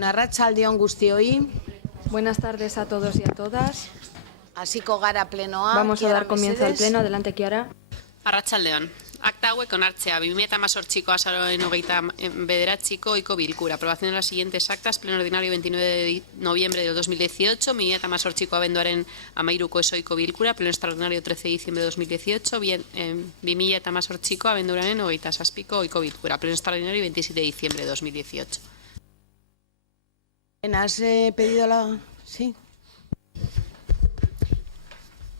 Arratsaldeon guztioi. Buenas tardes a todos y a todas. Hasiko gara plenoa. Vamos a dar comienzo al pleno. Adelante, Kiara. Arratsaldeon. Akta hauek onartzea 2018ko azaroaren 29ko ohiko bilkura. Aprobación de las siguientes actas. Pleno ordinario 29 de noviembre del 2018. 2018ko abenduaren 13ko ohiko bilkura. Pleno extraordinario 13 de diciembre de 2018. 2018ko abenduaren 27ko ohiko bilkura. Pleno extraordinario 27 de diciembre de 2018. ¿Has pedido la...? Sí.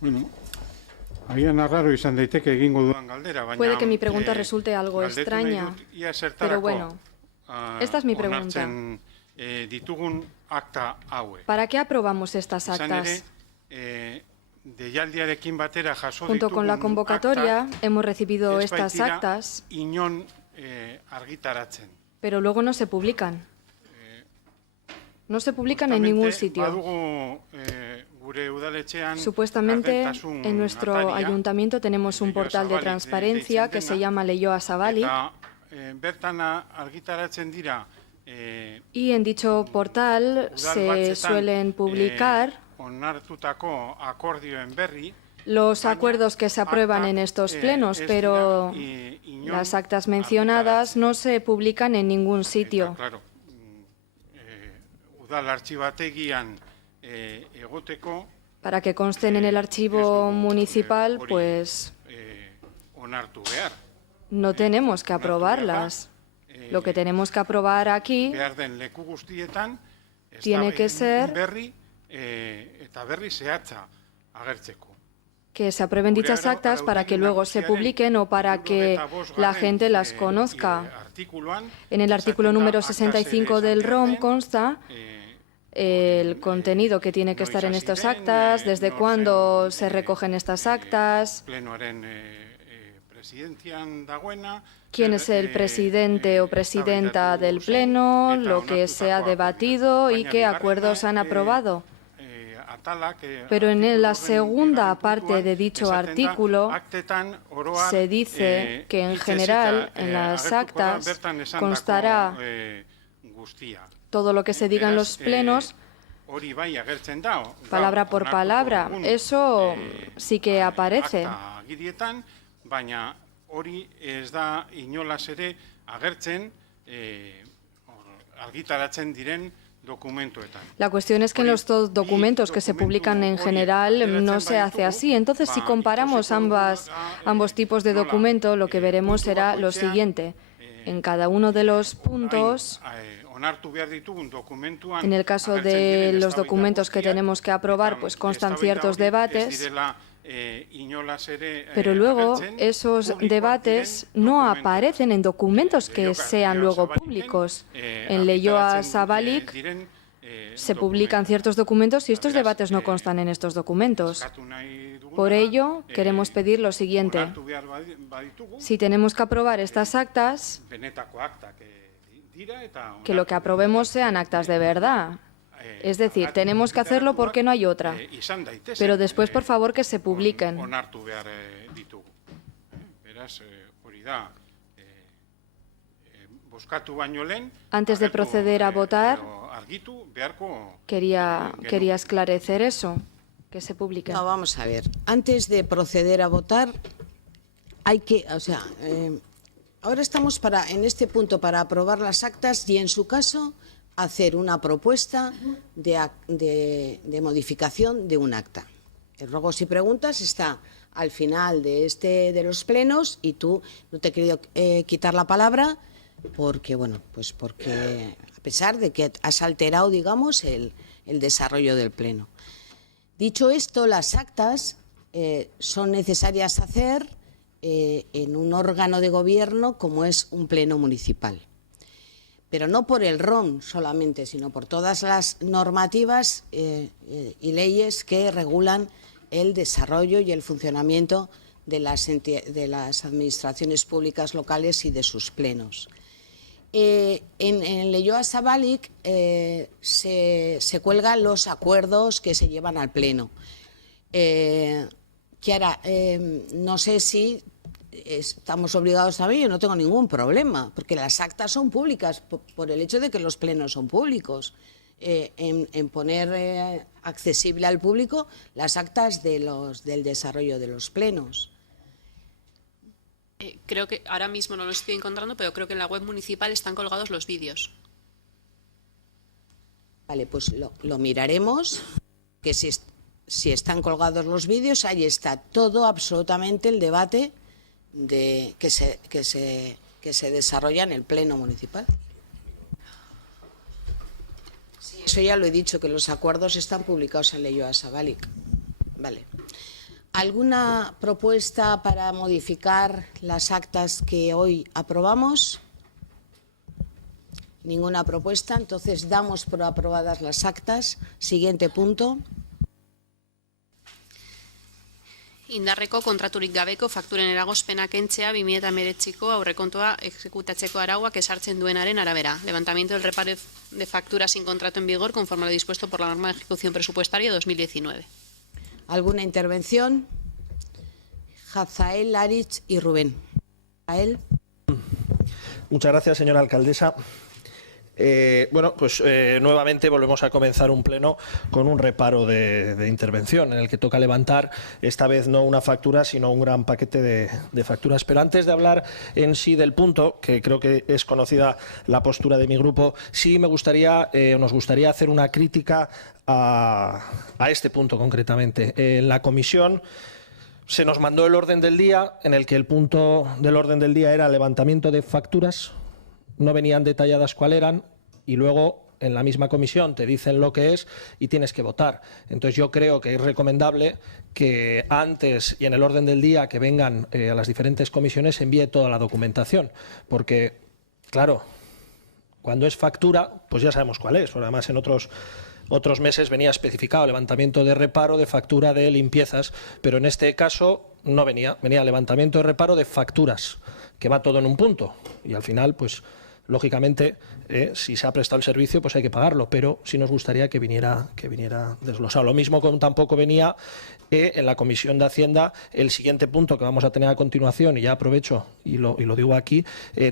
Bueno, agian arraro izan daiteke egingo dudan galdera, baina... Puede que mi pregunta resulte algo extraña, pero bueno, esta es mi pregunta. Ditugun akta hauek. ¿Para qué aprobamos estas actas? Deialdiarekin batera jaso Junto con la convocatoria hemos recibido ez estas baitira actas, inon argitaratzen. pero luego no se publican. No se publican en ningún sitio. Badugu, gure udaletxean Supuestamente gardentasun en nuestro ataria, ayuntamiento tenemos un portal de transparencia que se llama Leioa Zabalik, eta bertan argitaratzen dira y en dicho portal se udalbatzetan, suelen publicar onartutako akordioen berri, los acuerdos que se aprueban en estos plenos, pero las actas mencionadas no se publican en ningún sitio. Claro, udal artxibategian egoteko Para que consten en el archivo municipal, pues onartu behar. no tenemos que aprobarlas. Lo que tenemos que aprobar aquí Behar den leku guztietan tiene que ser berri eta berri zehatza agertzeko. que se aprueben dichas actas para que luego se publiquen o para que la gente las conozca. En el artículo número 65 del ROM consta el contenido que tiene que estar en estas actas, desde cuándo se recogen estas actas, quién es el presidente o presidenta del Pleno, lo que se ha debatido y qué acuerdos han aprobado. Pero en la segunda parte de dicho artículo se dice que en general en las actas constará todo lo que se diga en los plenos, palabra por palabra. Eso sí que aparece. Baina hori ez da inolaz ere agertzen argitaratzen diren dokumentuetan. La cuestión es que en los documentos que se publican en general no se hace así. Entonces, si comparamos ambos tipos de documento, lo que veremos será lo siguiente. En cada uno de los puntos, en el caso de los documentos que tenemos que aprobar, pues constan ciertos debates, pero luego esos debates no aparecen en documentos que sean luego públicos. En Leioa Zabalik se publican ciertos documentos y estos debates no constan en estos documentos. Por ello, queremos pedir lo siguiente. Si tenemos que aprobar estas actas, que lo que aprobemos sean actas de verdad. Es decir, tenemos que hacerlo porque no hay otra. Pero después, por favor, que se publiquen. Antes de proceder a votar, quería esclarecer eso, que se publiquen. No, vamos a ver. Antes de proceder a votar, hay que... ahora estamos en este punto para aprobar las actas y, en su caso, hacer una propuesta de modificación de un acta. El ruegos y preguntas está al final de los plenos y tú no te he querido quitar la palabra porque, bueno, pues porque a pesar de que has alterado, digamos, el desarrollo del pleno. Dicho esto, las actas son necesarias hacer en un órgano de gobierno como es un pleno municipal. Pero no por el ROM solamente, sino por todas las normativas y leyes que regulan el desarrollo y el funcionamiento de las administraciones públicas locales y de sus plenos. En Leioa Zabalik se cuelgan los acuerdos que se llevan al pleno. Kiara, no sé si estamos obligados también, yo no tengo ningún problema, porque las actas son públicas por el hecho de que los plenos son públicos. En poner accesible al público las actas del desarrollo de los plenos. Creo que ahora mismo no lo estoy encontrando, pero creo que en la web municipal están colgados los vídeos. Vale, pues lo miraremos, que si están colgados los vídeos, ahí está todo absolutamente el debate que se desarrolla en el pleno municipal. Eso ya lo he dicho, que los acuerdos están publicados en Leioa Zabalik. Vale. ¿Alguna propuesta para modificar las actas que hoy aprobamos? Ninguna propuesta. Entonces damos por aprobadas las actas. Siguiente punto. Indarreko kontraturik gabeko fakturen eragozpena kentzea 2019ko aurrekontua exekutatzeko arauak ezartzen duenaren arabera. Levantamiento del reparo de facturas sin contrato en vigor conforme a lo dispuesto por la norma de ejecución presupuestaria 2019. ¿Alguna intervención? Hazael, Aritz y Rubén. Hazael. Muchas gracias, señora alcaldesa. Nuevamente volvemos a comenzar un pleno con un reparo de intervención en el que toca levantar, esta vez no una factura, sino un gran paquete de facturas. Pero antes de hablar en sí del punto, que creo que es conocida la postura de mi grupo, sí nos gustaría hacer una crítica a este punto concretamente. En la comisión se nos mandó el orden del día, en el que el punto del orden del día era levantamiento de facturas. No venían detalladas cuál eran y luego en la misma comisión te dicen lo que es y tienes que votar. Entonces yo creo que es recomendable que antes y en el orden del día que vengan a las diferentes comisiones se envíe toda la documentación, porque claro, cuando es factura pues ya sabemos cuál es, porque además en otros meses venía especificado levantamiento de reparo de factura de limpiezas, pero en este caso no venía levantamiento de reparo de facturas, que va todo en un punto y al final pues lógicamente si se ha prestado el servicio pues hay que pagarlo, pero sí nos gustaría que viniera desglosado. Lo mismo como tampoco venía en la Comisión de Hacienda el siguiente punto que vamos a tener a continuación, y ya aprovecho y lo digo aquí,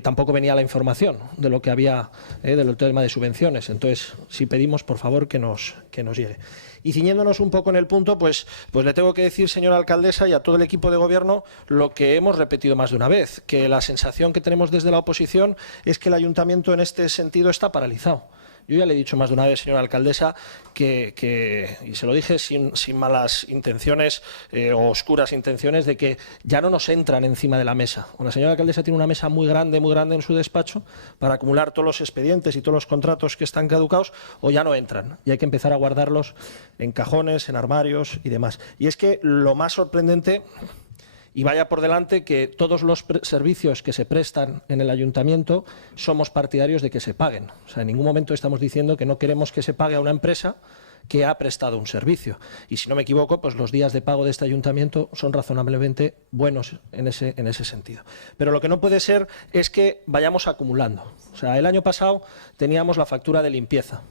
tampoco venía la información de lo que había del tema de subvenciones. Entonces sí pedimos por favor que nos llegue. Y ciñéndonos un poco en el punto, pues le tengo que decir, señora alcaldesa, y a todo el equipo de gobierno, lo que hemos repetido más de una vez, que la sensación que tenemos desde la oposición es que el ayuntamiento en este sentido está paralizado. Yo ya le he dicho más de una vez, señora alcaldesa, y se lo dije sin malas intenciones o oscuras intenciones, de que ya no nos entran encima de la mesa. La señora alcaldesa tiene una mesa muy grande en su despacho para acumular todos los expedientes y todos los contratos que están caducados, o ya no entran. Y hay que empezar a guardarlos en cajones, en armarios y demás. Y es que lo más sorprendente, y vaya por delante, que todos los servicios que se prestan en el ayuntamiento somos partidarios de que se paguen. O sea, en ningún momento estamos diciendo que no queremos que se pague a una empresa que ha prestado un servicio. Y si no me equivoco, pues los días de pago de este ayuntamiento son razonablemente buenos en ese sentido. Pero lo que no puede ser es que vayamos acumulando. O sea, el año pasado teníamos la factura de limpieza,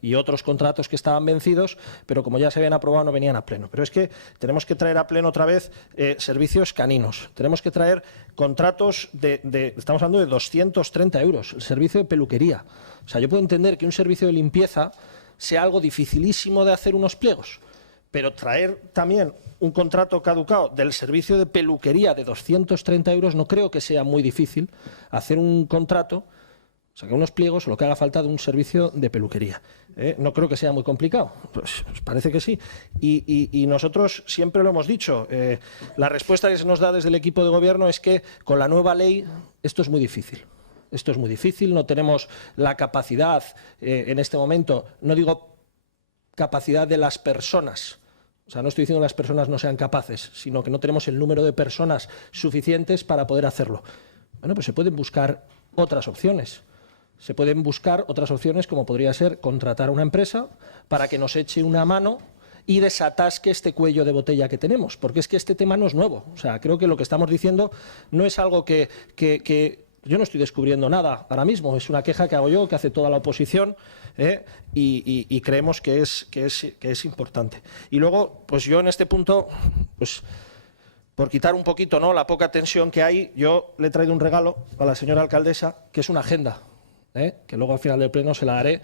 y otros contratos que estaban vencidos, pero como ya se habían aprobado no venían a pleno. Pero es que tenemos que traer a pleno otra vez servicios caninos, tenemos que traer contratos estamos hablando de 230 euros, el servicio de peluquería. O sea, yo puedo entender que un servicio de limpieza sea algo dificilísimo de hacer unos pliegos, pero traer también un contrato caducado del servicio de peluquería de 230 euros no creo que sea muy difícil hacer un contrato. Sacar unos pliegos o lo que haga falta de un servicio de peluquería. No creo que sea muy complicado. Pues parece que sí. Y nosotros siempre lo hemos dicho. La respuesta que se nos da desde el equipo de gobierno es que con la nueva ley esto es muy difícil. Esto es muy difícil. No tenemos la capacidad en este momento, no digo capacidad de las personas. O sea, no estoy diciendo que las personas no sean capaces, sino que no tenemos el número de personas suficientes para poder hacerlo. Bueno, pues se pueden buscar otras opciones. Se pueden buscar otras opciones, como podría ser contratar a una empresa para que nos eche una mano y desatasque este cuello de botella que tenemos, porque es que este tema no es nuevo. O sea, creo que lo que estamos diciendo no es algo que yo no estoy descubriendo nada ahora mismo, es una queja que hago yo, que hace toda la oposición, y creemos que es importante. Y luego, pues yo en este punto, pues por quitar un poquito, ¿no?, la poca tensión que hay, yo le he traído un regalo a la señora alcaldesa, que es una agenda. Que luego al final del pleno se la daré,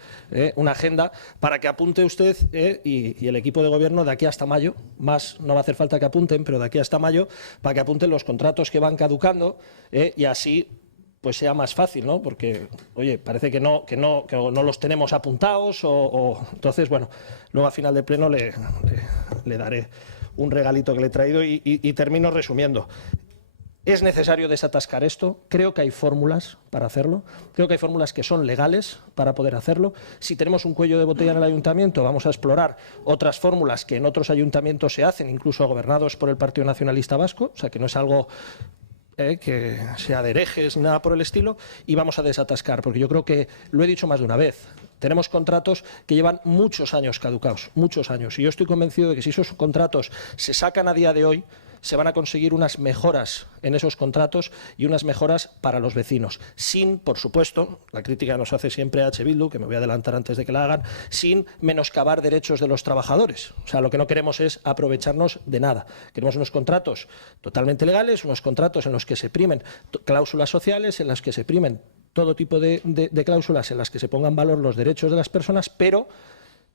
una agenda para que apunte usted y el equipo de gobierno de aquí hasta mayo, más no va a hacer falta que apunten, pero de aquí hasta mayo, para que apunten los contratos que van caducando y así pues sea más fácil, ¿no? Porque, oye, parece que no los tenemos apuntados entonces, bueno, luego al final del pleno le daré un regalito que le he traído y termino resumiendo. Es necesario desatascar esto. Creo que hay fórmulas para hacerlo. Creo que hay fórmulas que son legales para poder hacerlo. Si tenemos un cuello de botella en el ayuntamiento, vamos a explorar otras fórmulas que en otros ayuntamientos se hacen, incluso gobernados por el Partido Nacionalista Vasco, o sea, que no es algo que sea de herejes ni nada por el estilo, y vamos a desatascar, porque yo creo que, lo he dicho más de una vez, tenemos contratos que llevan muchos años caducados, muchos años, y yo estoy convencido de que si esos contratos se sacan a día de hoy, se van a conseguir unas mejoras en esos contratos y unas mejoras para los vecinos, sin, por supuesto, la crítica nos hace siempre H. Bildu, que me voy a adelantar antes de que la hagan, sin menoscabar derechos de los trabajadores. O sea, lo que no queremos es aprovecharnos de nada. Queremos unos contratos totalmente legales, unos contratos en los que se primen cláusulas sociales, en las que se primen todo tipo de cláusulas en las que se pongan en valor los derechos de las personas, pero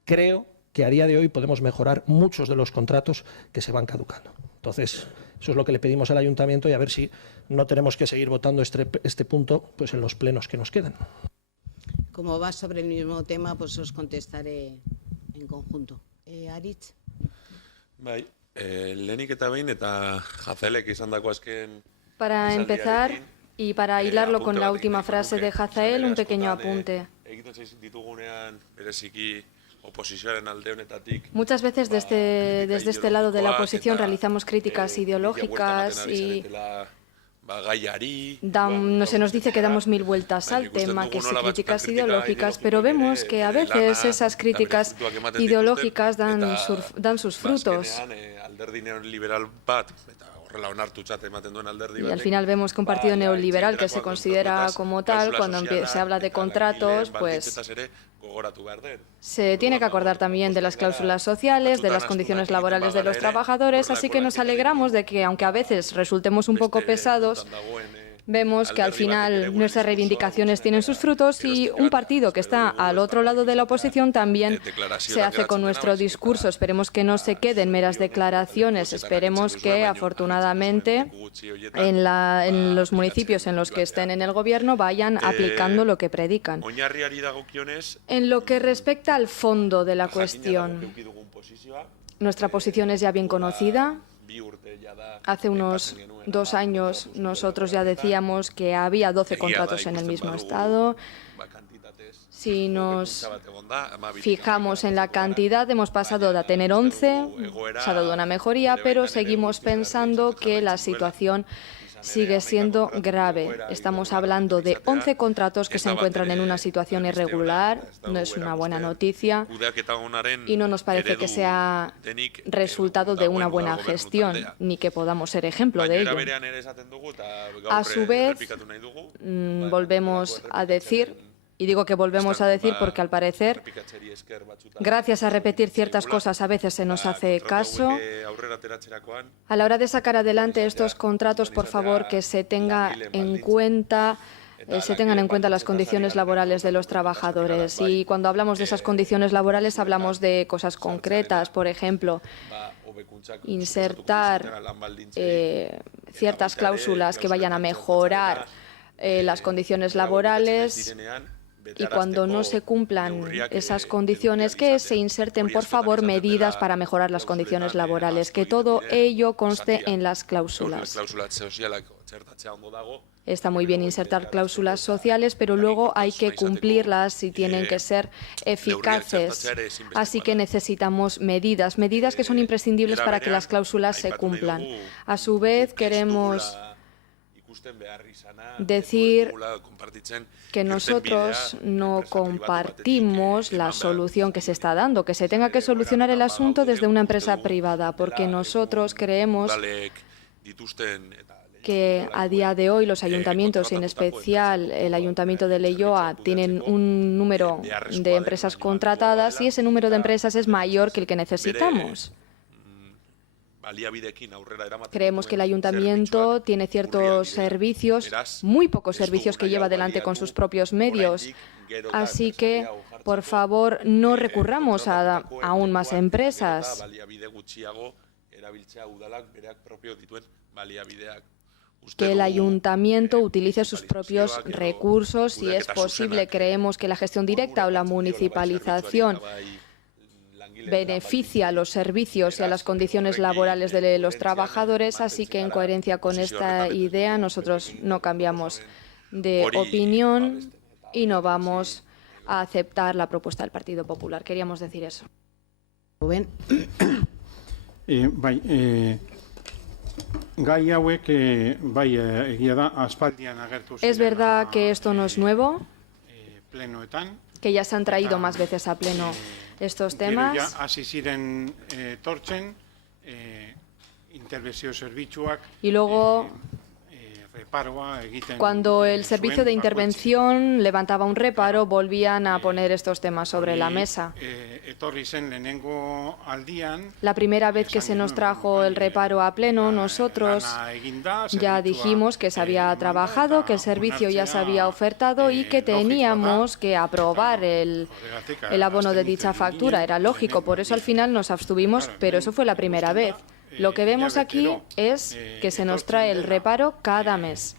creo que a día de hoy podemos mejorar muchos de los contratos que se van caducando. Entonces, eso es lo que le pedimos al ayuntamiento y a ver si no tenemos que seguir votando este punto pues en los plenos que nos quedan. Como va sobre el mismo tema, pues os contestaré en conjunto. Aritz. Bai, lehenik eta behin eta Jazelek izandako azken... Para empezar, y para hilarlo con la última frase de Hazael, un pequeño apunte. Ditugunean bereziki Muchas veces desde este lado de la oposición realizamos críticas ideológicas y se nos dice que damos mil vueltas al tema, que sí, críticas ideológicas, pero vemos que a veces esas críticas ideológicas dan sus frutos. Y al final vemos que un partido neoliberal que se considera como tal, cuando se habla de contratos, pues se tiene que acordar también de las cláusulas sociales, de las condiciones laborales de los trabajadores, así que nos alegramos de que, aunque a veces resultemos un poco pesados, vemos que al final nuestras reivindicaciones tienen sus frutos y un partido que está al otro lado de la oposición también se hace con nuestro discurso. Esperemos que no se queden meras declaraciones, esperemos que afortunadamente en los municipios en los que estén en el gobierno vayan aplicando lo que predican. En lo que respecta al fondo de la cuestión, nuestra posición es ya bien conocida. Hace unos 2 años nosotros ya decíamos que había 12 contratos en el mismo estado. Si nos fijamos en la cantidad, hemos pasado de tener 11, se ha dado una mejoría, pero seguimos pensando que la situación sigue siendo grave. Estamos hablando de 11 contratos que se encuentran en una situación irregular, no es una buena noticia y no nos parece que sea resultado de una buena gestión, ni que podamos ser ejemplo de ello. A su vez, volvemos a decir, y digo que volvemos a decir porque al parecer, gracias a repetir ciertas cosas, a veces se nos hace caso. A la hora de sacar adelante estos contratos, por favor, que se tengan en cuenta las condiciones laborales de los trabajadores. Y cuando hablamos de esas condiciones laborales, hablamos de cosas concretas, por ejemplo, insertar ciertas cláusulas que vayan a mejorar las condiciones laborales. Y cuando no se cumplan esas condiciones, que se inserten, por favor, medidas para mejorar las condiciones laborales, que todo ello conste en las cláusulas. Está muy bien insertar cláusulas sociales, pero luego hay que cumplirlas y tienen que ser eficaces. Así que necesitamos medidas que son imprescindibles para que las cláusulas se cumplan. A su vez, queremos decir que nosotros no compartimos la solución que se está dando, que se tenga que solucionar el asunto desde una empresa privada, porque nosotros creemos que a día de hoy los ayuntamientos, y en especial el Ayuntamiento de Leioa, tienen un número de empresas contratadas y ese número de empresas es mayor que el que necesitamos. Creemos que el ayuntamiento tiene ciertos servicios, muy pocos servicios que lleva adelante con sus propios medios. Así que, por favor, no recurramos a aún más empresas. Que el ayuntamiento utilice sus propios recursos si es posible. Creemos que la gestión directa o la municipalización beneficia a los servicios y a las condiciones laborales de los trabajadores, así que en coherencia con esta idea nosotros no cambiamos de opinión y no vamos a aceptar la propuesta del Partido Popular. Queríamos decir eso. Rubén. Es verdad que esto no es nuevo, que ya se han traído más veces a pleno estos temas. Y luego, cuando el servicio de intervención levantaba un reparo, volvían a poner estos temas sobre la mesa. La primera vez que se nos trajo el reparo a pleno, nosotros ya dijimos que se había trabajado, que el servicio ya se había ofertado y que teníamos que aprobar el abono de dicha factura. Era lógico, por eso al final nos abstuvimos, pero eso fue la primera vez. Lo que vemos aquí es que se nos trae el reparo cada mes.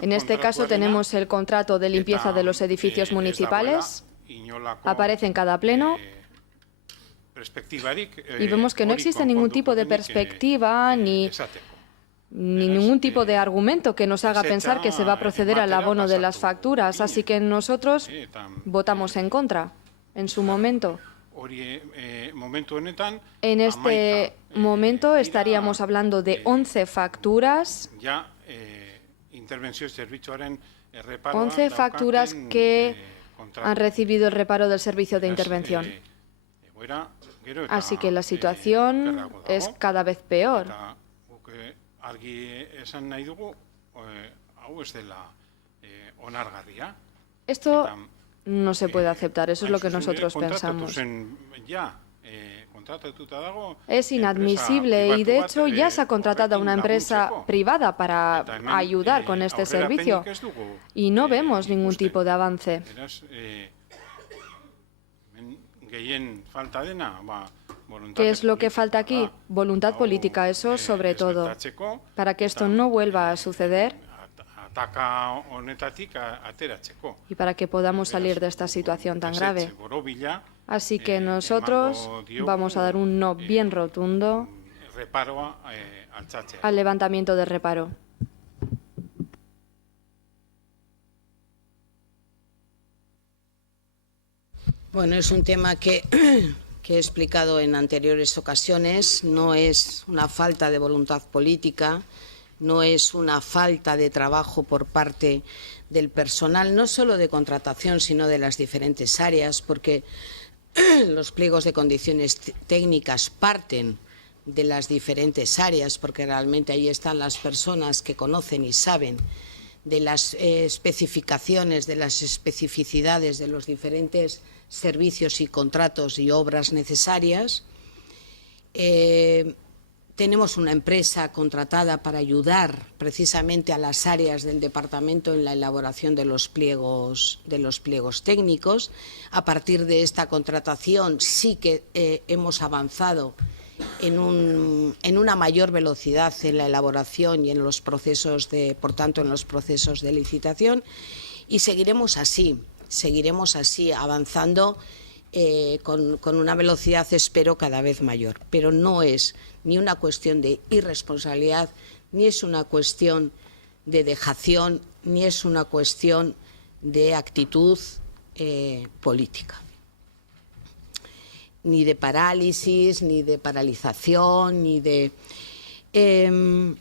En este caso tenemos el contrato de limpieza de los edificios municipales. Aparece en cada pleno. Y vemos que no existe ningún tipo de perspectiva ni ningún tipo de argumento que nos haga pensar que se va a proceder al abono de las facturas. Así que nosotros votamos en contra en su momento. En este momento estaríamos hablando de 11 facturas. 11 facturas que han recibido el reparo del servicio de intervención. Así que la situación es cada vez peor. Esto no se puede aceptar, eso es lo que nosotros pensamos. Es inadmisible y, de hecho, ya se ha contratado a una empresa privada para ayudar con este servicio y no vemos ningún tipo de avance. ¿Qué es lo que falta aquí? Voluntad política, eso sobre todo. Para que esto no vuelva a suceder y para que podamos salir de esta situación tan grave. Así que nosotros vamos a dar un no bien rotundo al levantamiento de reparo. Bueno, es un tema que he explicado en anteriores ocasiones. No es una falta de voluntad política, no es una falta de trabajo por parte del personal, no solo de contratación, sino de las diferentes áreas, porque los pliegos de condiciones técnicas parten de las diferentes áreas, porque realmente ahí están las personas que conocen y saben de las especificaciones, de las especificidades de los diferentes servicios y contratos y obras necesarias. Tenemos una empresa contratada para ayudar precisamente a las áreas del departamento en la elaboración de los pliegos técnicos. A partir de esta contratación sí que hemos avanzado en una mayor velocidad en la elaboración y en los procesos por tanto en los procesos de licitación, y seguiremos así avanzando con una velocidad, espero, cada vez mayor. Pero no es ni una cuestión de irresponsabilidad, ni es una cuestión de dejación, ni es una cuestión de actitud política. Ni de parálisis, ni de paralización, ni de... el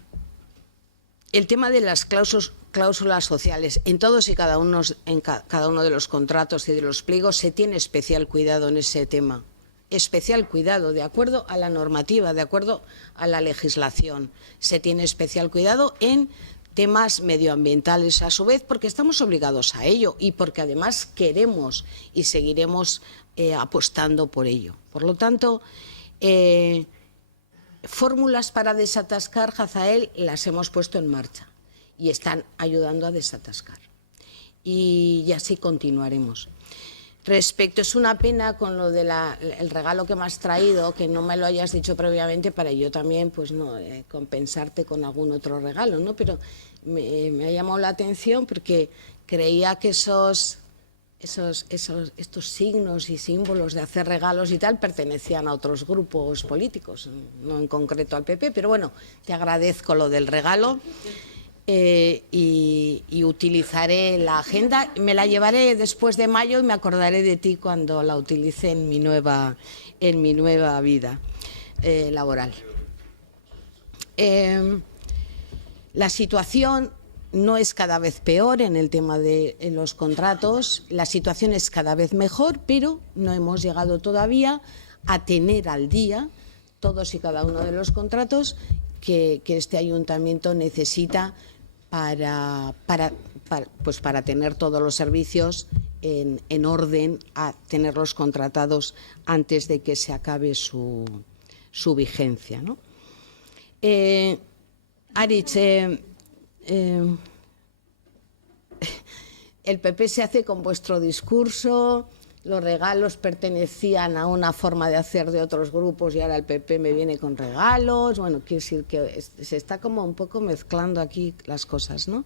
tema de las cláusulas sociales, en todos y cada uno de los contratos y de los pliegos se tiene especial cuidado en ese tema. Especial cuidado, de acuerdo a la normativa, de acuerdo a la legislación. Se tiene especial cuidado en temas medioambientales a su vez, porque estamos obligados a ello y porque además queremos y seguiremos apostando por ello. Por lo tanto, Fórmulas para desatascar, Hazael, las hemos puesto en marcha y están ayudando a desatascar. Y así continuaremos. Respecto, es una pena con lo del regalo que me has traído, que no me lo hayas dicho previamente para yo también pues no compensarte con algún otro regalo, ¿no? Pero me ha llamado la atención porque creía que estos signos y símbolos de hacer regalos y tal pertenecían a otros grupos políticos, no en concreto al PP, pero bueno, te agradezco lo del regalo. Y utilizaré la agenda, me la llevaré después de mayo y me acordaré de ti cuando la utilice en mi nueva vida laboral. La situación no es cada vez peor en el tema de los contratos, la situación es cada vez mejor, pero no hemos llegado todavía a tener al día todos y cada uno de los contratos que este ayuntamiento necesita para tener todos los servicios en orden, a tenerlos contratados antes de que se acabe su vigencia, ¿no? Aritz, el PP se hace con vuestro discurso, los regalos pertenecían a una forma de hacer de otros grupos y ahora el PP me viene con regalos. Bueno, quiero decir que se está como un poco mezclando aquí las cosas, ¿no?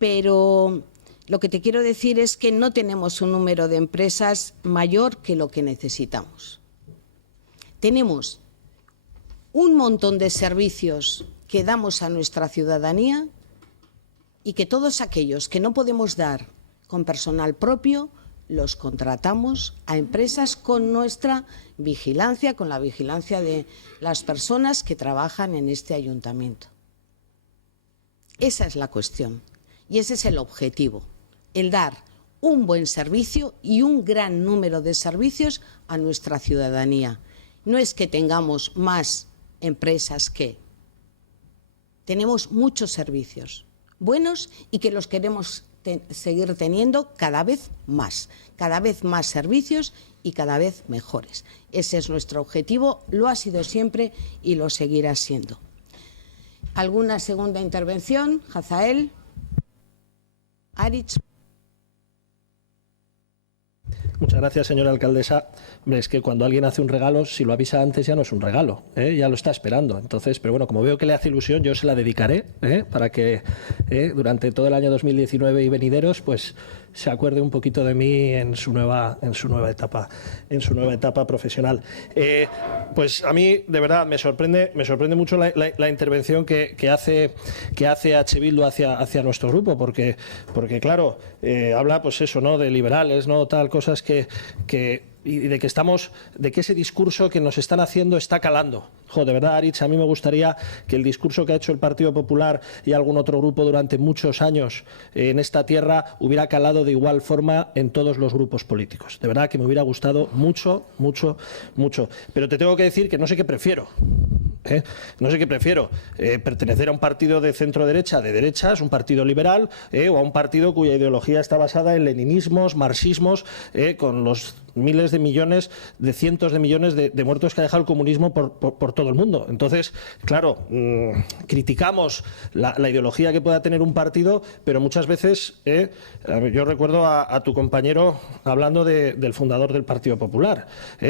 Pero lo que te quiero decir es que no tenemos un número de empresas mayor que lo que necesitamos. Tenemos un montón de servicios que damos a nuestra ciudadanía y que todos aquellos que no podemos dar con personal propio los contratamos a empresas con nuestra vigilancia, con la vigilancia de las personas que trabajan en este ayuntamiento. Esa es la cuestión y ese es el objetivo, el dar un buen servicio y un gran número de servicios a nuestra ciudadanía. No es que tengamos más empresas que. Tenemos muchos servicios buenos y que los queremos seguir teniendo cada vez más servicios y cada vez mejores. Ese es nuestro objetivo, lo ha sido siempre y lo seguirá siendo. ¿Alguna segunda intervención? Hazael. Aritz. Muchas gracias, señora alcaldesa. Es que cuando alguien hace un regalo, si lo avisa antes ya no es un regalo, ya lo está esperando. Entonces, pero bueno, como veo que le hace ilusión, yo se la dedicaré para que durante todo el año 2019 y venideros, pues se acuerde un poquito de mí en su nueva etapa profesional. Pues a mí de verdad me sorprende mucho la intervención que hace H. Bildu hacia nuestro grupo, porque claro, habla pues eso, ¿no?, de liberales, no tal, cosas y de que ese discurso que nos están haciendo está calando. De verdad, Aritz, a mí me gustaría que el discurso que ha hecho el Partido Popular y algún otro grupo durante muchos años en esta tierra hubiera calado de igual forma en todos los grupos políticos. De verdad que me hubiera gustado mucho. Pero te tengo que decir que no sé qué prefiero. No sé qué prefiero, pertenecer a un partido de centro-derecha, de derechas, un partido liberal, o a un partido cuya ideología está basada en leninismos, marxismos, con los miles de millones, de cientos de millones de muertos que ha dejado el comunismo por todo el mundo. Entonces, claro, criticamos la ideología que pueda tener un partido, pero muchas veces, yo recuerdo a tu compañero hablando del fundador del Partido Popular.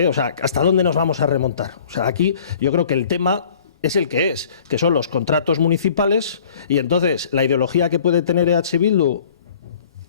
O sea, ¿hasta dónde nos vamos a remontar? O sea, aquí yo creo que el tema es el que son los contratos municipales, y entonces la ideología que puede tener EH Bildu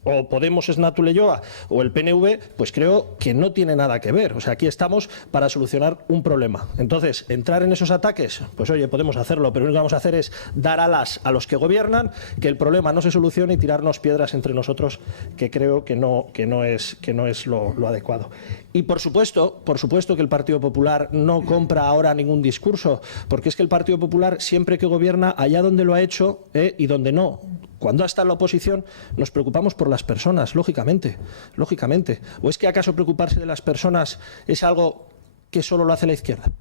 o Podemos, Esnatu Leioa, o el PNV, pues creo que no tiene nada que ver. O sea, aquí estamos para solucionar un problema. Entonces, entrar en esos ataques, pues oye, podemos hacerlo, pero lo que vamos a hacer es dar alas a los que gobiernan, que el problema no se solucione y tirarnos piedras entre nosotros, que creo que no es lo adecuado. Y por supuesto que el Partido Popular no compra ahora ningún discurso, porque es que el Partido Popular, siempre que gobierna, allá donde lo ha hecho y donde no, cuando ha estado en la oposición, nos preocupamos por las personas, lógicamente. ¿O es que acaso preocuparse de las personas es algo que solo lo hace la izquierda?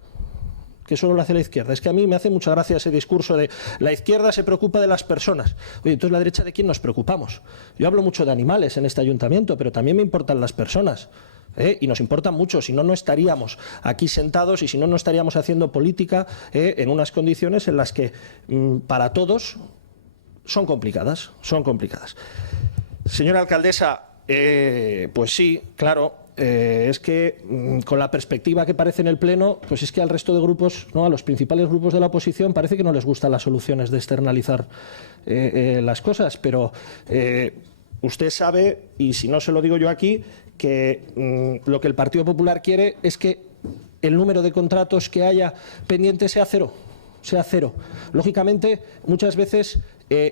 Es que a mí me hace mucha gracia ese discurso de la izquierda se preocupa de las personas. Oye, entonces la derecha, ¿de quién nos preocupamos? Yo hablo mucho de animales en este ayuntamiento, pero también me importan las personas. y nos importan mucho, si no, no estaríamos aquí sentados y si no, no estaríamos haciendo política en unas condiciones en las que para todos son complicadas, son complicadas. Señora alcaldesa, pues sí, claro, es que con la perspectiva que parece en el Pleno, pues es que al resto de grupos, ¿no?, a los principales grupos de la oposición, parece que no les gustan las soluciones de externalizar las cosas, pero usted sabe, y si no se lo digo yo aquí, que lo que el Partido Popular quiere es que el número de contratos que haya pendientes sea cero. Lógicamente, muchas veces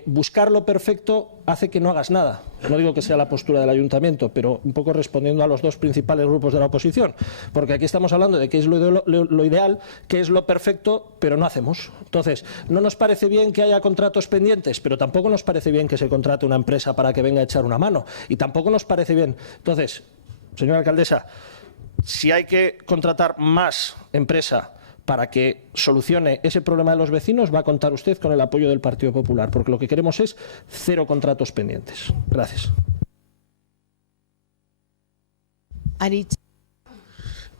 buscar lo perfecto hace que no hagas nada. No digo que sea la postura del Ayuntamiento, pero un poco respondiendo a los dos principales grupos de la oposición, porque aquí estamos hablando de qué es lo ideal, qué es lo perfecto, pero no hacemos. Entonces, no nos parece bien que haya contratos pendientes, pero tampoco nos parece bien que se contrate una empresa para que venga a echar una mano, y tampoco nos parece bien. Entonces, señora alcaldesa, si hay que contratar más empresa para que solucione ese problema de los vecinos, va a contar usted con el apoyo del Partido Popular, porque lo que queremos es cero contratos pendientes. Gracias. Aritz.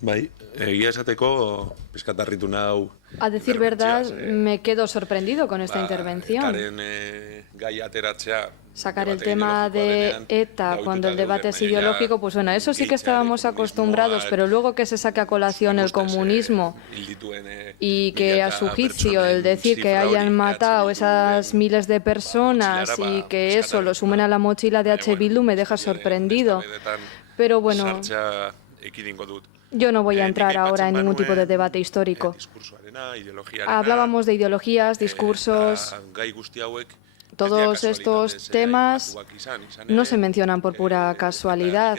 Bai, egia esateko, pizkatarritu nau. A decir verdad, me quedo sorprendido con esta intervención. Gai ateratzea. Sacar el tema de ETA cuando el debate es ideológico, pues bueno, eso sí que estábamos acostumbrados, pero luego que se saque a colación el comunismo y que a su juicio el decir que hayan matado esas miles de personas y que eso lo sumen a la mochila de H. Bildu me deja sorprendido. Pero bueno, yo no voy a entrar ahora en ningún tipo de debate histórico. Hablábamos de ideologías, discursos. Todos estos temas no se mencionan por pura casualidad.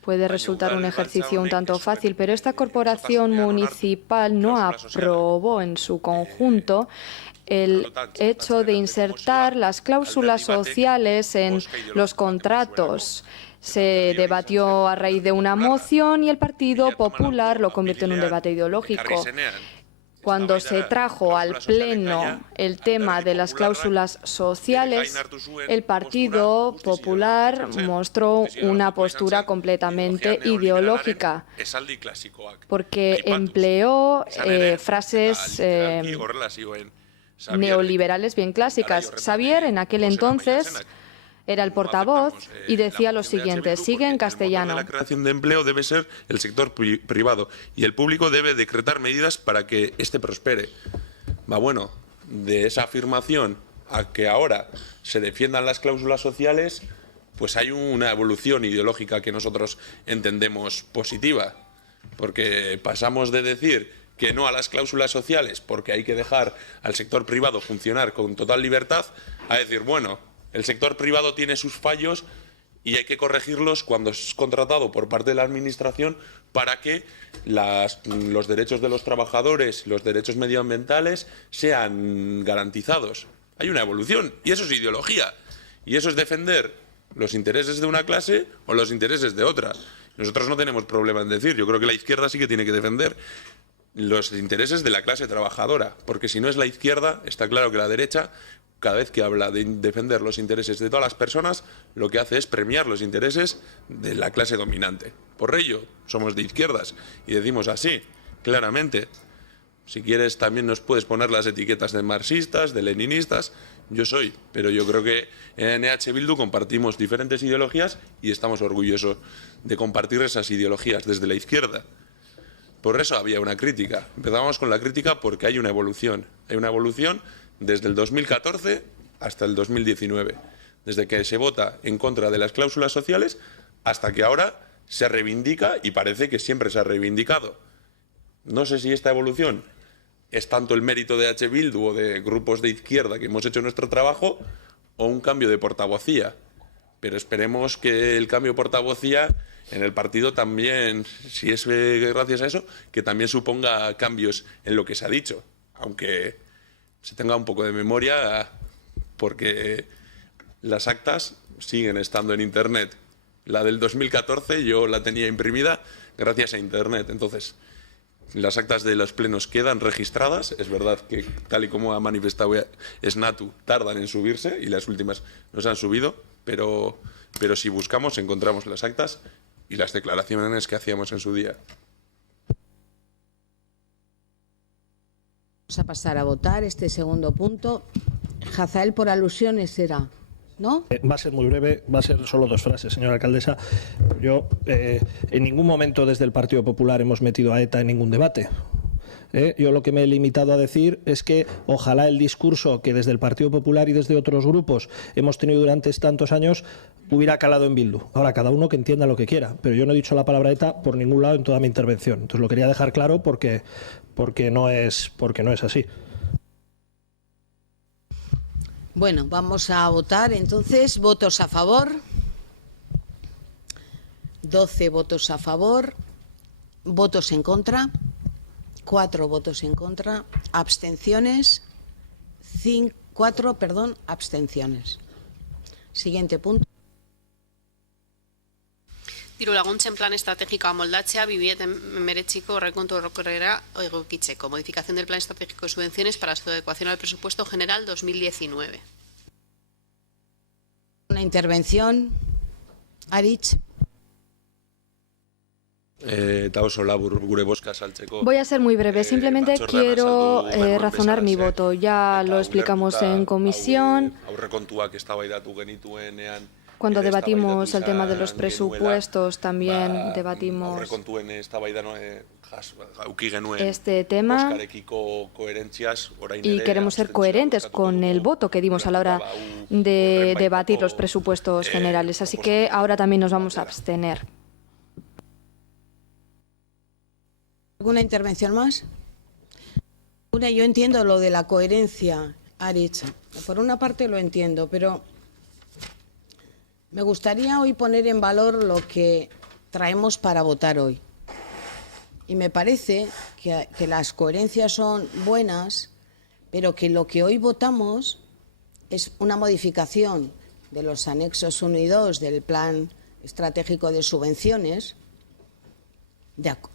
Puede resultar un ejercicio un tanto fácil, pero esta corporación municipal no aprobó en su conjunto el hecho de insertar las cláusulas sociales en los contratos. Se debatió a raíz de una moción y el Partido Popular lo convirtió en un debate ideológico. Cuando se trajo al Pleno el tema de las cláusulas sociales, el Partido Popular mostró una postura completamente ideológica, porque empleó frases neoliberales bien clásicas. Xavier, en aquel entonces, era el portavoz y decía lo siguiente, sigue en castellano. La creación de empleo debe ser el sector privado y el público debe decretar medidas para que éste prospere. Bueno, de esa afirmación a que ahora se defiendan las cláusulas sociales, pues hay una evolución ideológica que nosotros entendemos positiva, porque pasamos de decir que no a las cláusulas sociales porque hay que dejar al sector privado funcionar con total libertad, a decir, bueno, el sector privado tiene sus fallos y hay que corregirlos cuando es contratado por parte de la Administración para que los derechos de los trabajadores, los derechos medioambientales sean garantizados. Hay una evolución y eso es ideología. Y eso es defender los intereses de una clase o los intereses de otra. Nosotros no tenemos problema en decir, yo creo que la izquierda sí que tiene que defender los intereses de la clase trabajadora, porque si no es la izquierda, está claro que la derecha, cada vez que habla de defender los intereses de todas las personas, lo que hace es premiar los intereses de la clase dominante. Por ello, somos de izquierdas y decimos así, claramente. Si quieres, también nos puedes poner las etiquetas de marxistas, de leninistas. Yo soy, pero yo creo que en EH Bildu compartimos diferentes ideologías y estamos orgullosos de compartir esas ideologías desde la izquierda. Por eso había una crítica. Empezamos con la crítica porque hay una evolución. Hay una evolución desde el 2014 hasta el 2019, desde que se vota en contra de las cláusulas sociales hasta que ahora se reivindica y parece que siempre se ha reivindicado. No sé si esta evolución es tanto el mérito de H. Bildu o de grupos de izquierda que hemos hecho nuestro trabajo o un cambio de portavocía, pero esperemos que el cambio de portavocía en el partido también, si es gracias a eso, que también suponga cambios en lo que se ha dicho, aunque se tenga un poco de memoria, porque las actas siguen estando en Internet. La del 2014 yo la tenía imprimida gracias a Internet. Entonces, las actas de los plenos quedan registradas. Es verdad que, tal y como ha manifestado Esnatu, tardan en subirse y las últimas no se han subido, pero si buscamos encontramos las actas y las declaraciones que hacíamos en su día. Vamos a pasar a votar este segundo punto. Hazael, por alusiones será, ¿no? Va a ser muy breve, va a ser solo 2 frases, señora alcaldesa. Yo en ningún momento desde el Partido Popular hemos metido a ETA en ningún debate. Yo lo que me he limitado a decir es que ojalá el discurso que desde el Partido Popular y desde otros grupos hemos tenido durante tantos años hubiera calado en Bildu. Ahora, cada uno que entienda lo que quiera, pero yo no he dicho la palabra ETA por ningún lado en toda mi intervención. Entonces lo quería dejar claro porque no es así. Bueno, vamos a votar entonces. Votos a favor. 12 votos a favor. Votos en contra. 4 votos en contra. Abstenciones. 4 abstenciones. Siguiente punto. Diru laguntzen plan estrategikoa moldatzea 2019ko aurrekontu orokorrera egokitzeko. Modificación del plan estratégico de subvenciones para su adecuación al presupuesto general 2019. Una intervención. Aritz. Voy a ser muy breve. Simplemente quiero razonar mi voto. Ya lo explicamos en comisión. Cuando debatimos el tema de los presupuestos, también debatimos este tema y queremos ser coherentes con el voto que dimos a la hora de debatir los presupuestos generales. Así que ahora también nos vamos a abstener. ¿Alguna intervención más? Yo entiendo lo de la coherencia, Aritz. Por una parte lo entiendo, pero me gustaría hoy poner en valor lo que traemos para votar hoy. Y me parece que las coherencias son buenas, pero que lo que hoy votamos es una modificación de los anexos 1 y 2 del Plan Estratégico de Subvenciones,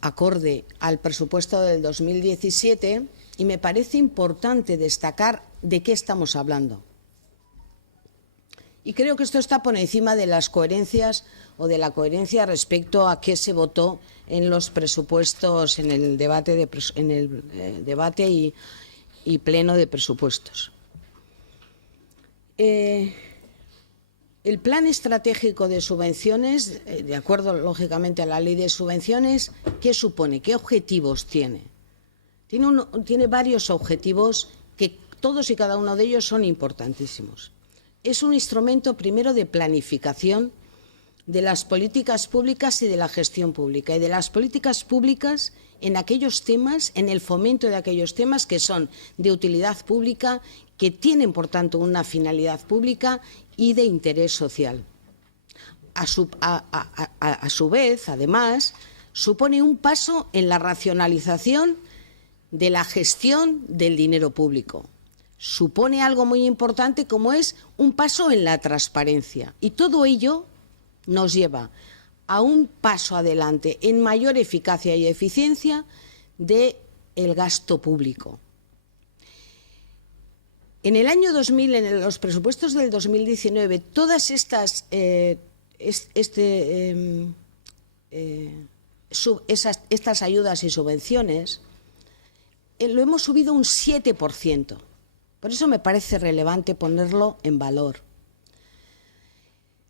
acorde al presupuesto del 2017, y me parece importante destacar de qué estamos hablando. Y creo que esto está por encima de las coherencias o de la coherencia respecto a qué se votó en los presupuestos, en el debate, y pleno de presupuestos. El plan estratégico de subvenciones, de acuerdo lógicamente a la ley de subvenciones, ¿qué supone? ¿Qué objetivos tiene? Tiene varios objetivos que todos y cada uno de ellos son importantísimos. Es un instrumento primero de planificación de las políticas públicas y de la gestión pública, y de las políticas públicas en aquellos temas, en el fomento de aquellos temas que son de utilidad pública, que tienen, por tanto, una finalidad pública y de interés social. A su vez, además, supone un paso en la racionalización de la gestión del dinero público. Supone algo muy importante como es un paso en la transparencia. Y todo ello nos lleva a un paso adelante en mayor eficacia y eficiencia del gasto público. En el año 2000, en los presupuestos del 2019, todas estas ayudas y subvenciones lo hemos subido un 7%. Por eso me parece relevante ponerlo en valor.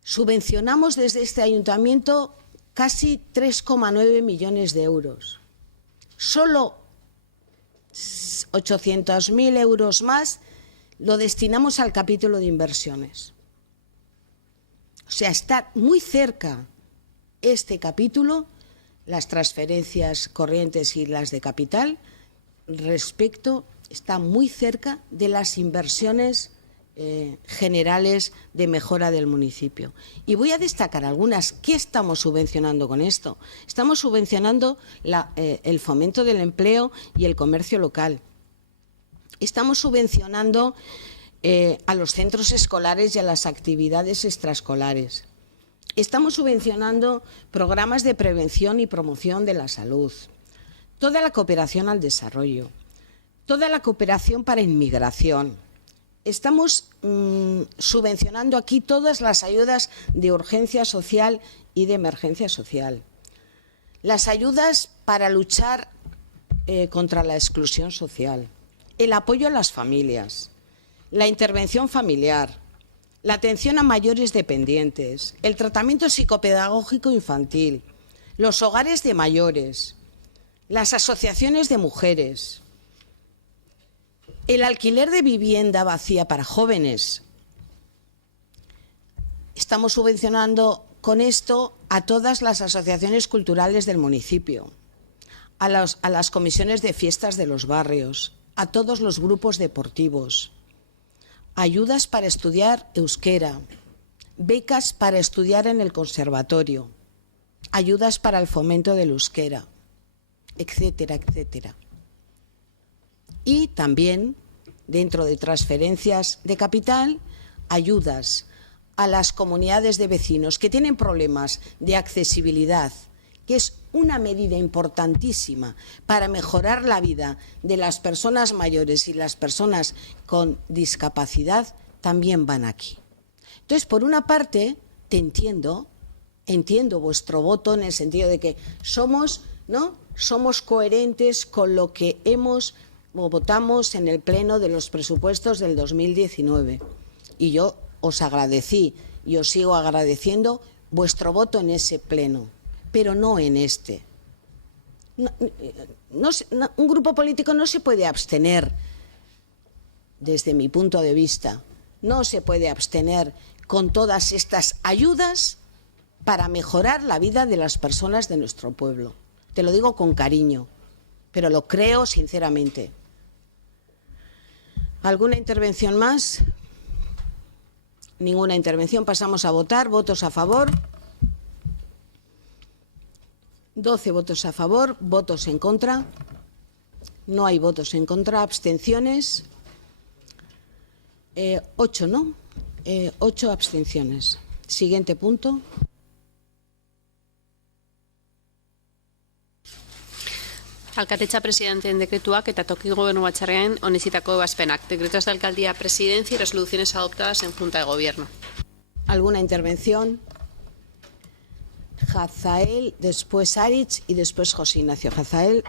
Subvencionamos desde este ayuntamiento casi 3,9 millones de euros. Solo 800.000 euros más lo destinamos al capítulo de inversiones. O sea, está muy cerca este capítulo, las transferencias corrientes y las de capital, está muy cerca de las inversiones generales de mejora del municipio. Y voy a destacar algunas. ¿Qué estamos subvencionando con esto? Estamos subvencionando el fomento del empleo y el comercio local. Estamos subvencionando a los centros escolares y a las actividades extraescolares. Estamos subvencionando programas de prevención y promoción de la salud, toda la cooperación al desarrollo, toda la cooperación para inmigración, estamos subvencionando aquí todas las ayudas de urgencia social y de emergencia social. Las ayudas para luchar contra la exclusión social, el apoyo a las familias, la intervención familiar, la atención a mayores dependientes, el tratamiento psicopedagógico infantil, los hogares de mayores, las asociaciones de mujeres, el alquiler de vivienda vacía para jóvenes. Estamos subvencionando con esto a todas las asociaciones culturales del municipio, a las comisiones de fiestas de los barrios, a todos los grupos deportivos, ayudas para estudiar euskera, becas para estudiar en el conservatorio, ayudas para el fomento del euskera, etcétera, etcétera. Y también, dentro de transferencias de capital, ayudas a las comunidades de vecinos que tienen problemas de accesibilidad, que es una medida importantísima para mejorar la vida de las personas mayores y las personas con discapacidad, también van aquí. Entonces, por una parte, te entiendo vuestro voto en el sentido de que somos coherentes con lo que votamos en el Pleno de los presupuestos del 2019. Y yo os agradecí y os sigo agradeciendo vuestro voto en ese Pleno, pero no en este. Un grupo político no se puede abstener, desde mi punto de vista, no se puede abstener con todas estas ayudas para mejorar la vida de las personas de nuestro pueblo. Te lo digo con cariño, pero lo creo sinceramente. ¿Alguna intervención más? Ninguna intervención. Pasamos a votar. ¿Votos a favor? 12 votos a favor. ¿Votos en contra? No hay votos en contra. ¿Abstenciones? 8, ¿no? 8 abstenciones. Siguiente punto. Alkatetza presidenteen dekretuak eta toki gobernu batzarrean onetsitako ebazpenak. Decretos de alcaldía, presidencia y resoluciones adoptadas en Junta de Gobierno. ¿Alguna intervención? Hazael, después Aritz y después José Ignacio. Hazael.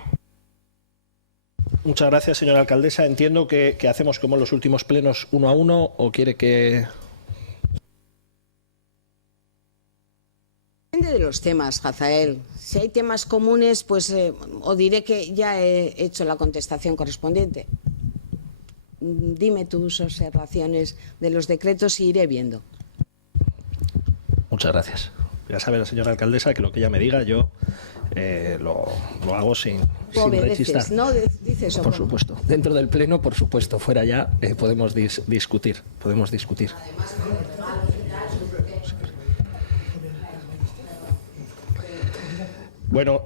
Muchas gracias, señora alcaldesa. Entiendo que hacemos como en los últimos plenos 1 a 1 o quiere que... Depende de los temas, Hazael. Si hay temas comunes, pues os diré que ya he hecho la contestación correspondiente. Dime tus observaciones de los decretos y iré viendo. Muchas gracias. Ya sabe la señora alcaldesa que lo que ella me diga yo lo hago sin rechistar. ¿No? Dices, por supuesto. Dentro del pleno, por supuesto. Fuera ya podemos discutir. Bueno,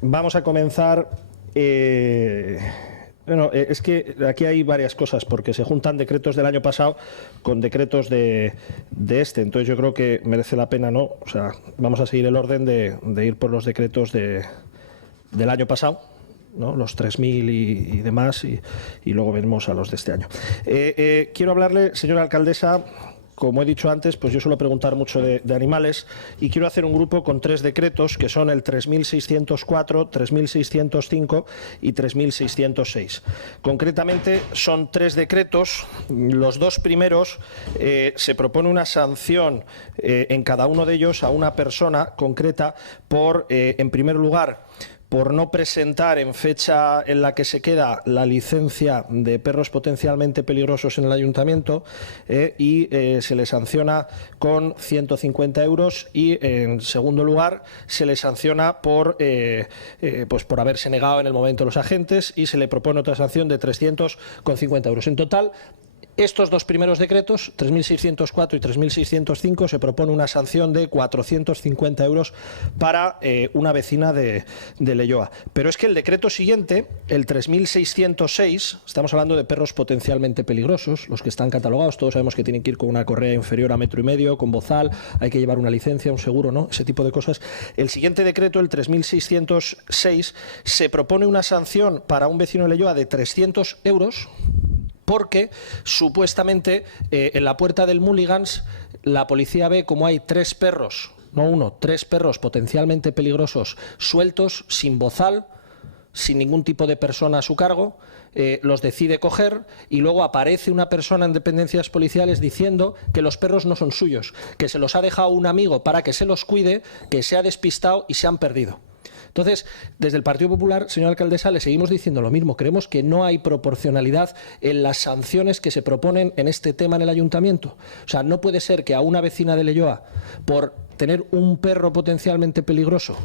vamos a comenzar. Es que aquí hay varias cosas, porque se juntan decretos del año pasado con decretos de este. Entonces yo creo que merece la pena, ¿no? O sea, vamos a seguir el orden de ir por los decretos del año pasado, ¿no? Los 3.000 y demás, y luego veremos a los de este año. Quiero hablarle, señora alcaldesa. Como he dicho antes, pues yo suelo preguntar mucho de animales y quiero hacer un grupo con 3 decretos que son el 3.604, 3.605 y 3.606. Concretamente son 3 decretos. Los 2 primeros se propone una sanción en cada uno de ellos a una persona concreta por, en primer lugar, por no presentar en fecha en la que se queda la licencia de perros potencialmente peligrosos en el ayuntamiento y se le sanciona con 150 euros y, en segundo lugar, se le sanciona por haberse negado en el momento los agentes y se le propone otra sanción de 350 euros. En total, estos 2 primeros decretos, 3.604 y 3.605, se propone una sanción de 450 euros para una vecina de Leioa. Pero es que el decreto siguiente, el 3.606, estamos hablando de perros potencialmente peligrosos, los que están catalogados, todos sabemos que tienen que ir con una correa inferior a 1,5 metros, con bozal, hay que llevar una licencia, un seguro, ¿no? Ese tipo de cosas. El siguiente decreto, el 3.606, se propone una sanción para un vecino de Leioa de 300 euros porque supuestamente en la puerta del Mulligans la policía ve como hay 3 perros, no uno, 3 perros potencialmente peligrosos sueltos, sin bozal, sin ningún tipo de persona a su cargo, los decide coger y luego aparece una persona en dependencias policiales diciendo que los perros no son suyos, que se los ha dejado un amigo para que se los cuide, que se ha despistado y se han perdido. Entonces, desde el Partido Popular, señora alcaldesa, le seguimos diciendo lo mismo. Creemos que no hay proporcionalidad en las sanciones que se proponen en este tema en el ayuntamiento. O sea, no puede ser que a una vecina de Leioa, por tener un perro potencialmente peligroso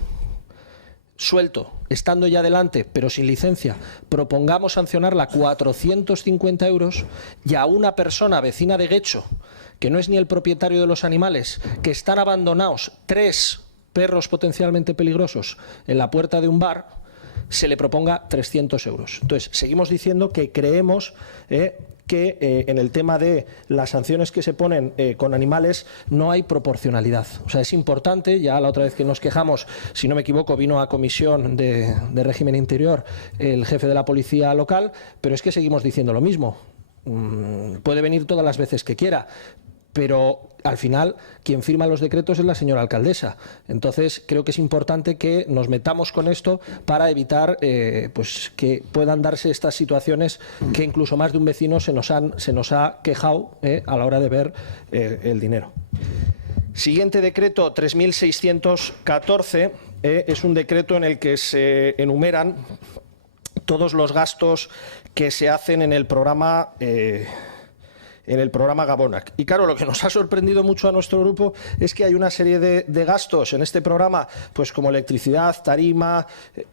suelto, estando ya delante, pero sin licencia, propongamos sancionarla 450 € y a una persona vecina de Guecho, que no es ni el propietario de los animales, que están abandonados 3 perros potencialmente peligrosos en la puerta de un bar, se le proponga 300 €. Entonces, seguimos diciendo que creemos que en el tema de las sanciones que se ponen con animales no hay proporcionalidad. O sea, es importante, ya la otra vez que nos quejamos, si no me equivoco, vino a comisión de régimen interior el jefe de la policía local, pero es que seguimos diciendo lo mismo. Puede venir todas las veces que quiera, pero al final quien firma los decretos es la señora alcaldesa. Entonces creo que es importante que nos metamos con esto para evitar pues que puedan darse estas situaciones que incluso más de un vecino se nos ha quejado a la hora de ver el dinero. Siguiente decreto, 3.614, es un decreto en el que se enumeran todos los gastos que se hacen en el programa Gabonak. Y claro, lo que nos ha sorprendido mucho a nuestro grupo es que hay una serie de gastos en este programa, pues como electricidad, tarima,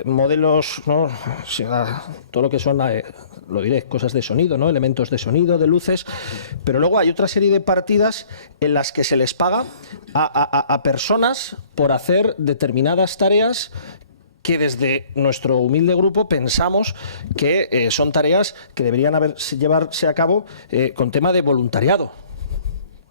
modelos, ¿no? Todo lo que son, lo diré, cosas de sonido, ¿no? Elementos de sonido, de luces, pero luego hay otra serie de partidas en las que se les paga a personas por hacer determinadas tareas que desde nuestro humilde grupo pensamos que son tareas que deberían llevarse a cabo con tema de voluntariado.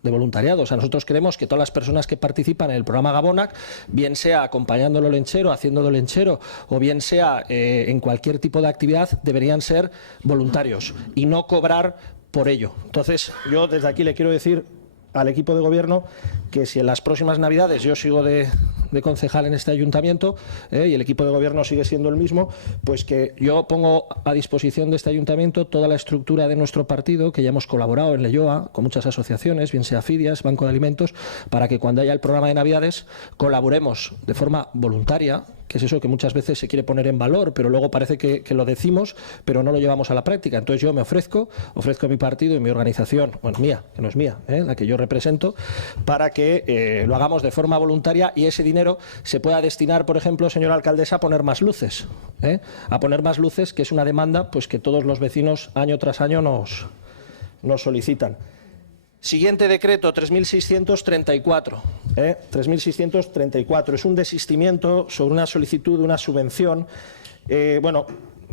O sea, nosotros creemos que todas las personas que participan en el programa Gabonak, bien sea acompañándolo lenchero, haciéndolo lenchero, o bien sea en cualquier tipo de actividad, deberían ser voluntarios y no cobrar por ello. Entonces, yo desde aquí le quiero decir al equipo de gobierno que si en las próximas Navidades yo sigo de concejal en este ayuntamiento y el equipo de gobierno sigue siendo el mismo, pues que yo pongo a disposición de este ayuntamiento toda la estructura de nuestro partido, que ya hemos colaborado en Leioa con muchas asociaciones, bien sea Fidias, Banco de Alimentos, para que cuando haya el programa de Navidades colaboremos de forma voluntaria, que es eso que muchas veces se quiere poner en valor, pero luego parece que lo decimos, pero no lo llevamos a la práctica. Entonces yo me ofrezco a mi partido y mi organización, bueno, mía, que no es mía, la que yo represento, para que lo hagamos de forma voluntaria y ese dinero se pueda destinar, por ejemplo, señora alcaldesa, a poner más luces, que es una demanda pues que todos los vecinos año tras año nos solicitan. Siguiente decreto, 3.634. 3.634. Es un desistimiento sobre una solicitud de una subvención. Bueno,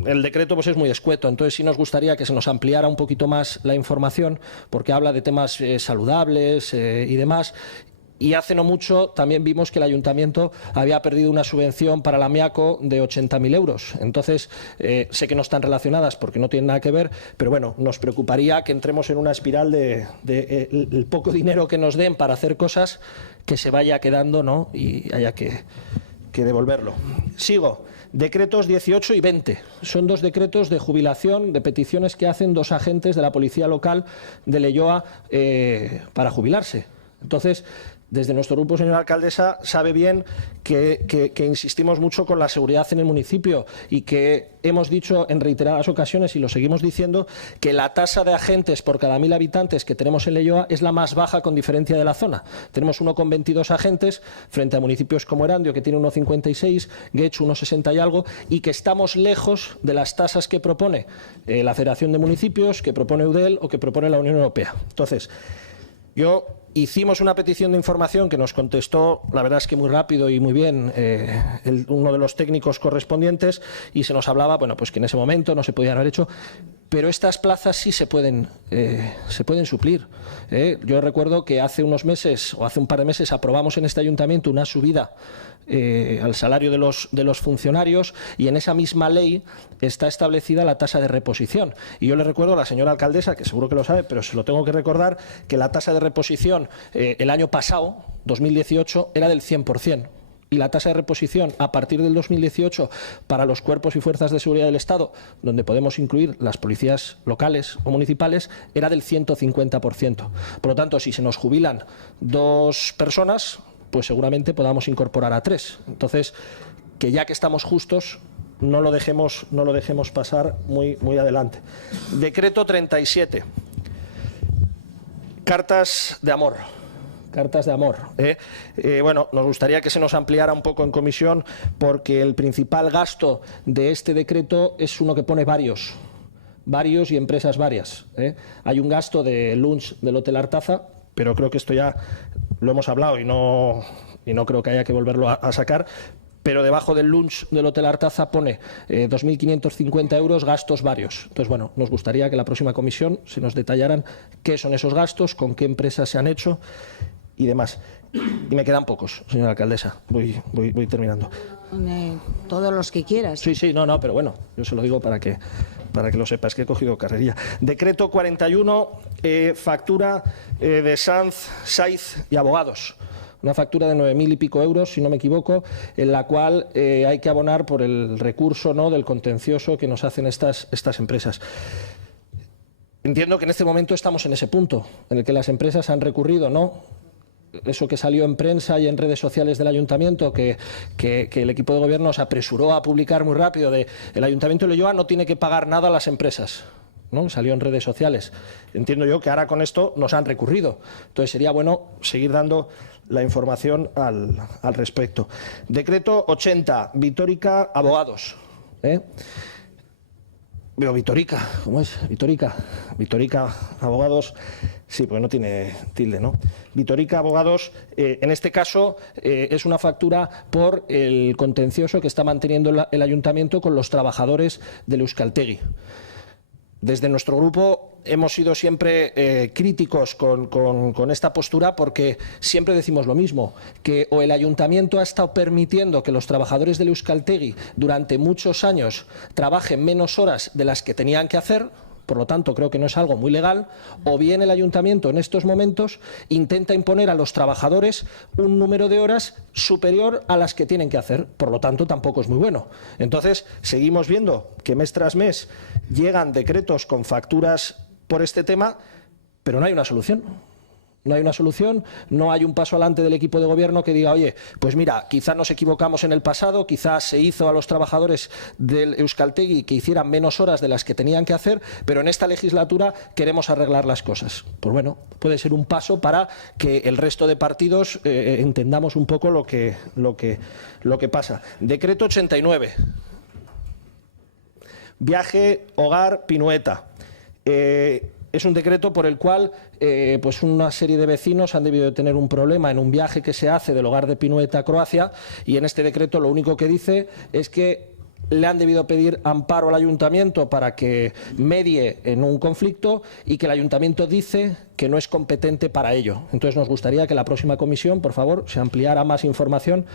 el decreto pues es muy escueto, entonces sí nos gustaría que se nos ampliara un poquito más la información, porque habla de temas saludables y demás. Y hace no mucho también vimos que el ayuntamiento había perdido una subvención para la Miaco de 80.000 €. Entonces, sé que no están relacionadas porque no tienen nada que ver, pero bueno, nos preocuparía que entremos en una espiral de el poco dinero que nos den para hacer cosas que se vaya quedando, ¿no? Y haya que devolverlo. Sigo. Decretos 18 y 20. Son 2 decretos de jubilación, de peticiones que hacen 2 agentes de la policía local de Leioa para jubilarse. Entonces, desde nuestro grupo, señora alcaldesa, sabe bien que insistimos mucho con la seguridad en el municipio y que hemos dicho en reiteradas ocasiones, y lo seguimos diciendo, que la tasa de agentes por cada 1000 habitantes que tenemos en Leioa es la más baja con diferencia de la zona. Tenemos 1,22 agentes frente a municipios como Erandio, que tiene 1,56, Guecho 1,60 y algo, y que estamos lejos de las tasas que propone la Federación de Municipios, que propone EUDEL o que propone la Unión Europea. Entonces, hicimos una petición de información que nos contestó, la verdad es que muy rápido y muy bien, uno de los técnicos correspondientes, y se nos hablaba, bueno, pues que en ese momento no se podían haber hecho, pero estas plazas sí se pueden suplir. Yo recuerdo que hace unos meses o hace un par de meses aprobamos en este ayuntamiento una subida al salario de los funcionarios, y en esa misma ley está establecida la tasa de reposición. Y yo le recuerdo a la señora alcaldesa, que seguro que lo sabe, pero se lo tengo que recordar, que la tasa de reposición el año pasado, 2018, era del 100%. Y la tasa de reposición a partir del 2018 para los cuerpos y fuerzas de seguridad del Estado, donde podemos incluir las policías locales o municipales, era del 150%. Por lo tanto, si se nos jubilan 2 personas, pues seguramente podamos incorporar a 3. Entonces, que ya que estamos justos, no lo dejemos pasar muy adelante. Decreto 37. Cartas de amor. Cartas de amor. Bueno, nos gustaría que se nos ampliara un poco en comisión, porque el principal gasto de este decreto es uno que pone varios y empresas varias. Hay un gasto de lunch del Hotel Artaza, pero creo que esto ya lo hemos hablado y no creo que haya que volverlo a sacar. Pero debajo del lunch del Hotel Artaza pone 2.550 euros gastos varios. Entonces, bueno, nos gustaría que la próxima comisión se nos detallaran qué son esos gastos, con qué empresas se han hecho y demás. Y me quedan pocos, señora alcaldesa. Voy terminando. Todos los que quieras. Sí, no, pero bueno, yo se lo digo para que lo sepas, que he cogido carrerilla. Decreto 41, factura de Sanz, Saiz y Abogados. Una factura de 9.000 y pico euros, si no me equivoco, en la cual hay que abonar por el recurso, ¿no?, del contencioso que nos hacen estas empresas. Entiendo que en este momento estamos en ese punto, en el que las empresas han recurrido, ¿no? Eso que salió en prensa y en redes sociales del ayuntamiento, que el equipo de gobierno se apresuró a publicar muy rápido, de el ayuntamiento de Leioa no tiene que pagar nada a las empresas, ¿no? Salió en redes sociales. Entiendo yo que ahora con esto nos han recurrido. Entonces sería bueno seguir dando la información al respecto. Decreto 80, Vitórica Abogados. Veo Vitórica, ¿cómo es? Vitórica Abogados, sí, porque no tiene tilde, ¿no? Vitórica Abogados, en este caso, es una factura por el contencioso que está manteniendo el ayuntamiento con los trabajadores del Euskaltegui. Desde nuestro grupo hemos sido siempre críticos con esta postura, porque siempre decimos lo mismo, que o el ayuntamiento ha estado permitiendo que los trabajadores del Euskaltegui durante muchos años trabajen menos horas de las que tenían que hacer, por lo tanto creo que no es algo muy legal, o bien el ayuntamiento en estos momentos intenta imponer a los trabajadores un número de horas superior a las que tienen que hacer, por lo tanto tampoco es muy bueno. Entonces seguimos viendo que mes tras mes llegan decretos con facturas por este tema, pero no hay una solución. No hay una solución, no hay un paso adelante del equipo de gobierno que diga, oye, pues mira, quizás nos equivocamos en el pasado, quizás se hizo a los trabajadores del Euskaltegui que hicieran menos horas de las que tenían que hacer, pero en esta legislatura queremos arreglar las cosas. Pues bueno, puede ser un paso para que el resto de partidos entendamos un poco lo que pasa. Decreto 89. Viaje, hogar, Pinueta. Es un decreto por el cual pues una serie de vecinos han debido de tener un problema en un viaje que se hace del hogar de Pinueta a Croacia, y en este decreto lo único que dice es que le han debido pedir amparo al ayuntamiento para que medie en un conflicto, y que el ayuntamiento dice que no es competente para ello. Entonces nos gustaría que la próxima comisión, por favor, se ampliara más información,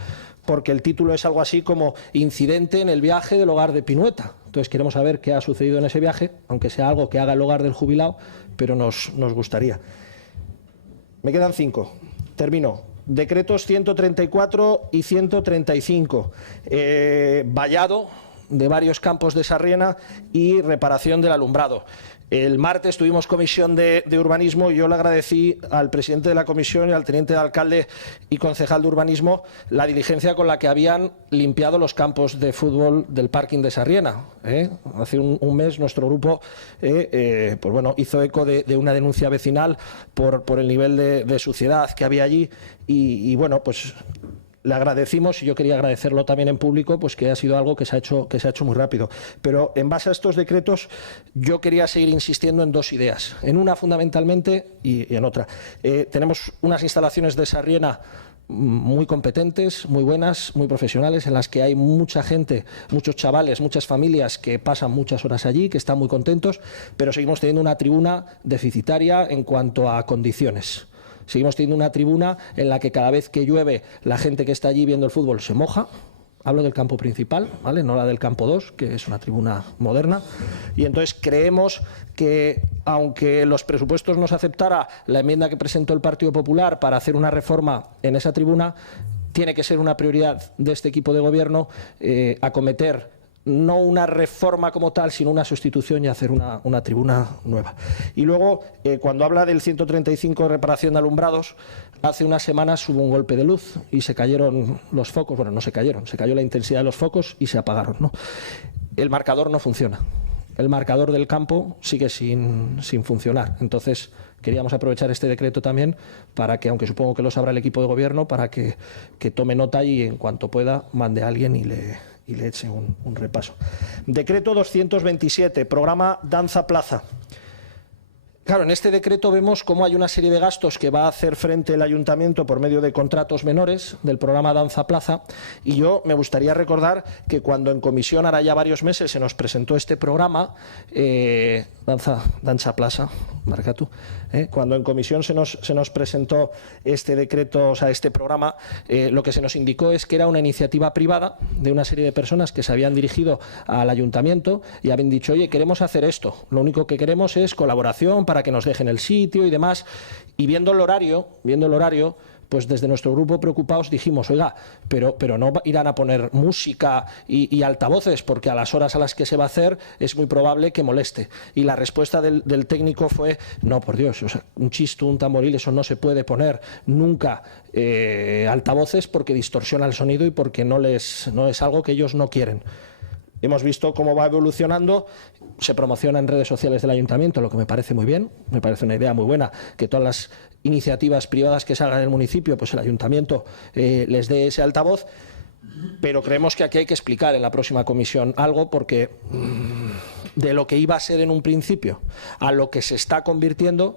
porque el título es algo así como incidente en el viaje del hogar de Pinueta. Entonces queremos saber qué ha sucedido en ese viaje, aunque sea algo que haga el hogar del jubilado, pero nos gustaría. Me quedan 5. Termino. Decretos 134 y 135. Vallado de varios campos de Sarriena y reparación del alumbrado. El martes tuvimos comisión de urbanismo y yo le agradecí al presidente de la comisión y al teniente de alcalde y concejal de urbanismo la diligencia con la que habían limpiado los campos de fútbol del parking de Sarriena. Hace un mes nuestro grupo pues bueno, hizo eco de una denuncia vecinal por el nivel de suciedad que había allí, y bueno, pues le agradecimos, y yo quería agradecerlo también en público, pues que ha sido algo que se ha hecho muy rápido. Pero en base a estos decretos yo quería seguir insistiendo en 2 ideas, en una fundamentalmente y en otra. Tenemos unas instalaciones de Sarriena muy competentes, muy buenas, muy profesionales, en las que hay mucha gente, muchos chavales, muchas familias que pasan muchas horas allí, que están muy contentos, pero seguimos teniendo una tribuna deficitaria en cuanto a condiciones. Seguimos teniendo una tribuna en la que cada vez que llueve la gente que está allí viendo el fútbol se moja. Hablo del campo principal, ¿vale? No la del campo 2, que es una tribuna moderna. Y entonces creemos que, aunque los presupuestos nos aceptara la enmienda que presentó el Partido Popular para hacer una reforma en esa tribuna, tiene que ser una prioridad de este equipo de gobierno acometer no una reforma como tal, sino una sustitución y hacer una tribuna nueva. Y luego, cuando habla del 135 de reparación de alumbrados, hace unas semanas hubo un golpe de luz y se cayeron los focos. Bueno, no se cayeron, se cayó la intensidad de los focos y se apagaron, ¿no? El marcador no funciona. El marcador del campo sigue sin funcionar. Entonces, queríamos aprovechar este decreto también para que, aunque supongo que lo sabrá el equipo de gobierno, para que tome nota y en cuanto pueda mande a alguien y le eche un repaso. Decreto 227, programa Danza Plaza. Claro, en este decreto vemos cómo hay una serie de gastos que va a hacer frente el ayuntamiento por medio de contratos menores del programa Danza Plaza, y yo me gustaría recordar que cuando en comisión, ahora ya varios meses, se nos presentó este programa, Danza Plaza, marca tú, cuando en comisión se nos presentó este decreto, o sea, este programa, lo que se nos indicó es que era una iniciativa privada de una serie de personas que se habían dirigido al ayuntamiento y habían dicho, oye, queremos hacer esto, lo único que queremos es colaboración para que nos dejen el sitio y demás. Y viendo el horario, pues desde nuestro grupo preocupados dijimos, oiga, pero no irán a poner música y altavoces, porque a las horas a las que se va a hacer es muy probable que moleste. Y la respuesta del técnico fue, no, por Dios, o sea, un chisto, un tamboril, eso no se puede poner nunca altavoces, porque distorsiona el sonido y porque no es algo que ellos no quieren. Hemos visto cómo va evolucionando, se promociona en redes sociales del ayuntamiento, lo que me parece muy bien, me parece una idea muy buena, que todas las iniciativas privadas que salgan en el municipio, pues el ayuntamiento les dé ese altavoz, pero creemos que aquí hay que explicar en la próxima comisión algo, porque de lo que iba a ser en un principio a lo que se está convirtiendo,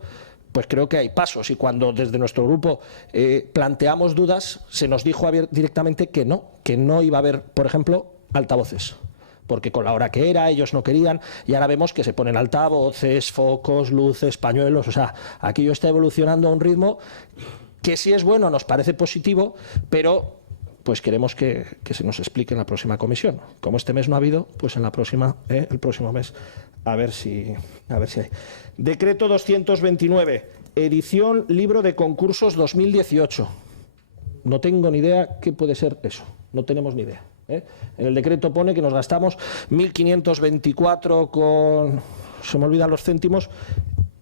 pues creo que hay pasos, y cuando desde nuestro grupo planteamos dudas, se nos dijo directamente que no iba a haber, por ejemplo, altavoces, porque con la hora que era ellos no querían, y ahora vemos que se ponen altavoces, focos, luces, pañuelos. O sea, aquello está evolucionando a un ritmo que, si es bueno, nos parece positivo, pero pues queremos que se nos explique en la próxima comisión. Como este mes no ha habido, pues en la próxima, el próximo mes, a ver si hay. Decreto 229, edición libro de concursos 2018. No tengo ni idea qué puede ser eso, no tenemos ni idea. En el decreto pone que nos gastamos 1.524 con, se me olvidan los céntimos,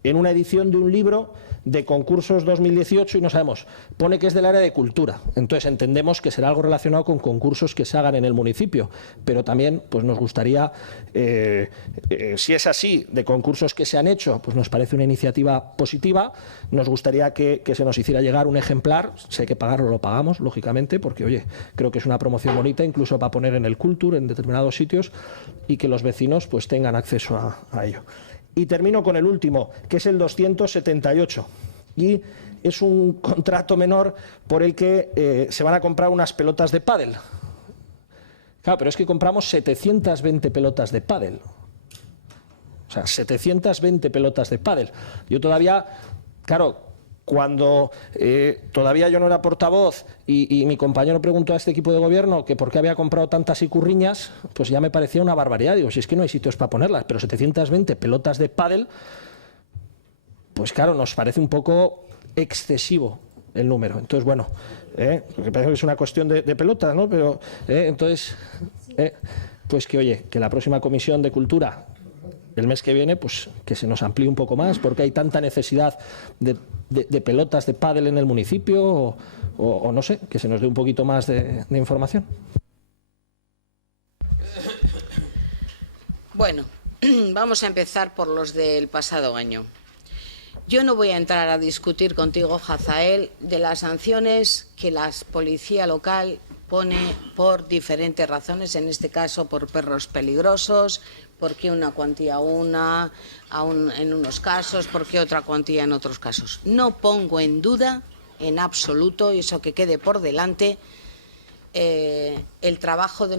en una edición de un libro de concursos 2018 y no sabemos. Pone que es del área de cultura, entonces entendemos que será algo relacionado con concursos que se hagan en el municipio, pero también pues nos gustaría, si es así, de concursos que se han hecho, pues nos parece una iniciativa positiva. Nos gustaría que se nos hiciera llegar un ejemplar, si hay que pagarlo lo pagamos, lógicamente, porque oye, creo que es una promoción bonita, incluso para poner en el Cultur, en determinados sitios, y que los vecinos pues tengan acceso a ello. Y termino con el último, que es el 278, y es un contrato menor por el que se van a comprar unas pelotas de pádel. Claro, pero es que compramos 720 pelotas de pádel. O sea, 720 pelotas de pádel. Yo todavía, claro, cuando todavía yo no era portavoz y mi compañero preguntó a este equipo de gobierno que por qué había comprado tantas icurriñas, pues ya me parecía una barbaridad. Digo, si es que no hay sitios para ponerlas, pero 720 pelotas de pádel, pues claro, nos parece un poco excesivo el número. Entonces, bueno, porque parece que es una cuestión de pelotas, ¿no? Pero, entonces, pues que oye, que la próxima Comisión de Cultura, el mes que viene, pues que se nos amplíe un poco más, porque hay tanta necesidad de pelotas de pádel en el municipio, o no sé, que se nos dé un poquito más de información. Bueno, vamos a empezar por los del pasado año. Yo no voy a entrar a discutir contigo, Hazael, de las sanciones que la policía local pone por diferentes razones, en este caso por perros peligrosos, por qué una cuantía en unos casos, por qué otra cuantía en otros casos. No pongo en duda en absoluto, y eso que quede por delante, el trabajo de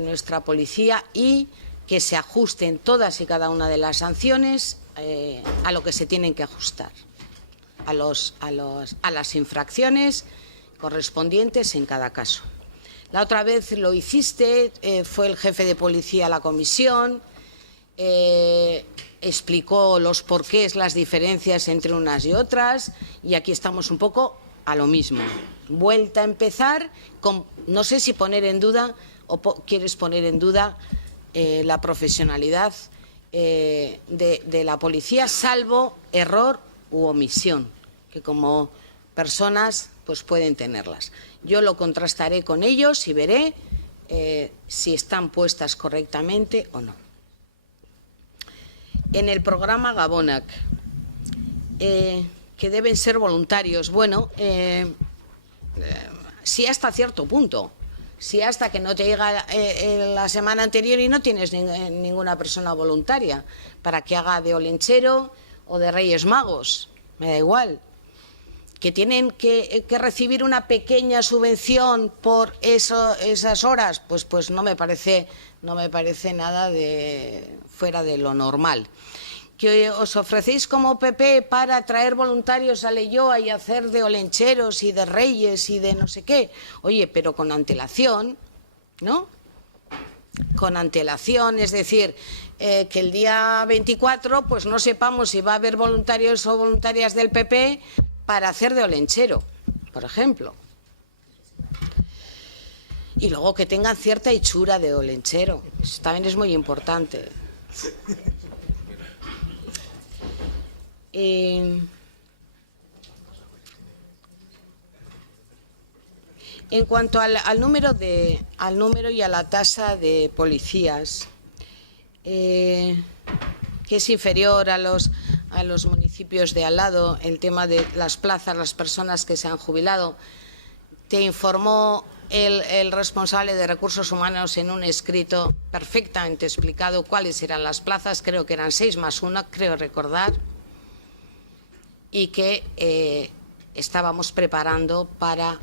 nuestra policía y que se ajusten todas y cada una de las sanciones a lo que se tienen que ajustar, a las infracciones correspondientes en cada caso. La otra vez lo hiciste, fue el jefe de policía a la comisión, explicó los porqués, las diferencias entre unas y otras, y aquí estamos un poco a lo mismo. Vuelta a empezar, no sé si poner en duda o quieres poner en duda la profesionalidad de la policía, salvo error u omisión, que como personas pues pueden tenerlas. Yo lo contrastaré con ellos y veré si están puestas correctamente o no. En el programa Gabonak, que deben ser voluntarios, bueno, sí hasta cierto punto, sí hasta que no te llega la semana anterior y no tienes ninguna persona voluntaria para que haga de olenchero o de Reyes Magos, me da igual. Que tienen que recibir una pequeña subvención por esas horas, pues no me parece nada fuera de lo normal. Que os ofrecéis como PP para traer voluntarios a Leioa y hacer de olencheros y de reyes y de no sé qué. Oye, pero con antelación, ¿no? Con antelación, es decir, que el día 24 pues no sepamos si va a haber voluntarios o voluntarias del PP para hacer de olenchero, por ejemplo. Y luego que tengan cierta hechura de olenchero. Eso también es muy importante. En cuanto al número y a la tasa de policías, que es inferior a los municipios de al lado, el tema de las plazas, las personas que se han jubilado, te informó el responsable de recursos humanos en un escrito perfectamente explicado cuáles eran las plazas, creo que eran 6 más 1, creo recordar, y que estábamos preparando para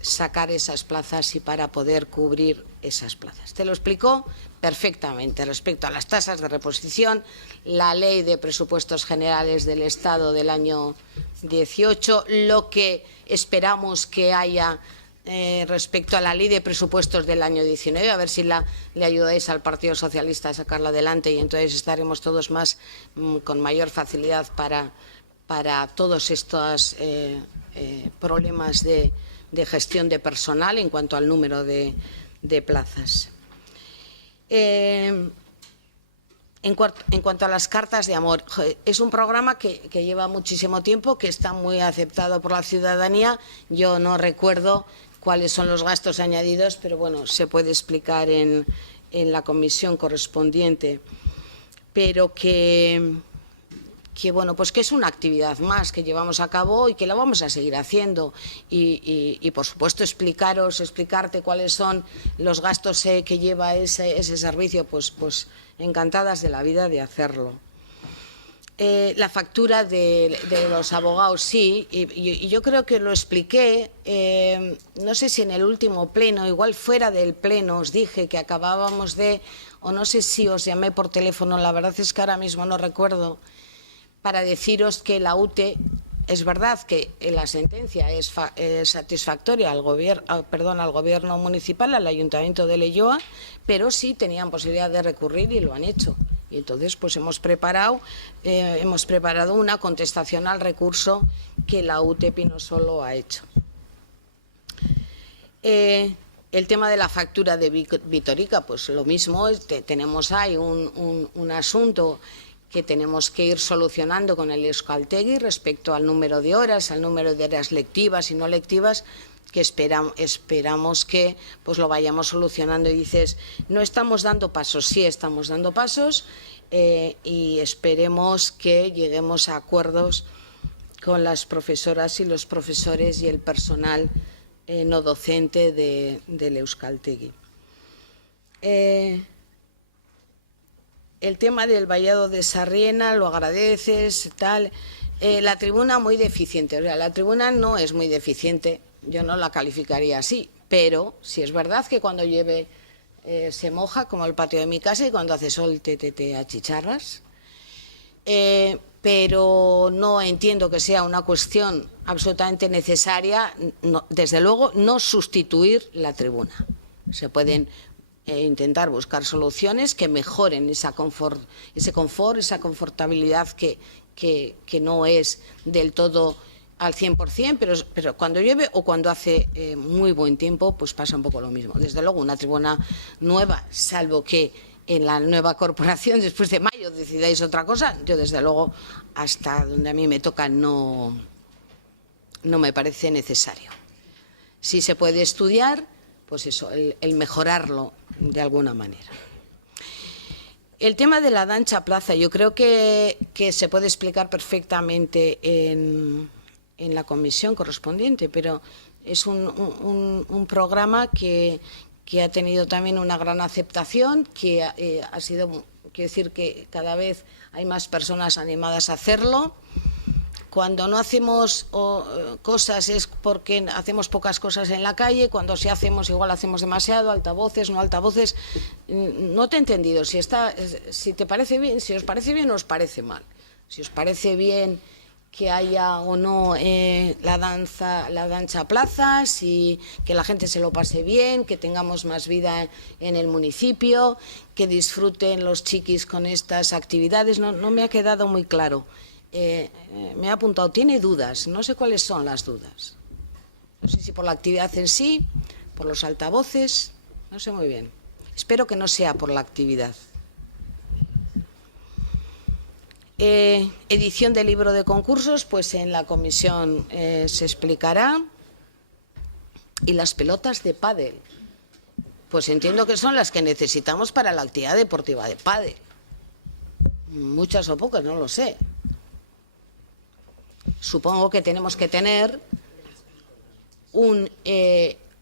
sacar esas plazas y para poder cubrir esas plazas. Te lo explicó perfectamente respecto a las tasas de reposición, la Ley de Presupuestos Generales del Estado del año 18, lo que esperamos que haya respecto a la Ley de Presupuestos del año 19, a ver si le ayudáis al Partido Socialista a sacarla adelante y entonces estaremos todos con mayor facilidad para todos estos problemas de gestión de personal en cuanto al número de plazas. En cuanto a las cartas de amor, es un programa que lleva muchísimo tiempo, que está muy aceptado por la ciudadanía. Yo no recuerdo cuáles son los gastos añadidos, pero bueno, se puede explicar en la comisión correspondiente. Pero que bueno, pues que es una actividad más que llevamos a cabo y que la vamos a seguir haciendo y por supuesto explicarte cuáles son los gastos que lleva ese servicio, pues encantadas de la vida de hacerlo. La factura de los abogados, sí, y yo creo que lo expliqué, no sé si en el último pleno, igual fuera del pleno, os dije que acabábamos o no sé si os llamé por teléfono, la verdad es que ahora mismo no recuerdo, para deciros que la UTE, es verdad que la sentencia es satisfactoria al gobierno municipal, al Ayuntamiento de Leioa, pero sí tenían posibilidad de recurrir y lo han hecho. Y entonces pues hemos preparado una contestación al recurso que la UTE Pinosolo ha hecho. El tema de la factura de Vitorica, pues lo mismo, tenemos ahí un asunto que tenemos que ir solucionando con el Euskaltegui respecto al número de horas, al número de horas lectivas y no lectivas, que esperamos que pues lo vayamos solucionando. Y dices, no estamos dando pasos, sí estamos dando pasos y esperemos que lleguemos a acuerdos con las profesoras y los profesores y el personal no docente del Euskaltegui. El tema del vallado de Sarriena, lo agradeces, tal. La tribuna muy deficiente. O sea, la tribuna no es muy deficiente, yo no la calificaría así, pero sí es verdad que cuando llueve se moja, como el patio de mi casa, y cuando hace sol te achicharras. Pero no entiendo que sea una cuestión absolutamente necesaria, no, desde luego, no sustituir la tribuna. Se pueden intentar buscar soluciones que mejoren ese confort, esa confortabilidad que no es del todo al 100%, pero cuando llueve o cuando hace muy buen tiempo, pues pasa un poco lo mismo. Desde luego, una tribuna nueva, salvo que en la nueva corporación, después de mayo, decidáis otra cosa, yo desde luego, hasta donde a mí me toca, no me parece necesario. Si se puede estudiar, pues eso, el mejorarlo de alguna manera. El tema de la dancha plaza, yo creo que se puede explicar perfectamente en la comisión correspondiente, pero es un programa que ha tenido también una gran aceptación, que ha sido, quiero decir que cada vez hay más personas animadas a hacerlo. Cuando no hacemos cosas es porque hacemos pocas cosas en la calle, cuando sí hacemos igual hacemos demasiado, altavoces, no altavoces. No te he entendido, si te parece bien, si os parece bien o os parece mal. Si os parece bien que haya o no la dancha plaza, si que la gente se lo pase bien, que tengamos más vida en el municipio, que disfruten los chiquis con estas actividades, no me ha quedado muy claro. Me ha apuntado, tiene dudas, no sé cuáles son las dudas. No sé si por la actividad en sí, por los altavoces, no sé muy bien. Espero que no sea por la actividad. Edición del libro de concursos, pues en la comisión se explicará. Y las pelotas de pádel, pues entiendo que son las que necesitamos para la actividad deportiva de pádel. Muchas o pocas, no lo sé. Supongo que tenemos que tener un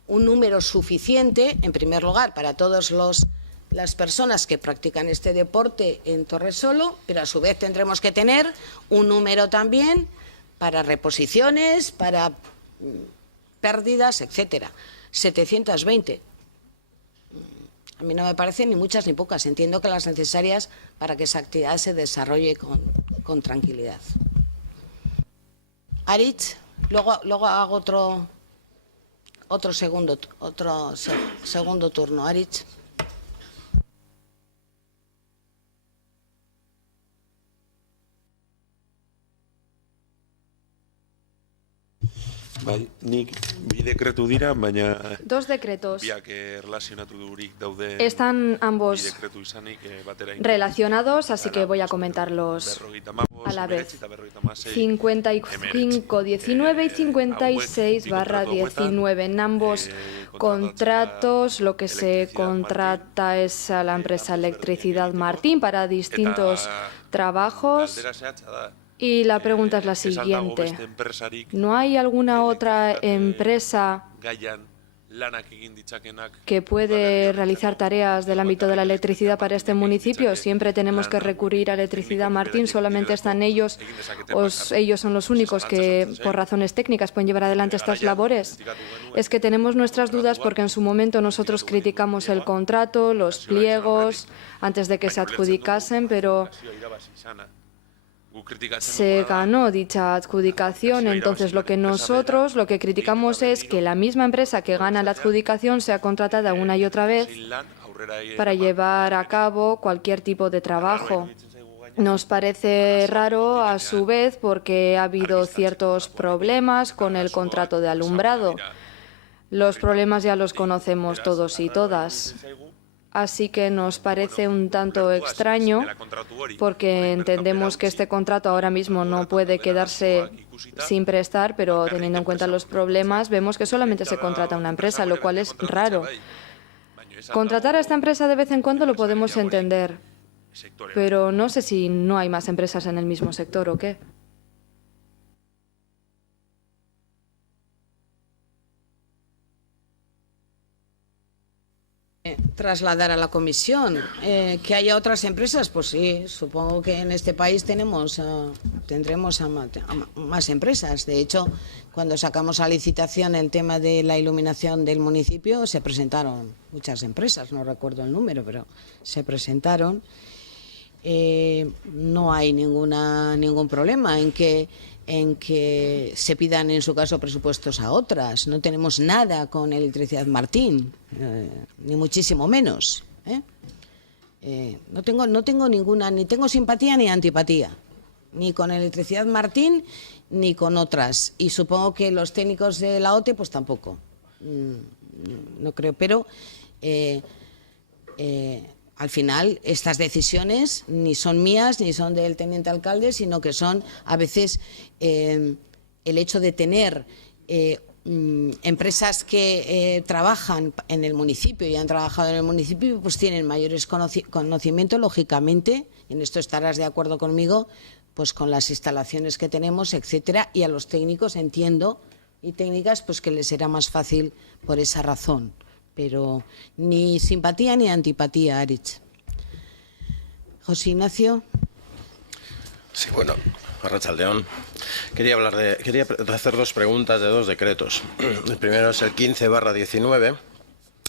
número suficiente, en primer lugar, para todas las personas que practican este deporte en Torresolo, pero a su vez tendremos que tener un número también para reposiciones, para pérdidas, etcétera. 720. A mí no me parecen ni muchas ni pocas. Entiendo que las necesarias para que esa actividad se desarrolle con tranquilidad. Aritz, luego hago otro segundo turno. Aritz. Bai, nik bi dekretu dira, baina Dos decretos. biak erlazionaturik daude Están ambos bi dekretu izanik batera relacionados, así que voy a comentarlos a la vez. 55-19 y 56-19. En ambos contratos lo que se contrata es a la empresa Electricidad Martín para distintos trabajos. Y la pregunta es la siguiente. ¿No hay alguna otra empresa que puede realizar tareas del ámbito de la electricidad para este municipio? Siempre tenemos que recurrir a Electricidad Martín, solamente están ellos, ellos son los únicos que por razones técnicas pueden llevar adelante estas labores. Es que tenemos nuestras dudas porque en su momento nosotros criticamos el contrato, los pliegos, antes de que se adjudicasen, pero se ganó dicha adjudicación. Entonces lo que criticamos es que la misma empresa que gana la adjudicación sea contratada una y otra vez para llevar a cabo cualquier tipo de trabajo. Nos parece raro a su vez porque ha habido ciertos problemas con el contrato de alumbrado. Los problemas ya los conocemos todos y todas. Así que nos parece un tanto extraño porque entendemos que este contrato ahora mismo no puede quedarse sin prestar, pero teniendo en cuenta los problemas vemos que solamente se contrata a una empresa, lo cual es raro. Contratar a esta empresa de vez en cuando lo podemos entender, pero no sé si no hay más empresas en el mismo sector o qué. Trasladar a la comisión. ¿Que haya otras empresas? Pues sí, supongo que en este país tendremos a más empresas. De hecho, cuando sacamos a licitación el tema de la iluminación del municipio, se presentaron muchas empresas, no recuerdo el número, pero se presentaron. No hay ningún problema en que se pidan, en su caso, presupuestos a otras. No tenemos nada con Electricidad Martín, ni muchísimo menos. No tengo ninguna, ni tengo simpatía ni antipatía, ni con Electricidad Martín ni con otras. Y supongo que los técnicos de la OTE, pues tampoco. No creo, pero al final estas decisiones ni son mías ni son del teniente alcalde, sino que son a veces el hecho de tener empresas que trabajan en el municipio y han trabajado en el municipio, pues tienen mayores conocimientos, lógicamente, y en esto estarás de acuerdo conmigo, pues con las instalaciones que tenemos, etcétera, y a los técnicos, entiendo, y técnicas, pues que les será más fácil por esa razón. Pero ni simpatía ni antipatía, Aritz. José Ignacio. Sí, bueno, Arratsaldeon. Quería hacer dos preguntas de dos decretos. El primero es el 15/19,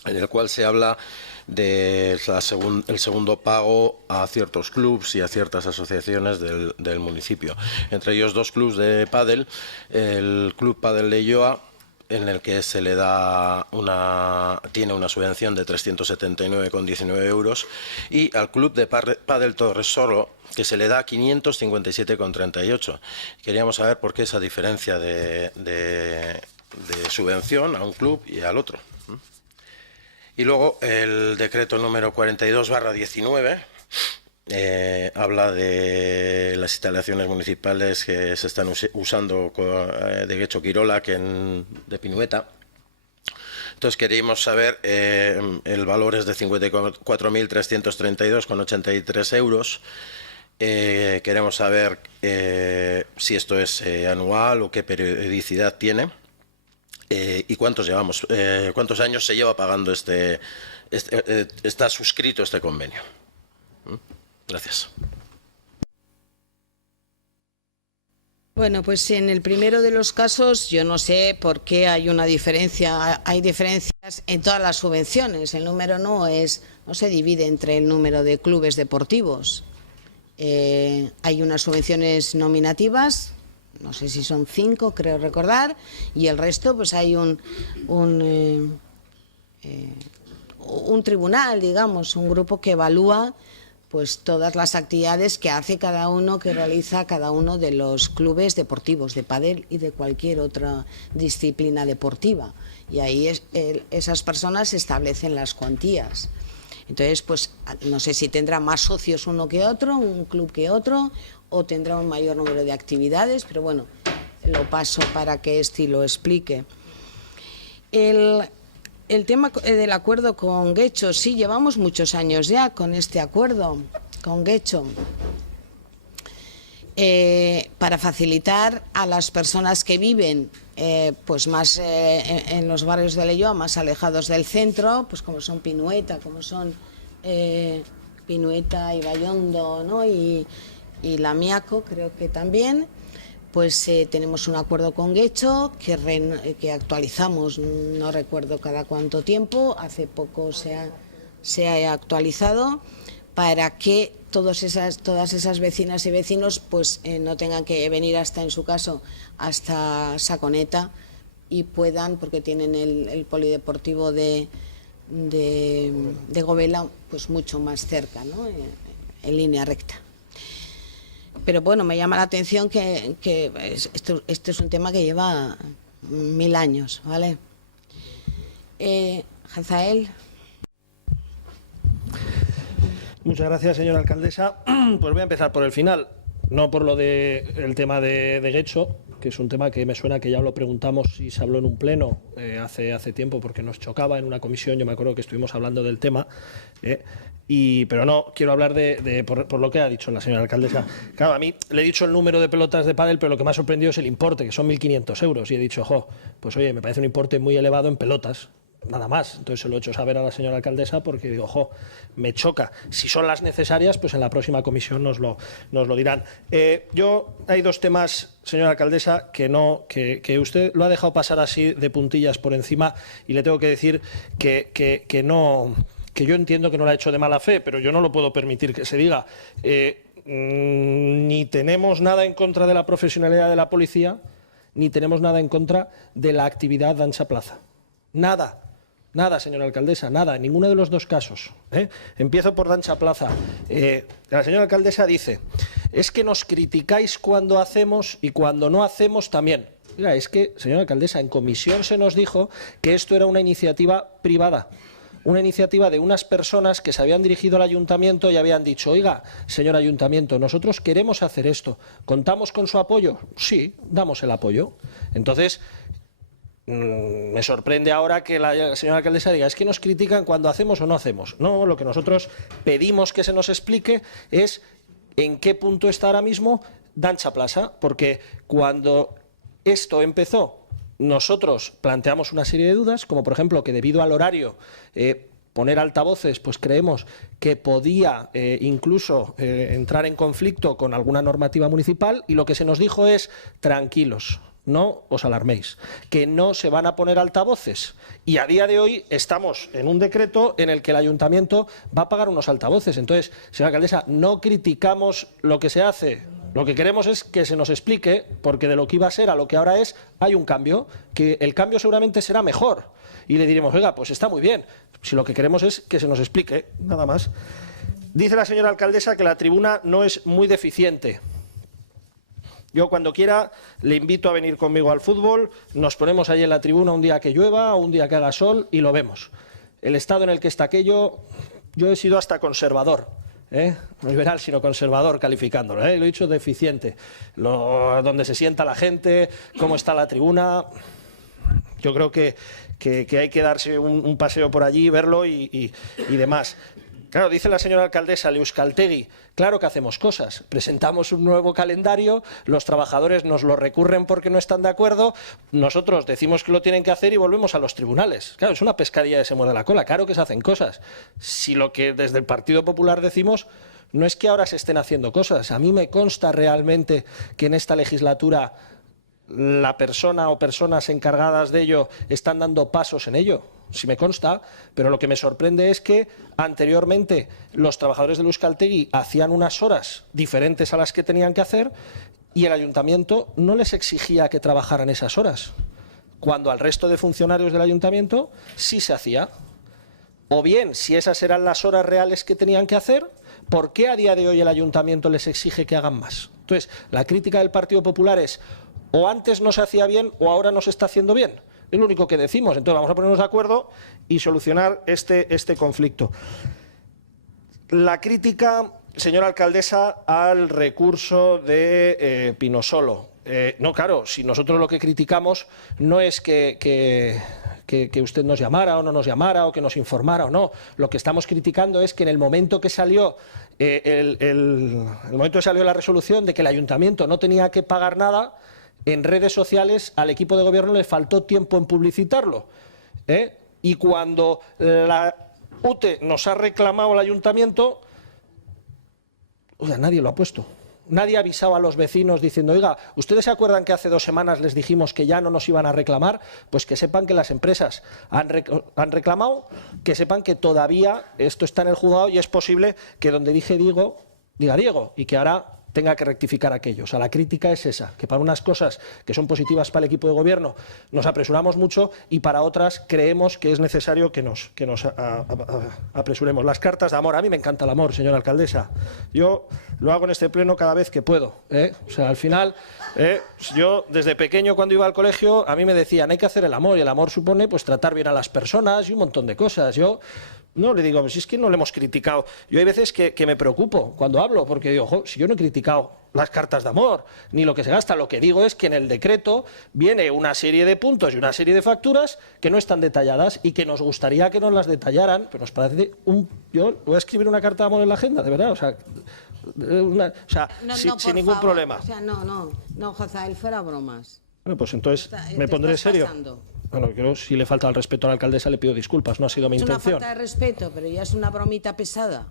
en el cual se habla del segundo pago a ciertos clubs y a ciertas asociaciones del municipio. Entre ellos dos clubs de pádel, el Club Pádel Leioa, en el que se le da tiene una subvención de 379,19 euros, y al Club de Pádel Torresoro, que se le da 557,38. Queríamos saber por qué esa diferencia de subvención a un club y al otro. Y luego el decreto número 42/19 habla de las instalaciones municipales que se están usando de Guecho Quirola, de Pinueta. Entonces queríamos saber, el valor es de 54.332,83 euros. Queremos saber si esto es anual o qué periodicidad tiene. ¿Y cuántos años se lleva pagando está suscrito este convenio? Gracias. Bueno, pues en el primero de los casos yo no sé por qué hay una diferencia. Hay diferencias en todas las subvenciones. El número no se divide entre el número de clubes deportivos. Hay unas subvenciones nominativas, no sé si son 5, creo recordar, y el resto pues hay un tribunal, digamos, un grupo que evalúa pues todas las actividades que realiza cada uno de los clubes deportivos de pádel y de cualquier otra disciplina deportiva. Y ahí esas personas establecen las cuantías. Entonces, pues no sé si tendrá más socios uno que otro, un club que otro, o tendrá un mayor número de actividades, pero bueno, lo paso para que lo explique. El tema del acuerdo con Guecho, sí, llevamos muchos años ya con este acuerdo con Guecho, para facilitar a las personas que viven pues más en los barrios de Leioa, más alejados del centro, pues como son Pinueta, y Bayondo, ¿no? y Lamiaco, creo que también. Pues tenemos un acuerdo con Guecho que actualizamos, no recuerdo cada cuánto tiempo, hace poco se ha actualizado, para que todas esas vecinas y vecinos pues no tengan que venir en su caso, hasta Saconeta, y puedan, porque tienen el polideportivo de Govela pues mucho más cerca, ¿no? En línea recta. Pero bueno, me llama la atención que esto es un tema que lleva 1000 años, ¿vale? Hazael. Muchas gracias, señora alcaldesa. Pues voy a empezar por el final, no por el tema de Guecho, que es un tema que me suena que ya lo preguntamos y se habló en un pleno hace tiempo, porque nos chocaba en una comisión. Yo me acuerdo que estuvimos hablando del tema, pero no, quiero hablar por lo que ha dicho la señora alcaldesa. Claro, a mí le he dicho el número de pelotas de pádel, pero lo que me ha sorprendido es el importe, que son 1.500 euros, y he dicho, pues oye, me parece un importe muy elevado en pelotas, nada más. Entonces se lo he hecho saber a la señora alcaldesa porque digo, ojo, me choca. Si son las necesarias, pues en la próxima comisión nos lo dirán. Hay dos temas, señora alcaldesa, que usted lo ha dejado pasar así de puntillas por encima y le tengo que decir que yo entiendo que no lo ha hecho de mala fe, pero yo no lo puedo permitir que se diga. Ni tenemos nada en contra de la profesionalidad de la policía, ni tenemos nada en contra de la actividad Dansa Plaza. Nada. Nada, señora alcaldesa, nada, en ninguno de los dos casos. Empiezo por Dansa Plaza. La señora alcaldesa dice, es que nos criticáis cuando hacemos y cuando no hacemos también. Oiga, es que, señora alcaldesa, en comisión se nos dijo que esto era una iniciativa privada. Una iniciativa de unas personas que se habían dirigido al ayuntamiento y habían dicho, oiga, señor ayuntamiento, nosotros queremos hacer esto. ¿Contamos con su apoyo? Sí, damos el apoyo. Entonces, me sorprende ahora que la señora alcaldesa diga, es que nos critican cuando hacemos o no hacemos. No, lo que nosotros pedimos que se nos explique es en qué punto está ahora mismo Dansa Plaza, porque cuando esto empezó, nosotros planteamos una serie de dudas, como por ejemplo que debido al horario poner altavoces, pues creemos que podía incluso entrar en conflicto con alguna normativa municipal, y lo que se nos dijo es, tranquilos, no os alarméis, que no se van a poner altavoces. Y a día de hoy estamos en un decreto en el que el ayuntamiento va a pagar unos altavoces. Entonces, señora alcaldesa, no criticamos lo que se hace. Lo que queremos es que se nos explique, porque de lo que iba a ser a lo que ahora es, hay un cambio, que el cambio seguramente será mejor. Y le diremos, oiga, pues está muy bien. Si lo que queremos es que se nos explique, nada más. Dice la señora alcaldesa que la tribuna no es muy deficiente. Yo cuando quiera le invito a venir conmigo al fútbol, nos ponemos ahí en la tribuna un día que llueva o un día que haga sol y lo vemos. El estado en el que está aquello, yo he sido hasta conservador, no liberal sino conservador calificándolo, lo he dicho deficiente. Donde se sienta la gente, cómo está la tribuna, yo creo que hay que darse un paseo por allí, verlo y demás. Claro, dice la señora alcaldesa Euskaltegui, claro que hacemos cosas, presentamos un nuevo calendario, los trabajadores nos lo recurren porque no están de acuerdo, nosotros decimos que lo tienen que hacer y volvemos a los tribunales. Claro, es una pescadilla que se muerde la cola, claro que se hacen cosas. Si lo que desde el Partido Popular decimos no es que ahora se estén haciendo cosas, a mí me consta realmente que en esta legislatura la persona o personas encargadas de ello están dando pasos en ello. Sí me consta, pero lo que me sorprende es que anteriormente los trabajadores del Euskaltegui hacían unas horas diferentes a las que tenían que hacer y el ayuntamiento no les exigía que trabajaran esas horas, cuando al resto de funcionarios del ayuntamiento sí se hacía. O bien, si esas eran las horas reales que tenían que hacer, ¿por qué a día de hoy el ayuntamiento les exige que hagan más? Entonces, la crítica del Partido Popular es o antes no se hacía bien o ahora no se está haciendo bien. Es lo único que decimos. Entonces vamos a ponernos de acuerdo y solucionar este conflicto. La crítica, señora alcaldesa, al recurso de Pinosolo. No, claro, si nosotros lo que criticamos no es que usted nos llamara o no nos llamara o que nos informara o no. Lo que estamos criticando es que en el momento que salió el momento que salió la resolución de que el ayuntamiento no tenía que pagar nada, en redes sociales al equipo de gobierno le faltó tiempo en publicitarlo. Y cuando la UTE nos ha reclamado al ayuntamiento, oiga, nadie lo ha puesto. Nadie ha avisado a los vecinos diciendo, oiga, ¿ustedes se acuerdan que hace 2 semanas les dijimos que ya no nos iban a reclamar? Pues que sepan que las empresas han reclamado, que sepan que todavía esto está en el juzgado y es posible que donde dije Diego, diga Diego, y que ahora tenga que rectificar aquello. O sea, la crítica es esa, que para unas cosas que son positivas para el equipo de gobierno nos apresuramos mucho y para otras creemos que es necesario que nos apresuremos. Las cartas de amor, a mí me encanta el amor, señora alcaldesa. Yo lo hago en este pleno cada vez que puedo. O sea, al final, yo desde pequeño cuando iba al colegio, a mí me decían, hay que hacer el amor, y el amor supone pues tratar bien a las personas y un montón de cosas. Yo no le digo, pues si es que no le hemos criticado. Yo hay veces que me preocupo cuando hablo, porque digo, ojo, si yo no he criticado las cartas de amor, ni lo que se gasta, lo que digo es que en el decreto viene una serie de puntos y una serie de facturas que no están detalladas y que nos gustaría que nos las detallaran, pero nos parece yo voy a escribir una carta de amor en la agenda, de verdad, sin ningún problema. O sea, no, Jozael, fuera bromas. Bueno, pues entonces me pondré serio. Bueno, creo si le falta el respeto a la alcaldesa le pido disculpas, no ha sido mi intención. Es una falta de respeto, pero ya es una bromita pesada.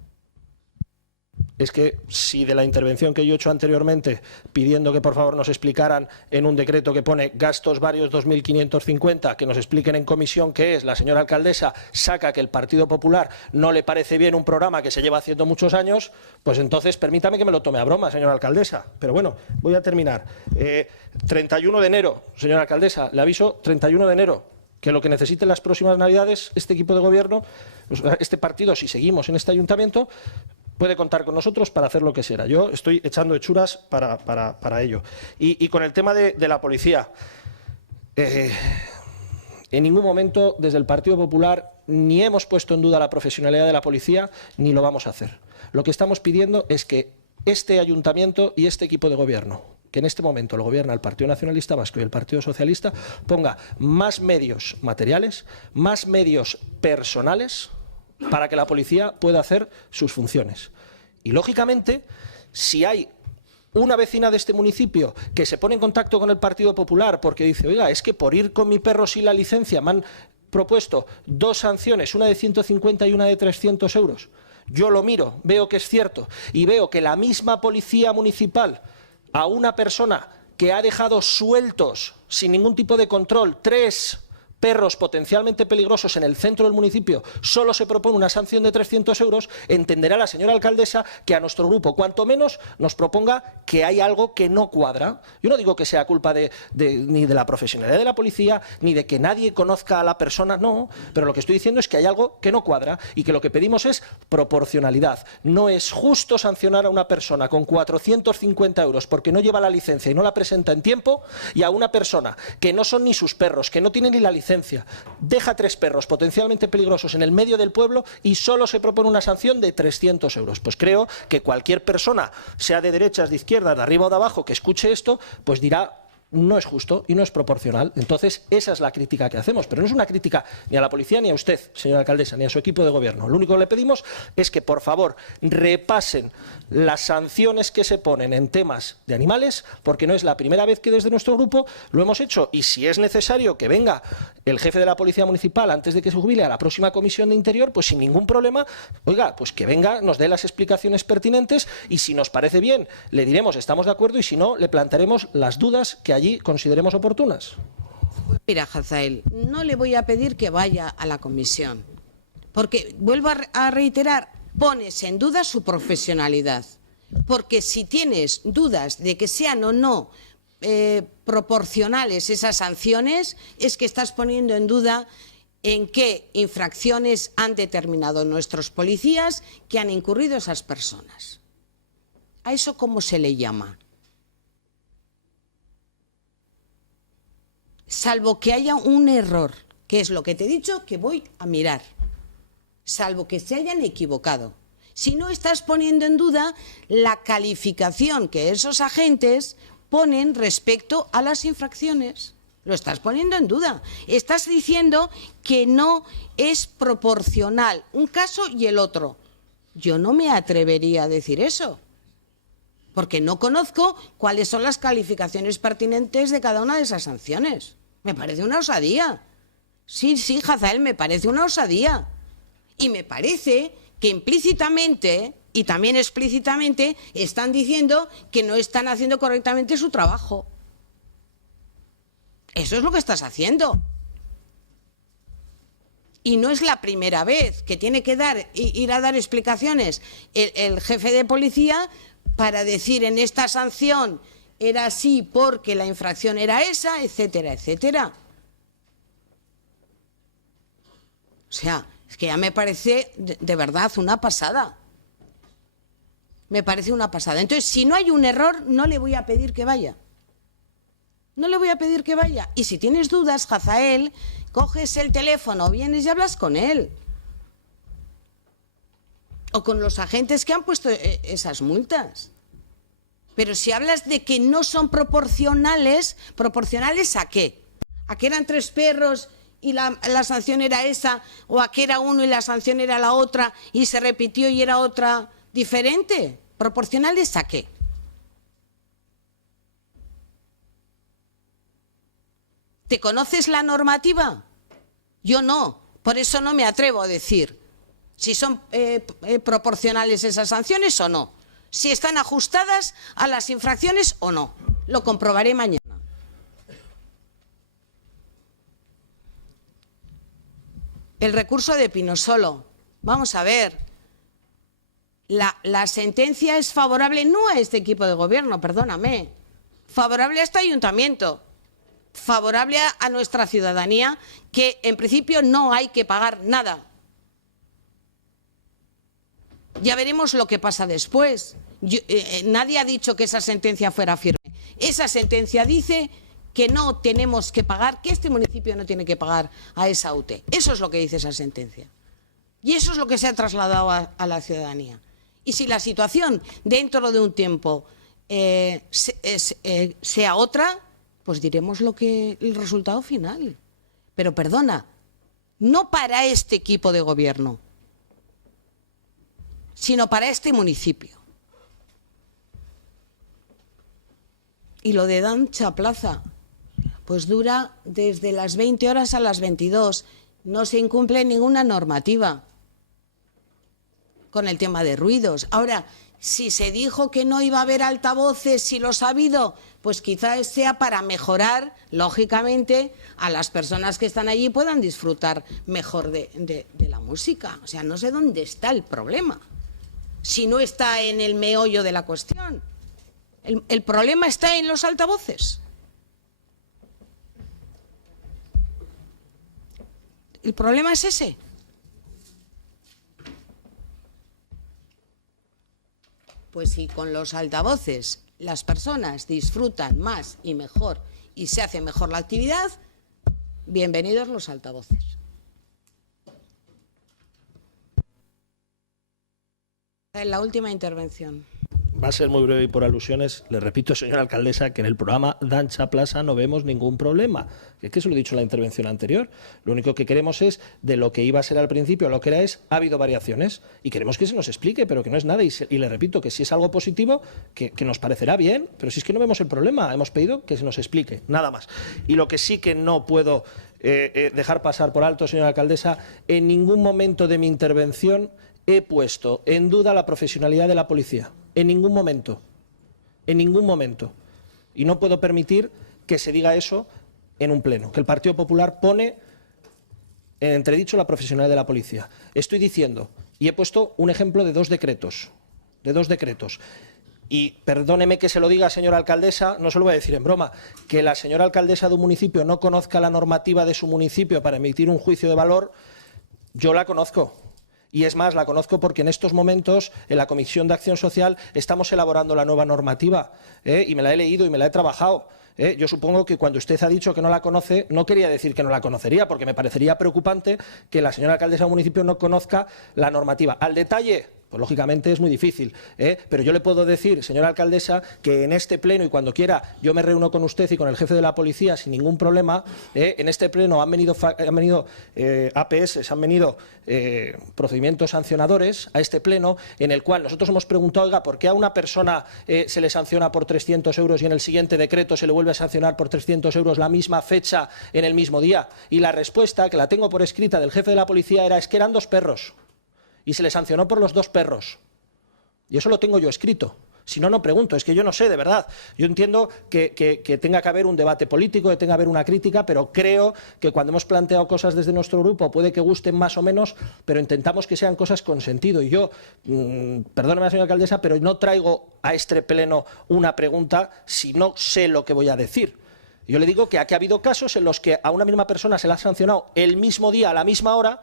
Es que si de la intervención que yo he hecho anteriormente, pidiendo que por favor nos explicaran en un decreto que pone gastos varios 2.550, que nos expliquen en comisión qué es, la señora alcaldesa saca que el Partido Popular no le parece bien un programa que se lleva haciendo muchos años, pues entonces permítame que me lo tome a broma, señora alcaldesa. Pero bueno, voy a terminar. 31 de enero, señora alcaldesa, le aviso, 31 de enero, que lo que necesite en las próximas Navidades este equipo de gobierno, este partido, si seguimos en este ayuntamiento, puede contar con nosotros para hacer lo que sea. Yo estoy echando hechuras para ello. Y con el tema de la policía, en ningún momento desde el Partido Popular ni hemos puesto en duda la profesionalidad de la policía ni lo vamos a hacer. Lo que estamos pidiendo es que este ayuntamiento y este equipo de gobierno, que en este momento lo gobierna el Partido Nacionalista Vasco y el Partido Socialista, ponga más medios materiales, más medios personales para que la policía pueda hacer sus funciones. Y, lógicamente, si hay una vecina de este municipio que se pone en contacto con el Partido Popular porque dice, oiga, es que por ir con mi perro sin la licencia me han propuesto 2 sanciones, una de 150 y una de 300 euros. Yo lo miro, veo que es cierto y veo que la misma policía municipal a una persona que ha dejado sueltos sin ningún tipo de control 3 perros potencialmente peligrosos en el centro del municipio, solo se propone una sanción de 300 euros, entenderá la señora alcaldesa que a nuestro grupo, cuanto menos, nos proponga que hay algo que no cuadra. Yo no digo que sea culpa ni de la profesionalidad de la policía, ni de que nadie conozca a la persona, no, pero lo que estoy diciendo es que hay algo que no cuadra y que lo que pedimos es proporcionalidad. No es justo sancionar a una persona con 450 euros porque no lleva la licencia y no la presenta en tiempo y a una persona que no son ni sus perros, que no tiene ni la licencia, deja 3 perros potencialmente peligrosos en el medio del pueblo y solo se propone una sanción de 300 euros. Pues creo que cualquier persona, sea de derechas, de izquierdas, de arriba o de abajo, que escuche esto, pues dirá, no es justo y no es proporcional. Entonces, esa es la crítica que hacemos. Pero no es una crítica ni a la policía ni a usted, señora alcaldesa, ni a su equipo de gobierno. Lo único que le pedimos es que, por favor, repasen las sanciones que se ponen en temas de animales, porque no es la primera vez que desde nuestro grupo lo hemos hecho. Y si es necesario que venga el jefe de la Policía Municipal antes de que se jubile a la próxima Comisión de Interior, pues sin ningún problema, oiga, pues que venga, nos dé las explicaciones pertinentes y si nos parece bien, le diremos estamos de acuerdo y si no, le plantearemos las dudas que allí consideremos oportunas. Mira, Hazael, no le voy a pedir que vaya a la comisión, porque, vuelvo a reiterar, pones en duda su profesionalidad. Porque si tienes dudas de que sean o no proporcionales esas sanciones, es que estás poniendo en duda en qué infracciones han determinado nuestros policías que han incurrido esas personas. ¿A eso cómo se le llama? Salvo que haya un error, que es lo que te he dicho que voy a mirar, salvo que se hayan equivocado. Si no, estás poniendo en duda la calificación que esos agentes ponen respecto a las infracciones. Lo estás poniendo en duda. Estás diciendo que no es proporcional un caso y el otro. Yo no me atrevería a decir eso, porque no conozco cuáles son las calificaciones pertinentes de cada una de esas sanciones. Me parece una osadía. Sí, Hazael, me parece una osadía. Y me parece que implícitamente y también explícitamente están diciendo que no están haciendo correctamente su trabajo. Eso es lo que estás haciendo. Y no es la primera vez que tiene que ir a dar explicaciones el jefe de policía para decir en esta sanción era así porque la infracción era esa, etcétera, etcétera. O sea, es que ya me parece de verdad una pasada. Me parece una pasada. Entonces, si no hay un error, no le voy a pedir que vaya. No le voy a pedir que vaya. Y si tienes dudas, Hazael, coges el teléfono, vienes y hablas con él. O con los agentes que han puesto esas multas. Pero si hablas de que no son proporcionales, ¿proporcionales a qué? ¿A que eran 3 perros y la sanción era esa? ¿O a que era uno y la sanción era la otra y se repitió y era otra diferente? ¿Proporcionales a qué? ¿Te conoces la normativa? Yo no, por eso no me atrevo a decir si son proporcionales esas sanciones o no, si están ajustadas a las infracciones o no. Lo comprobaré mañana. El recurso de Pinosolo. Vamos a ver. La sentencia es favorable no a este equipo de gobierno, perdóname, favorable a este ayuntamiento, favorable a nuestra ciudadanía, que en principio no hay que pagar nada. Ya veremos lo que pasa después. Nadie ha dicho que esa sentencia fuera firme. Esa sentencia dice que no tenemos que pagar, que este municipio no tiene que pagar a esa UTE. Eso es lo que dice esa sentencia. Y eso es lo que se ha trasladado a la ciudadanía. Y si la situación dentro de un tiempo sea otra, pues diremos el resultado final. Pero perdona, no para este equipo de gobierno, sino para este municipio. Y lo de Dancha Plaza, pues dura desde las 20 horas a las 22. No se incumple ninguna normativa con el tema de ruidos. Ahora, si se dijo que no iba a haber altavoces, si los ha habido, pues quizás sea para mejorar, lógicamente, a las personas que están allí puedan disfrutar mejor de la música. O sea, no sé dónde está el problema, si no está en el meollo de la cuestión. El problema está en los altavoces. El problema es ese. Pues si con los altavoces las personas disfrutan más y mejor y se hace mejor la actividad, bienvenidos los altavoces. En la última intervención. Va a ser muy breve y por alusiones. Le repito, señora alcaldesa, que en el programa Dancha Plaza no vemos ningún problema. Es que eso lo he dicho en la intervención anterior. Lo único que queremos es, de lo que iba a ser al principio a lo que era es, ha habido variaciones y queremos que se nos explique, pero que no es nada. Y le repito que si es algo positivo, que nos parecerá bien, pero si es que no vemos el problema, hemos pedido que se nos explique, nada más. Y lo que sí que no puedo dejar pasar por alto, señora alcaldesa, en ningún momento de mi intervención he puesto en duda la profesionalidad de la policía. En ningún momento. En ningún momento. Y no puedo permitir que se diga eso en un pleno, que el Partido Popular pone en entredicho la profesionalidad de la policía. Estoy diciendo, y he puesto un ejemplo de dos decretos. Y perdóneme que se lo diga, señora alcaldesa, no se lo voy a decir en broma, que la señora alcaldesa de un municipio no conozca la normativa de su municipio para emitir un juicio de valor, yo la conozco. Y es más, la conozco porque en estos momentos en la Comisión de Acción Social estamos elaborando la nueva normativa y me la he leído y me la he trabajado. Yo supongo que cuando usted ha dicho que no la conoce, no quería decir que no la conocería, porque me parecería preocupante que la señora alcaldesa del municipio no conozca la normativa. Al detalle, pues lógicamente es muy difícil, pero yo le puedo decir, señora alcaldesa, que en este pleno y cuando quiera yo me reúno con usted y con el jefe de la policía sin ningún problema. En este pleno han venido APS, han venido procedimientos sancionadores a este pleno, en el cual nosotros hemos preguntado, oiga, ¿por qué a una persona se le sanciona por 300 euros y en el siguiente decreto se le vuelve a sancionar por 300 euros la misma fecha en el mismo día? Y la respuesta, que la tengo por escrita, del jefe de la policía era, es que eran 2 perros. Y se le sancionó por los 2 perros. Y eso lo tengo yo escrito. Si no, no pregunto. Es que yo no sé, de verdad. Yo entiendo que tenga que haber un debate político, que tenga que haber una crítica, pero creo que cuando hemos planteado cosas desde nuestro grupo puede que gusten más o menos, pero intentamos que sean cosas con sentido. Y yo, perdóneme, señora alcaldesa, pero no traigo a este pleno una pregunta si no sé lo que voy a decir. Yo le digo que aquí ha habido casos en los que a una misma persona se le ha sancionado el mismo día, a la misma hora,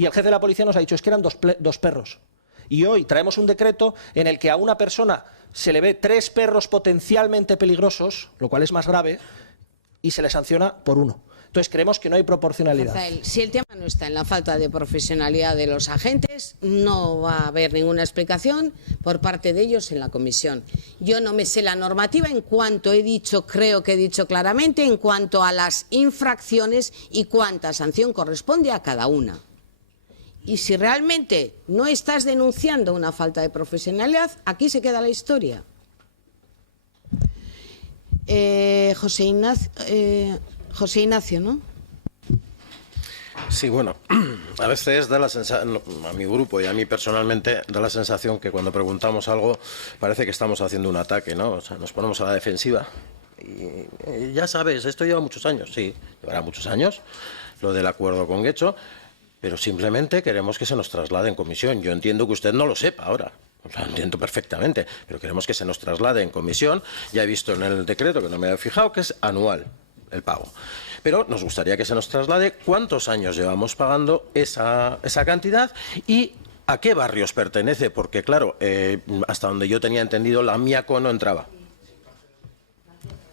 y el jefe de la policía nos ha dicho, es que eran 2 perros. Y hoy traemos un decreto en el que a una persona se le ve 3 perros potencialmente peligrosos, lo cual es más grave, y se le sanciona por 1. Entonces creemos que no hay proporcionalidad. Rafael, si el tema no está en la falta de profesionalidad de los agentes, no va a haber ninguna explicación por parte de ellos en la comisión. Yo no me sé la normativa en cuanto he dicho, creo que he dicho claramente, en cuanto a las infracciones y cuánta sanción corresponde a cada una. Y si realmente no estás denunciando una falta de profesionalidad, aquí se queda la historia. José Ignacio, José Ignacio, ¿no? Sí, bueno, a veces da la sensación, a mi grupo y a mí personalmente, da la sensación que cuando preguntamos algo parece que estamos haciendo un ataque, ¿no? O sea, nos ponemos a la defensiva. Y ya sabes, esto lleva muchos años, sí, llevará muchos años, lo del acuerdo con Getxo, pero simplemente queremos que se nos traslade en comisión. Yo entiendo que usted no lo sepa ahora. Lo entiendo perfectamente, pero queremos que se nos traslade en comisión. Ya he visto en el decreto, que no me había fijado, que es anual el pago. Pero nos gustaría que se nos traslade cuántos años llevamos pagando esa cantidad y a qué barrios pertenece, porque claro, hasta donde yo tenía entendido, la Miaco no entraba.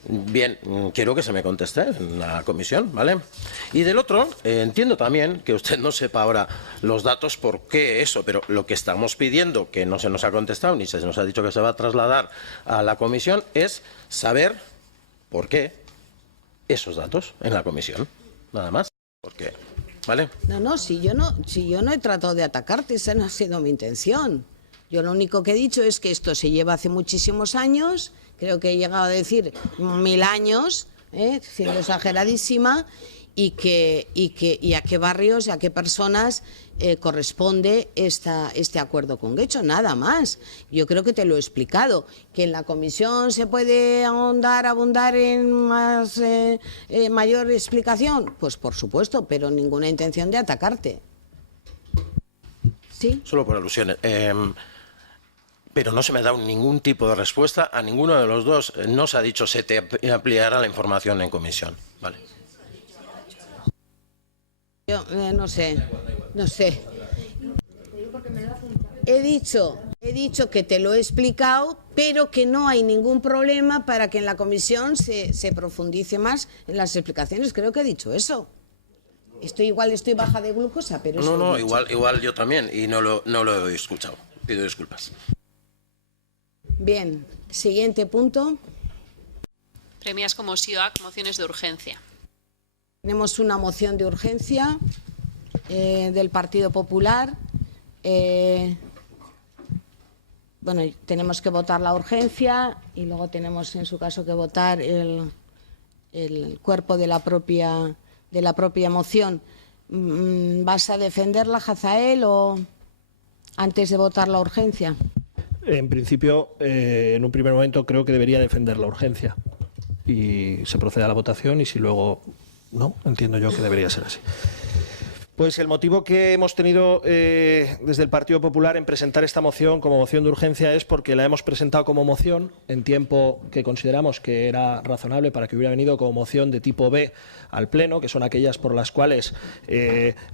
Bien, quiero que se me conteste en la comisión, ¿vale? Y del otro, entiendo también que usted no sepa ahora los datos por qué eso, pero lo que estamos pidiendo, que no se nos ha contestado ni se nos ha dicho que se va a trasladar a la comisión, es saber por qué esos datos en la comisión, nada más. ¿Por qué? ¿Vale? No, si yo no he tratado de atacarte, esa no ha sido mi intención. Yo lo único que he dicho es que esto se lleva hace muchísimos años, creo que he llegado a decir 1000 años, siendo exageradísima, y a qué barrios y a qué personas corresponde este acuerdo con Getxo, nada más. Yo creo que te lo he explicado, que en la comisión se puede abundar en mayor explicación, pues por supuesto, pero ninguna intención de atacarte. ¿Sí? Solo por alusiones. Pero no se me ha dado ningún tipo de respuesta a ninguno de los dos. No se ha dicho se te ampliará la información en comisión. Vale. Yo no sé. He dicho que te lo he explicado, pero que no hay ningún problema para que en la comisión se profundice más en las explicaciones. Creo que he dicho eso. Estoy baja de glucosa, pero eso No, igual yo también, y no lo he escuchado. Pido disculpas. Bien, siguiente punto. Premias como SIOAC, mociones de urgencia. Tenemos una moción de urgencia del Partido Popular. Bueno, tenemos que votar la urgencia y luego tenemos, en su caso, que votar el cuerpo de la propia moción. ¿Vas a defenderla, Hazael, o antes de votar la urgencia? En principio, en un primer momento creo que debería defender la urgencia y se procede a la votación, y si luego no, entiendo yo que debería ser así. Pues el motivo que hemos tenido desde el Partido Popular en presentar esta moción como moción de urgencia es porque la hemos presentado como moción en tiempo que consideramos que era razonable para que hubiera venido como moción de tipo B al Pleno, que son aquellas por las cuales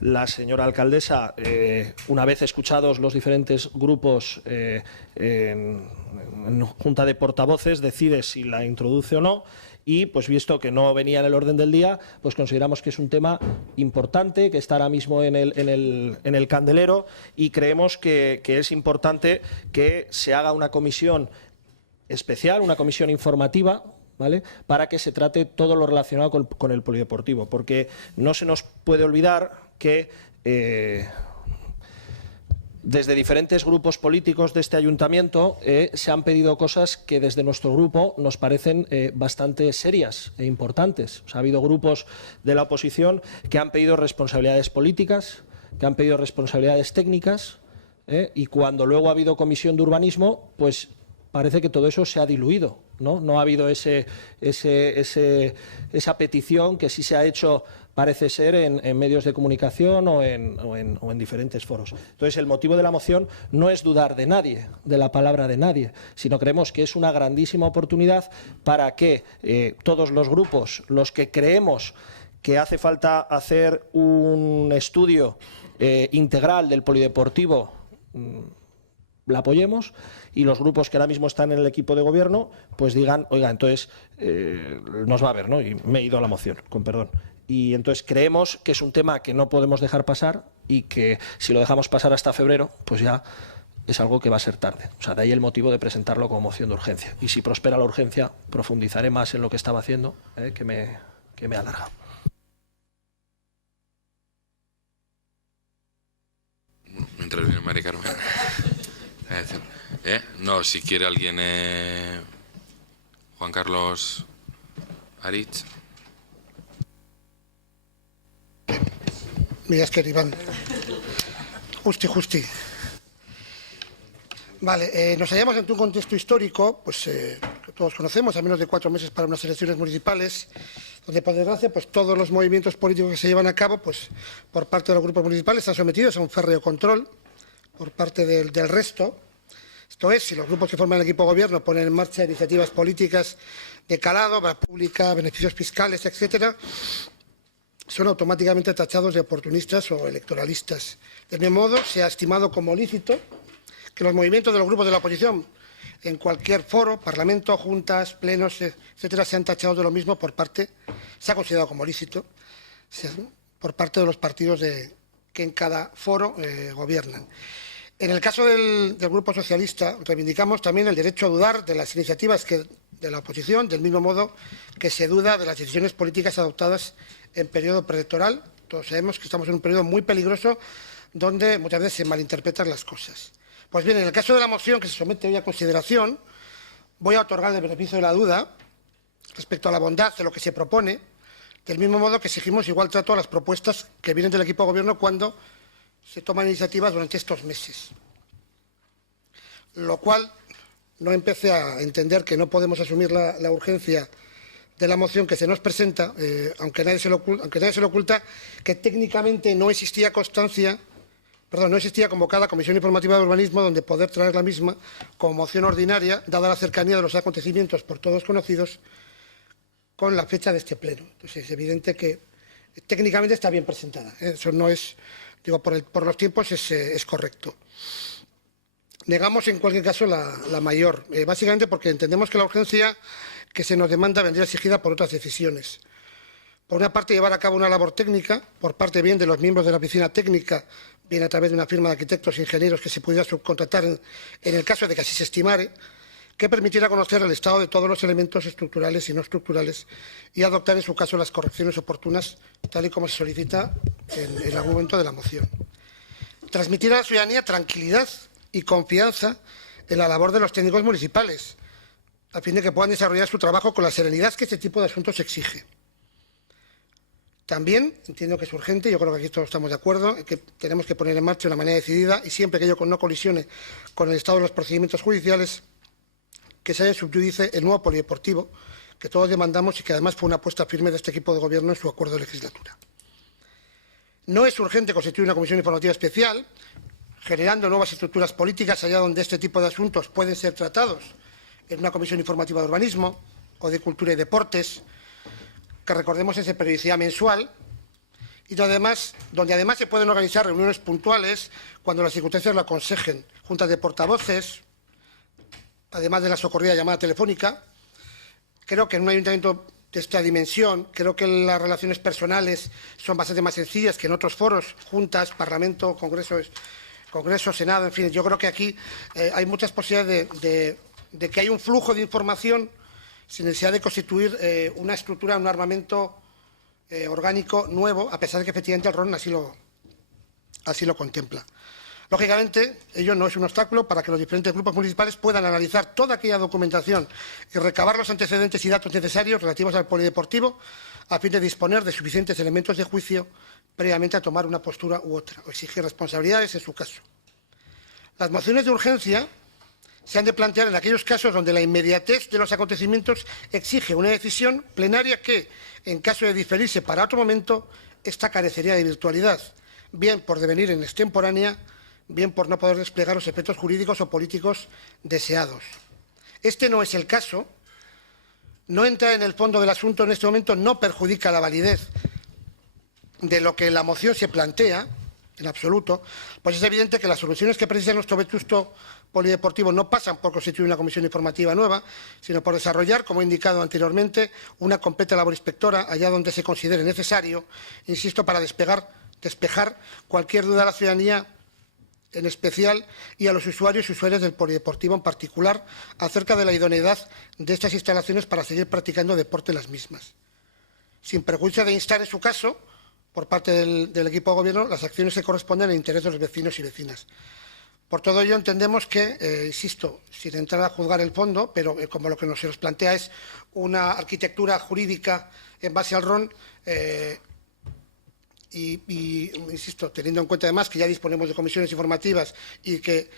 la señora alcaldesa, una vez escuchados los diferentes grupos en junta de portavoces, decide si la introduce o no. Y, pues visto que no venía en el orden del día, pues consideramos que es un tema importante, que está ahora mismo en el candelero, y creemos que es importante que se haga una comisión especial, una comisión informativa, ¿vale?, para que se trate todo lo relacionado con el polideportivo, porque no se nos puede olvidar que desde diferentes grupos políticos de este ayuntamiento se han pedido cosas que desde nuestro grupo nos parecen bastante serias e importantes. O sea, ha habido grupos de la oposición que han pedido responsabilidades políticas, que han pedido responsabilidades técnicas, y cuando luego ha habido comisión de urbanismo, pues parece que todo eso se ha diluido, ¿no? No ha habido esa petición que sí se ha hecho, parece ser, en medios de comunicación o en diferentes foros. Entonces, el motivo de la moción no es dudar de nadie, de la palabra de nadie, sino creemos que es una grandísima oportunidad para que todos los grupos, los que creemos que hace falta hacer un estudio integral del polideportivo, la apoyemos, y los grupos que ahora mismo están en el equipo de gobierno pues digan, oiga, entonces nos va a ver, ¿no? Y me he ido a la moción, con perdón. Y entonces creemos que es un tema que no podemos dejar pasar, y que si lo dejamos pasar hasta febrero, pues ya es algo que va a ser tarde. O sea, de ahí el motivo de presentarlo como moción de urgencia. Y si prospera la urgencia, profundizaré más en lo que estaba haciendo, que me he alargado. Mientras viene María Carmen. No, si quiere alguien, Juan Carlos Aritz. Mira, es que Iván. Justi. Vale, nos hallamos ante un contexto histórico, pues que todos conocemos, a menos de 4 meses para unas elecciones municipales, donde, por desgracia, pues todos los movimientos políticos que se llevan a cabo, pues por parte de los grupos municipales, están sometidos a un férreo control por parte del resto. Esto es, si los grupos que forman el equipo de gobierno ponen en marcha iniciativas políticas de calado, obra pública, beneficios fiscales, etcétera, son automáticamente tachados de oportunistas o electoralistas. Del mismo modo, se ha estimado como lícito que los movimientos de los grupos de la oposición en cualquier foro, parlamento, juntas, plenos, etcétera, se han tachado de lo mismo se ha considerado como lícito por parte de los partidos que en cada foro gobiernan. En el caso del Grupo Socialista, reivindicamos también el derecho a dudar de las iniciativas de la oposición, del mismo modo que se duda de las decisiones políticas adoptadas en periodo preelectoral. Todos sabemos que estamos en un periodo muy peligroso donde muchas veces se malinterpretan las cosas. Pues bien, en el caso de la moción que se somete hoy a consideración, voy a otorgar el beneficio de la duda respecto a la bondad de lo que se propone, del mismo modo que exigimos igual trato a las propuestas que vienen del equipo de gobierno cuando se toman iniciativas durante estos meses. Lo cual no empecé a entender que no podemos asumir la urgencia de la moción que se nos presenta, aunque nadie se lo oculta, que técnicamente no existía convocada Comisión Informativa de Urbanismo donde poder traer la misma como moción ordinaria, dada la cercanía de los acontecimientos por todos conocidos con la fecha de este pleno. Entonces, es evidente que técnicamente está bien presentada. Eso no es, digo, por los tiempos es correcto. Negamos, en cualquier caso, la mayor, básicamente porque entendemos que la urgencia que se nos demanda vendría exigida por otras decisiones. Por una parte, llevar a cabo una labor técnica, por parte bien de los miembros de la oficina técnica, bien a través de una firma de arquitectos e ingenieros que se pudiera subcontratar en el caso de que así se estimare, que permitiera conocer el estado de todos los elementos estructurales y no estructurales y adoptar en su caso las correcciones oportunas, tal y como se solicita en el argumento de la moción. Transmitir a la ciudadanía tranquilidad y confianza en la labor de los técnicos municipales, a fin de que puedan desarrollar su trabajo con la serenidad que este tipo de asuntos exige. También entiendo que es urgente, yo creo que aquí todos estamos de acuerdo, en que tenemos que poner en marcha de una manera decidida y siempre que ello no colisione con el estado de los procedimientos judiciales, que se haya en subyúdice el nuevo polideportivo que todos demandamos y que además fue una apuesta firme de este equipo de gobierno en su acuerdo de legislatura. No es urgente constituir una comisión informativa especial, generando nuevas estructuras políticas allá donde este tipo de asuntos pueden ser tratados en una comisión informativa de urbanismo o de cultura y deportes, que recordemos es de periodicidad mensual, y donde además se pueden organizar reuniones puntuales cuando las circunstancias lo aconsejen, juntas de portavoces, además de la socorrida llamada telefónica. Creo que en un ayuntamiento de esta dimensión, creo que las relaciones personales son bastante más sencillas que en otros foros, juntas, parlamento, congreso, senado, en fin. Yo creo que aquí hay muchas posibilidades de que hay un flujo de información sin necesidad de constituir una estructura, un armamento orgánico nuevo, a pesar de que efectivamente el RON así lo contempla. Lógicamente, ello no es un obstáculo para que los diferentes grupos municipales puedan analizar toda aquella documentación y recabar los antecedentes y datos necesarios relativos al polideportivo a fin de disponer de suficientes elementos de juicio previamente a tomar una postura u otra, o exigir responsabilidades en su caso. Las mociones de urgencia se han de plantear en aquellos casos donde la inmediatez de los acontecimientos exige una decisión plenaria que, en caso de diferirse para otro momento, esta carecería de virtualidad, bien por devenir en extemporánea, bien por no poder desplegar los efectos jurídicos o políticos deseados. Este no es el caso. No entrar en el fondo del asunto en este momento no perjudica la validez de lo que la moción se plantea, en absoluto, pues es evidente que las soluciones que precisa nuestro vetusto polideportivo no pasan por constituir una comisión informativa nueva, sino por desarrollar, como he indicado anteriormente, una completa labor inspectora allá donde se considere necesario, insisto, para despejar cualquier duda a la ciudadanía en especial y a los usuarios y usuarias del polideportivo en particular acerca de la idoneidad de estas instalaciones para seguir practicando deporte en las mismas. Sin perjuicio de instar en su caso, por parte del equipo de gobierno, las acciones que corresponden al interés de los vecinos y vecinas. Por todo ello entendemos que, insisto, sin entrar a juzgar el fondo, pero como lo que se nos plantea es una arquitectura jurídica en base al RON, y insisto, teniendo en cuenta además que ya disponemos de comisiones informativas y que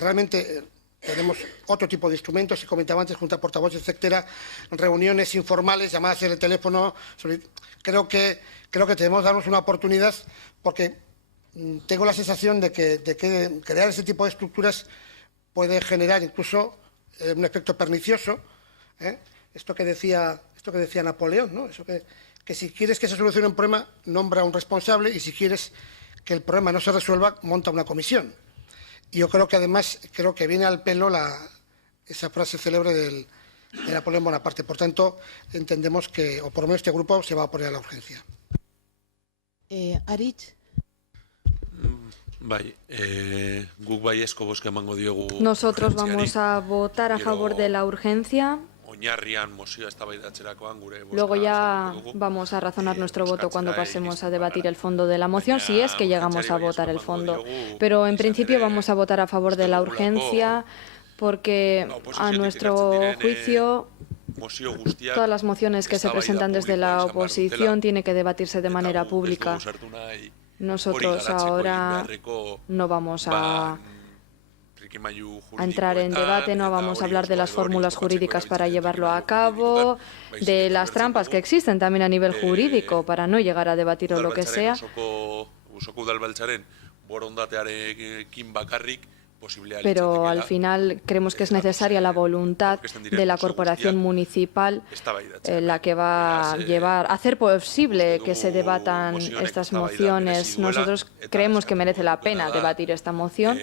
realmente tenemos otro tipo de instrumentos, y comentaba antes, junto a portavoces, etcétera, reuniones informales, llamadas en el teléfono. Creo que debemos darnos una oportunidad, porque tengo la sensación de que crear ese tipo de estructuras puede generar incluso un efecto pernicioso. Esto que decía Napoleón, ¿no? Eso que si quieres que se solucione un problema, nombra a un responsable, y si quieres que el problema no se resuelva, monta una comisión. Y yo creo que además viene al pelo esa frase célebre de Napoleón Bonaparte. Por tanto, entendemos que, o por lo menos este grupo, se va a oponer a la urgencia. Aritz. Nosotros vamos a votar a favor de la urgencia. Luego ya vamos a razonar nuestro voto cuando pasemos a debatir el fondo de la moción, si es que llegamos a votar el fondo. Pero en principio vamos a votar a favor de la urgencia porque, a nuestro juicio, todas las mociones que se presentan desde la oposición tienen que debatirse de manera pública. Nosotros ahora no vamos a entrar en debate, no vamos a hablar de las fórmulas jurídicas para llevarlo a cabo, de las trampas que existen también a nivel jurídico para no llegar a debatir o lo que sea. Pero al final creemos que es necesaria la voluntad de la corporación municipal, la que va a hacer posible que se debatan estas mociones. Nosotros creemos que merece la pena debatir esta moción,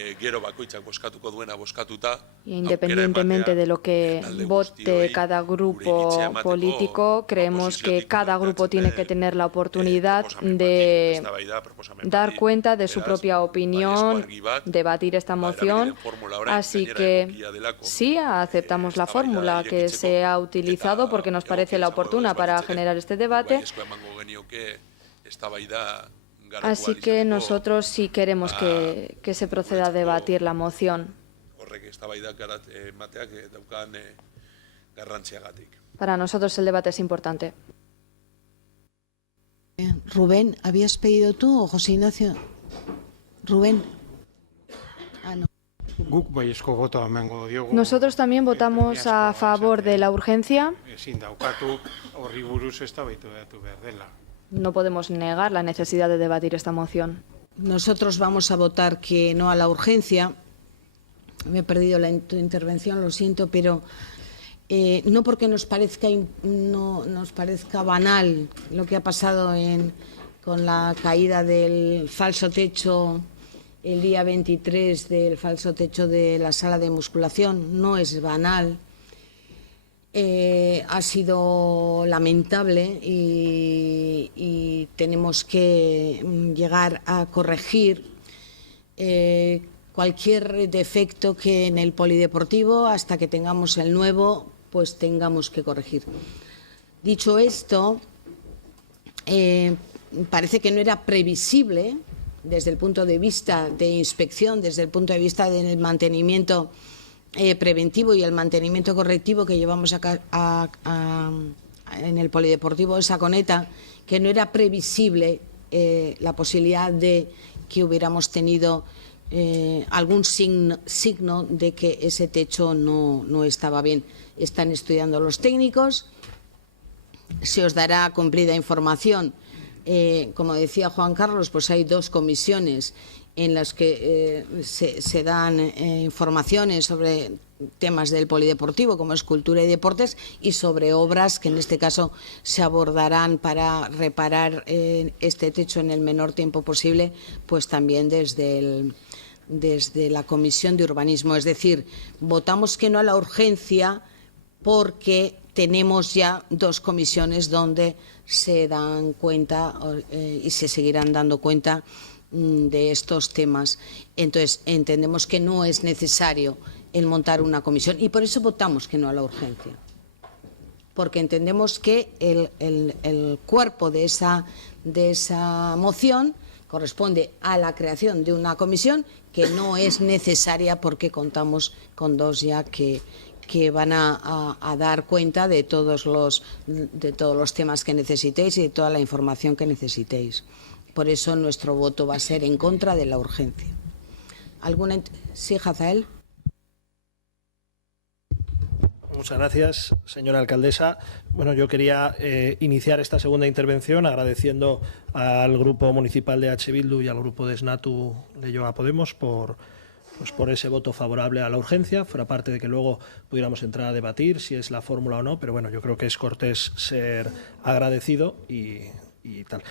y independientemente de lo que vote cada grupo político, creemos que cada grupo tiene que tener la oportunidad de dar cuenta de su propia opinión, debatir esta moción. Así que sí, aceptamos la fórmula que se ha utilizado porque nos parece la oportuna para generar este debate. Así que nosotros sí queremos que se proceda a debatir la moción. Para nosotros el debate es importante. Rubén, ¿habías pedido tú o José Ignacio? Rubén. No. Nosotros también votamos a favor de la urgencia. No podemos negar la necesidad de debatir esta moción. Nosotros vamos a votar que no a la urgencia. Me he perdido tu intervención, lo siento, pero no porque nos parezca banal lo que ha pasado con la caída del falso techo el día 23, del falso techo de la sala de musculación. No es banal. Ha sido lamentable y tenemos que llegar a corregir cualquier defecto que en el polideportivo, hasta que tengamos el nuevo, pues tengamos que corregir. Dicho esto, parece que no era previsible desde el punto de vista de inspección, desde el punto de vista del mantenimiento preventivo y el mantenimiento correctivo que llevamos acá en el polideportivo de Saconeta, que no era previsible la posibilidad de que hubiéramos tenido algún signo de que ese techo no estaba bien. Están estudiando los técnicos, se os dará cumplida información. Como decía Juan Carlos, pues hay dos comisiones en las que se dan informaciones sobre temas del polideportivo, como es cultura y deportes, y sobre obras que en este caso se abordarán para reparar este techo en el menor tiempo posible, pues también desde la Comisión de Urbanismo. Es decir, votamos que no a la urgencia porque tenemos ya dos comisiones donde se dan cuenta y se seguirán dando cuenta de estos temas. Entonces, entendemos que no es necesario el montar una comisión y por eso votamos que no a la urgencia. Porque entendemos que el cuerpo de esa moción corresponde a la creación de una comisión que no es necesaria porque contamos con dos ya que van a dar cuenta de todos los temas que necesitéis y de toda la información que necesitéis. Por eso nuestro voto va a ser en contra de la urgencia. Sí, Hazael. Muchas gracias, señora alcaldesa. Bueno, yo quería iniciar esta segunda intervención agradeciendo al Grupo Municipal de H. Bildu y al Grupo de SNATU Leioa Podemos por ese voto favorable a la urgencia, fuera parte de que luego pudiéramos entrar a debatir si es la fórmula o no, pero bueno, yo creo que es cortés ser agradecido y tal.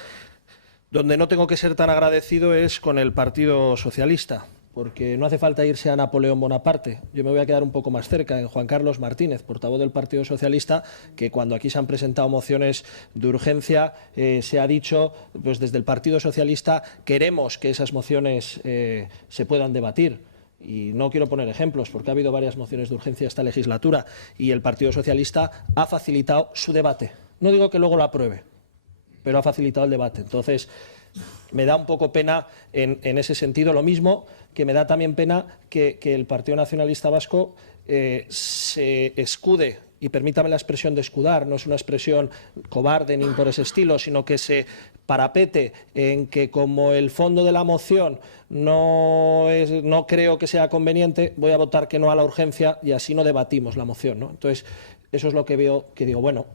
Donde no tengo que ser tan agradecido es con el Partido Socialista, porque no hace falta irse a Napoleón Bonaparte. Yo me voy a quedar un poco más cerca, en Juan Carlos Martínez, portavoz del Partido Socialista, que cuando aquí se han presentado mociones de urgencia se ha dicho, pues desde el Partido Socialista queremos que esas mociones se puedan debatir. Y no quiero poner ejemplos, porque ha habido varias mociones de urgencia esta legislatura y el Partido Socialista ha facilitado su debate. No digo que luego lo apruebe, pero ha facilitado el debate. Entonces, me da un poco pena en ese sentido. Lo mismo que me da también pena que el Partido Nacionalista Vasco se escude, y permítame la expresión de escudar, no es una expresión cobarde ni por ese estilo, sino que se parapete en que como el fondo de la moción no creo que sea conveniente, voy a votar que no a la urgencia y así no debatimos la moción, ¿no? Entonces, eso es lo que veo, que digo, bueno,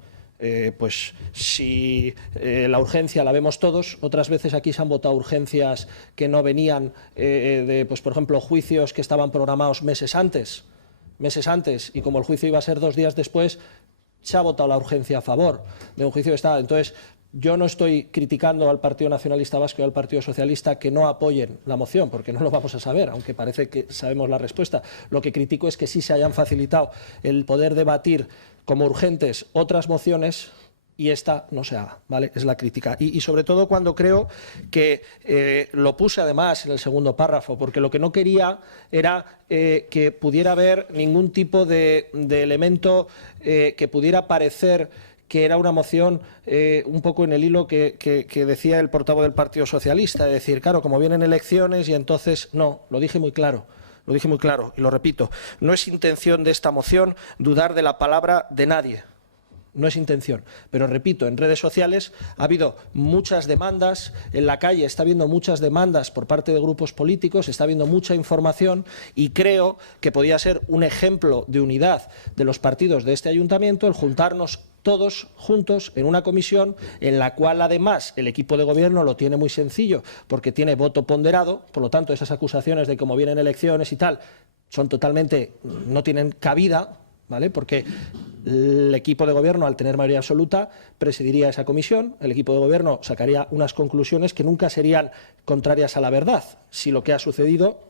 pues si la urgencia la vemos todos, otras veces aquí se han votado urgencias que no venían de, pues por ejemplo, juicios que estaban programados meses antes, y como el juicio iba a ser 2 días después, se ha votado la urgencia a favor de un juicio de Estado. Entonces, yo no estoy criticando al Partido Nacionalista Vasco y al Partido Socialista que no apoyen la moción, porque no lo vamos a saber, aunque parece que sabemos la respuesta. Lo que critico es que sí se hayan facilitado el poder debatir como urgentes otras mociones y esta no se haga, ¿vale? Es la crítica. Y sobre todo cuando creo que lo puse además en el segundo párrafo, porque lo que no quería era que pudiera haber ningún tipo de elemento que pudiera parecer que era una moción un poco en el hilo que decía el portavoz del Partido Socialista, es decir, claro, como vienen elecciones y entonces no, lo dije muy claro. Lo dije muy claro y lo repito, no es intención de esta moción dudar de la palabra de nadie. No es intención, pero repito, en redes sociales ha habido muchas demandas, en la calle está habiendo muchas demandas por parte de grupos políticos, está habiendo mucha información y creo que podía ser un ejemplo de unidad de los partidos de este ayuntamiento el juntarnos todos juntos en una comisión en la cual además el equipo de gobierno lo tiene muy sencillo porque tiene voto ponderado, por lo tanto esas acusaciones de cómo vienen elecciones y tal son totalmente, no tienen cabida, ¿vale? Porque el equipo de gobierno, al tener mayoría absoluta, presidiría esa comisión, el equipo de gobierno sacaría unas conclusiones que nunca serían contrarias a la verdad, si lo que ha sucedido,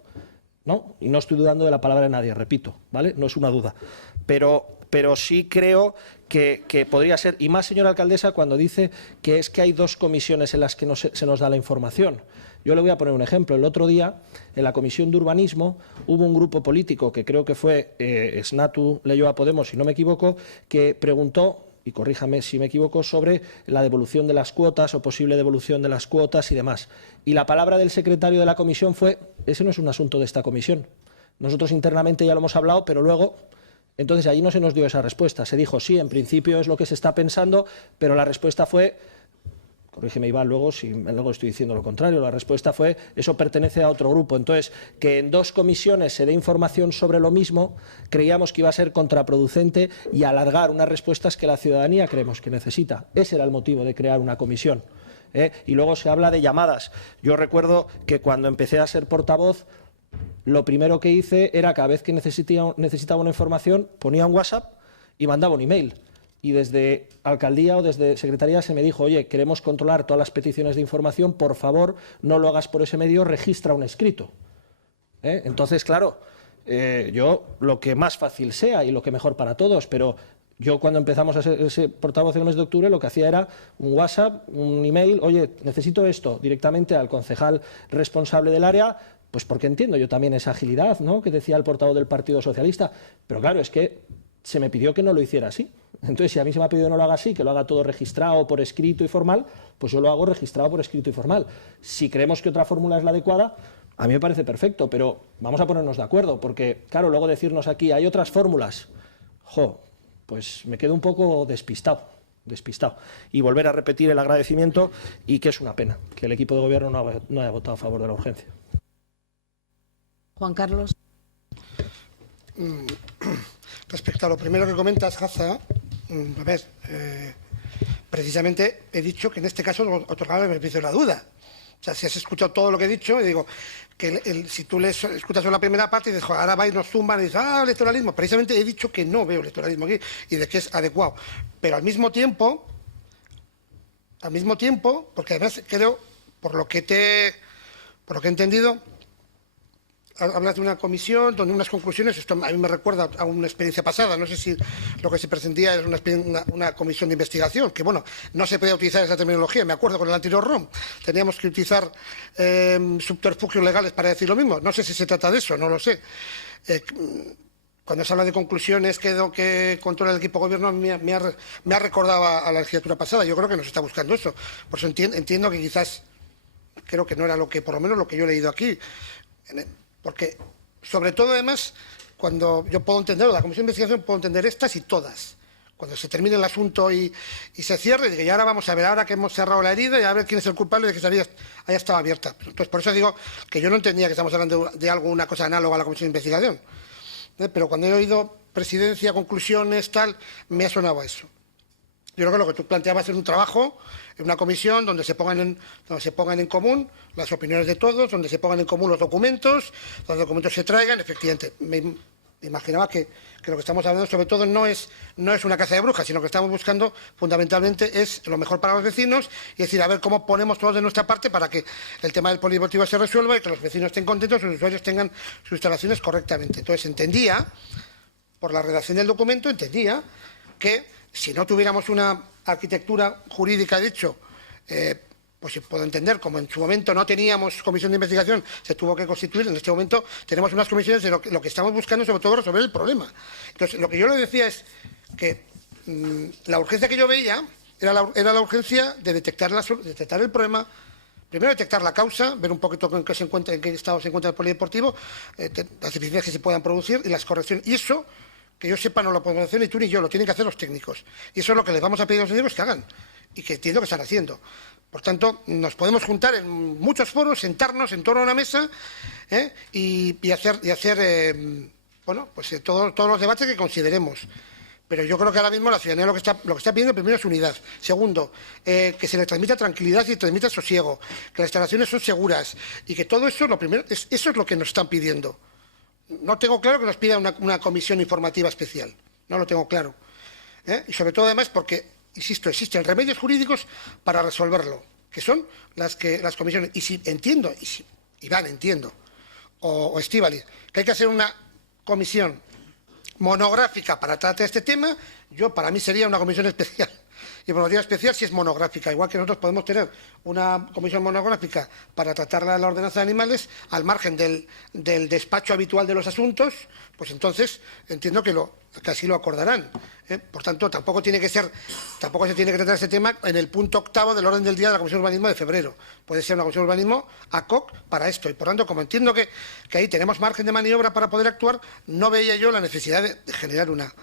¿no? Y no estoy dudando de la palabra de nadie, repito, ¿vale? No es una duda, pero sí creo que podría ser, y más, señora alcaldesa, cuando dice que es que hay 2 comisiones en las que se nos da la información. Yo le voy a poner un ejemplo. El otro día, en la Comisión de Urbanismo, hubo un grupo político, que creo que fue SNATU Leioa Podemos, si no me equivoco, que preguntó, y corríjame si me equivoco, sobre la devolución de las cuotas o posible devolución de las cuotas y demás. Y la palabra del secretario de la comisión fue, ese no es un asunto de esta comisión. Nosotros internamente ya lo hemos hablado, pero luego... Entonces, allí no se nos dio esa respuesta. Se dijo, sí, en principio es lo que se está pensando, pero la respuesta fue, corrígeme Iván luego si luego estoy diciendo lo contrario, la respuesta fue, eso pertenece a otro grupo. Entonces, que en 2 comisiones se dé información sobre lo mismo, creíamos que iba a ser contraproducente y alargar unas respuestas que la ciudadanía creemos que necesita. Ese era el motivo de crear una comisión. Y luego se habla de llamadas. Yo recuerdo que cuando empecé a ser portavoz, lo primero que hice era cada vez que necesitaba una información, ponía un WhatsApp y mandaba un email. Y desde alcaldía o desde secretaría se me dijo, oye, queremos controlar todas las peticiones de información, por favor, no lo hagas por ese medio, registra un escrito. Entonces, claro, yo lo que más fácil sea y lo que mejor para todos, pero yo cuando empezamos a ser ese portavoz en el mes de octubre lo que hacía era un WhatsApp, un email, oye, necesito esto, directamente al concejal responsable del área. Pues porque entiendo yo también esa agilidad, ¿no?, que decía el portavoz del Partido Socialista. Pero claro, es que se me pidió que no lo hiciera así. Entonces, si a mí se me ha pedido que no lo haga así, que lo haga todo registrado por escrito y formal, pues yo lo hago registrado por escrito y formal. Si creemos que otra fórmula es la adecuada, a mí me parece perfecto, pero vamos a ponernos de acuerdo, porque, claro, luego decirnos aquí, hay otras fórmulas, pues me quedo un poco despistado. despistado. Y volver a repetir el agradecimiento y que es una pena que el equipo de gobierno no haya votado a favor de la urgencia. Juan Carlos. Respecto a lo primero que comentas, Haza, a ver, precisamente he dicho que en este caso otorgaba el beneficio de la duda. O sea, si has escuchado todo lo que he dicho, y digo que si tú escuchas solo la primera parte y dices, ahora va y nos zumban y dices, electoralismo. Precisamente he dicho que no veo electoralismo aquí y de que es adecuado. Pero al mismo tiempo, porque además creo, por lo que he entendido, hablas de una comisión donde unas conclusiones, esto a mí me recuerda a una experiencia pasada, no sé si lo que se pretendía es una comisión de investigación, que bueno, no se podía utilizar esa terminología, me acuerdo con el anterior ROM, teníamos que utilizar subterfugios legales para decir lo mismo, no sé si se trata de eso, no lo sé. Cuando se habla de conclusiones que controla el equipo de gobierno, me ha recordado a la legislatura pasada, yo creo que nos está buscando eso, por eso entiendo que quizás, creo que no era por lo menos lo que yo he leído aquí, porque, sobre todo, además, cuando yo puedo entender, la Comisión de Investigación, puedo entender estas y todas. Cuando se termine el asunto y se cierre, y ahora vamos a ver, ahora que hemos cerrado la herida, y a ver quién es el culpable de que haya estado abierta. Entonces, por eso digo que yo no entendía que estamos hablando de algo, una cosa análoga a la Comisión de Investigación. Pero cuando he oído presidencia, conclusiones, tal, me ha sonado a eso. Yo creo que lo que tú planteabas es un trabajo, en una comisión donde se pongan en común las opiniones de todos, donde se pongan en común los documentos, donde los documentos se traigan. Efectivamente, me imaginaba que lo que estamos hablando sobre todo no es una caza de brujas, sino que estamos buscando fundamentalmente es lo mejor para los vecinos y decir, a ver cómo ponemos todos de nuestra parte para que el tema del polideportivo se resuelva y que los vecinos estén contentos y los usuarios tengan sus instalaciones correctamente. Entonces entendía, por la redacción del documento, entendía que si no tuviéramos una arquitectura jurídica, dicho, pues puedo entender, como en su momento no teníamos comisión de investigación, se tuvo que constituir, en este momento tenemos unas comisiones de lo que estamos buscando, sobre todo resolver el problema. Entonces, lo que yo le decía es que la urgencia que yo veía era la urgencia de detectar el problema, primero detectar la causa, ver un poquito en qué estado se encuentra el polideportivo, las deficiencias que se puedan producir y las correcciones. Y eso, que yo sepa, no lo podemos hacer ni tú ni yo, lo tienen que hacer los técnicos. Y eso es lo que les vamos a pedir a los técnicos que hagan y que entiendo que están haciendo. Por tanto, nos podemos juntar en muchos foros, sentarnos en torno a una mesa y hacer todos los debates que consideremos. Pero yo creo que ahora mismo la ciudadanía lo que está pidiendo primero es unidad. Segundo, que se les transmita tranquilidad y se transmita sosiego, que las instalaciones son seguras y que todo eso, eso es lo que nos están pidiendo. No tengo claro que nos pida una comisión informativa especial, no lo tengo claro. Y sobre todo además porque, insisto, existen remedios jurídicos para resolverlo, que son las comisiones. Y si entiendo, Iván, entiendo, o Estíbaliz, que hay que hacer una comisión monográfica para tratar este tema, para mí sería una comisión especial. Y por motivo especial si es monográfica, igual que nosotros podemos tener una comisión monográfica para tratar la ordenanza de animales al margen del despacho habitual de los asuntos, pues entonces entiendo que así lo acordarán. Por tanto, tampoco se tiene que tratar este tema en el punto 8º del orden del día de la Comisión de Urbanismo de febrero. Puede ser una Comisión de Urbanismo ad hoc para esto. Y por tanto, como entiendo que ahí tenemos margen de maniobra para poder actuar, no veía yo la necesidad de generar una.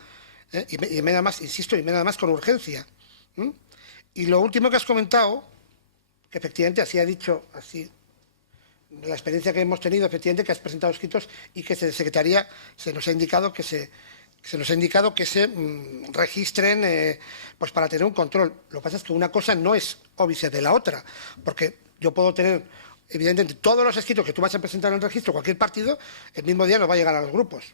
Y me da más, insisto, y me da más con urgencia. Y lo último que has comentado, que efectivamente así ha dicho, así la experiencia que hemos tenido, efectivamente que has presentado escritos y que de Secretaría se nos ha indicado que se registren pues para tener un control. Lo que pasa es que una cosa no es óbice de la otra, porque yo puedo tener, evidentemente, todos los escritos que tú vas a presentar en el registro, cualquier partido, el mismo día nos va a llegar a los grupos.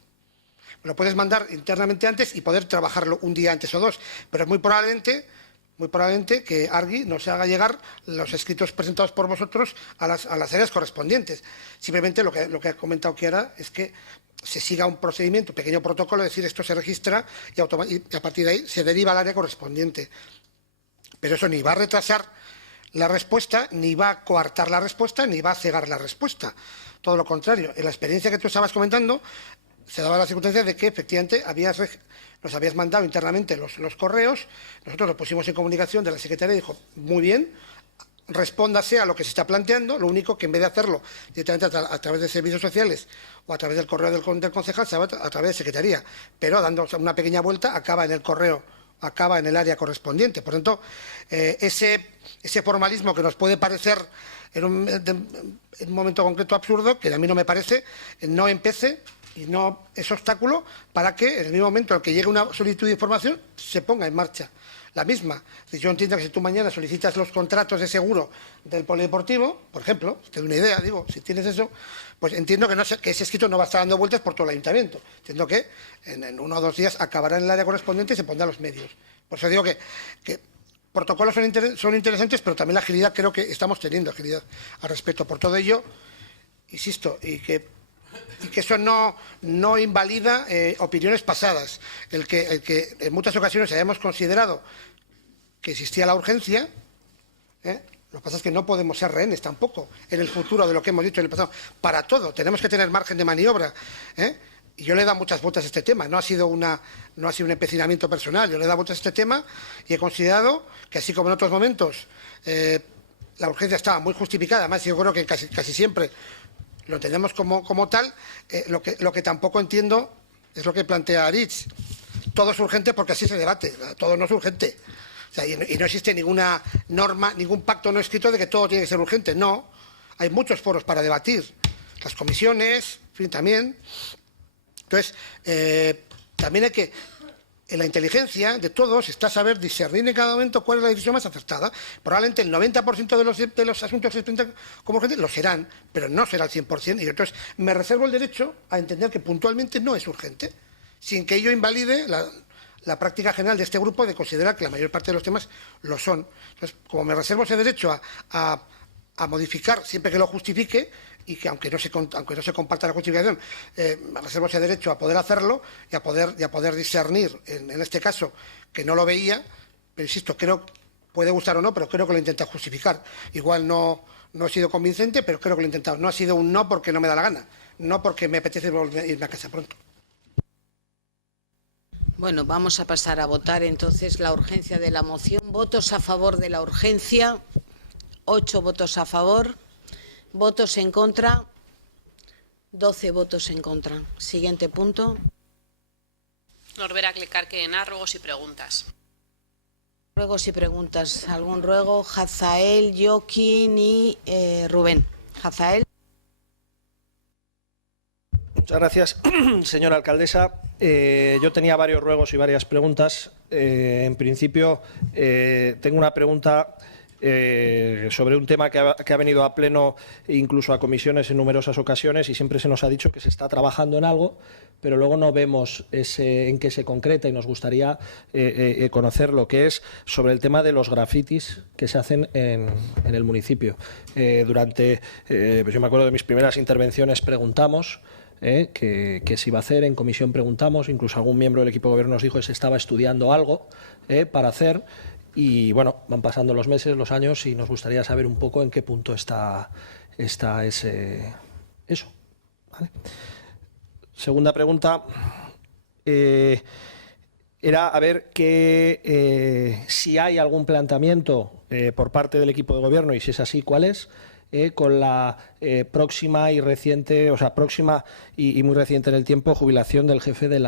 Lo puedes mandar internamente antes y poder trabajarlo un día antes o dos, pero es muy probablemente que Argui nos haga llegar los escritos presentados por vosotros a las áreas correspondientes. Simplemente lo que ha comentado Chiara es que se siga un procedimiento, un pequeño protocolo, es decir, esto se registra y a partir de ahí se deriva al área correspondiente. Pero eso ni va a retrasar la respuesta, ni va a coartar la respuesta, ni va a cegar la respuesta. Todo lo contrario. En la experiencia que tú estabas comentando, se daba la circunstancia de que efectivamente nos habías mandado internamente los correos, nosotros los pusimos en comunicación de la Secretaría y dijo, muy bien, respóndase a lo que se está planteando, lo único que en vez de hacerlo directamente a través de servicios sociales o a través del correo del concejal, se va a través de Secretaría, pero dando una pequeña vuelta acaba en el correo acaba en el área correspondiente. Por tanto, ese formalismo que nos puede parecer en un momento concreto absurdo, que a mí no me parece, no empiece y no es obstáculo para que en el mismo momento en que llegue una solicitud de información se ponga en marcha la misma. Yo entiendo que si tú mañana solicitas los contratos de seguro del polideportivo, por ejemplo, te doy una idea, digo, si tienes eso, pues entiendo que ese escrito no va a estar dando vueltas por todo el ayuntamiento. Entiendo que en 1 o 2 días acabará en el área correspondiente y se pondrá los medios. Por eso digo que protocolos son interesantes, pero también la agilidad, creo que estamos teniendo agilidad al respecto. Por todo ello, insisto, y que eso no invalida opiniones pasadas. El que en muchas ocasiones hayamos considerado que existía la urgencia, lo que pasa es que no podemos ser rehenes tampoco en el futuro de lo que hemos dicho en el pasado. Para todo, tenemos que tener margen de maniobra. Y yo le he dado muchas vueltas a este tema, no ha sido un empecinamiento personal, yo le he dado vueltas a este tema y he considerado que, así como en otros momentos la urgencia estaba muy justificada, además yo creo que casi siempre lo entendemos como tal, lo que tampoco entiendo es lo que plantea Aritz. Todo es urgente porque así se debate, todo no es urgente. O sea, y no existe ninguna norma, ningún pacto no escrito de que todo tiene que ser urgente. No, hay muchos foros para debatir. Las comisiones, en fin, también. Entonces, también hay que, en la inteligencia de todos, está saber discernir en cada momento cuál es la decisión más acertada. Probablemente el 90% de los asuntos que se presentan como urgentes lo serán, pero no será el 100%. Y entonces me reservo el derecho a entender que puntualmente no es urgente, sin que ello invalide la práctica general de este grupo de considerar que la mayor parte de los temas lo son. Entonces, como me reservo ese derecho a modificar siempre que lo justifique, y que aunque no se comparta la justificación, me reservo ese derecho a poder hacerlo y a poder discernir, en este caso, que no lo veía, pero insisto, puede gustar o no, pero creo que lo he intentado justificar. Igual no he sido convincente, pero creo que lo he intentado. No ha sido un no porque no me da la gana, no porque me apetece irme a casa pronto. Bueno, vamos a pasar a votar entonces la urgencia de la moción. Votos a favor de la urgencia, 8 votos a favor. Votos en contra, 12 votos en contra. Siguiente punto. Norberak Lekarkeena, ruegos y preguntas. Ruegos y preguntas. ¿Algún ruego? Hazael, Joaquín y Rubén. Hazael. Muchas gracias, señora alcaldesa. Yo tenía varios ruegos y varias preguntas. En principio, tengo una pregunta sobre un tema que ha venido a pleno, incluso a comisiones en numerosas ocasiones, y siempre se nos ha dicho que se está trabajando en algo, pero luego no vemos en qué se concreta, y nos gustaría conocer lo que es sobre el tema de los grafitis que se hacen en el municipio. Pues yo me acuerdo de mis primeras intervenciones, preguntamos que se iba a hacer, en comisión preguntamos, incluso algún miembro del equipo de gobierno nos dijo que se estaba estudiando algo para hacer. Y bueno, van pasando los meses, los años, y nos gustaría saber un poco en qué punto está eso. ¿Vale? Segunda pregunta era a ver si hay algún planteamiento por parte del equipo de gobierno, y si es así, ¿cuál es? Con la próxima y muy reciente en el tiempo jubilación del jefe de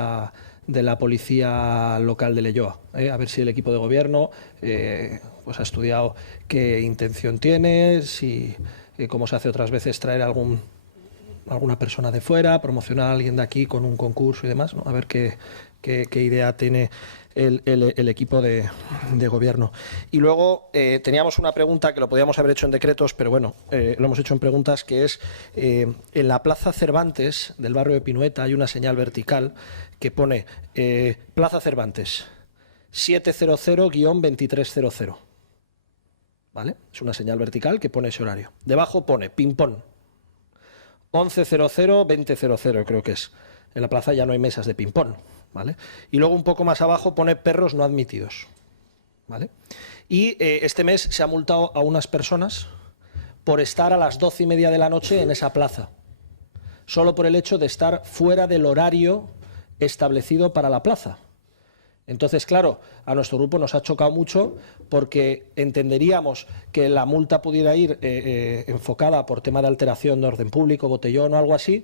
la policía local de Leioa. A ver si el equipo de gobierno pues ha estudiado qué intención tiene, si como se hace otras veces, traer alguna persona de fuera, promocionar a alguien de aquí con un concurso y demás, ¿no? A ver qué idea tiene el equipo de gobierno. Y luego teníamos una pregunta que lo podíamos haber hecho en decretos, pero bueno, lo hemos hecho en preguntas, que es en la Plaza Cervantes del barrio de Pinueta hay una señal vertical que pone Plaza Cervantes 700-2300. ¿Vale? Es una señal vertical que pone ese horario. Debajo pone ping-pong 11:00-20:00, creo que es. En la plaza ya no hay mesas de ping-pong, ¿vale? Y luego un poco más abajo pone perros no admitidos, ¿vale? Y este mes se ha multado a unas personas por estar a las 12:30 de la noche en esa plaza, solo por el hecho de estar fuera del horario establecido para la plaza. Entonces, claro, a nuestro grupo nos ha chocado mucho, porque entenderíamos que la multa pudiera ir enfocada por tema de alteración de orden público, botellón o algo así,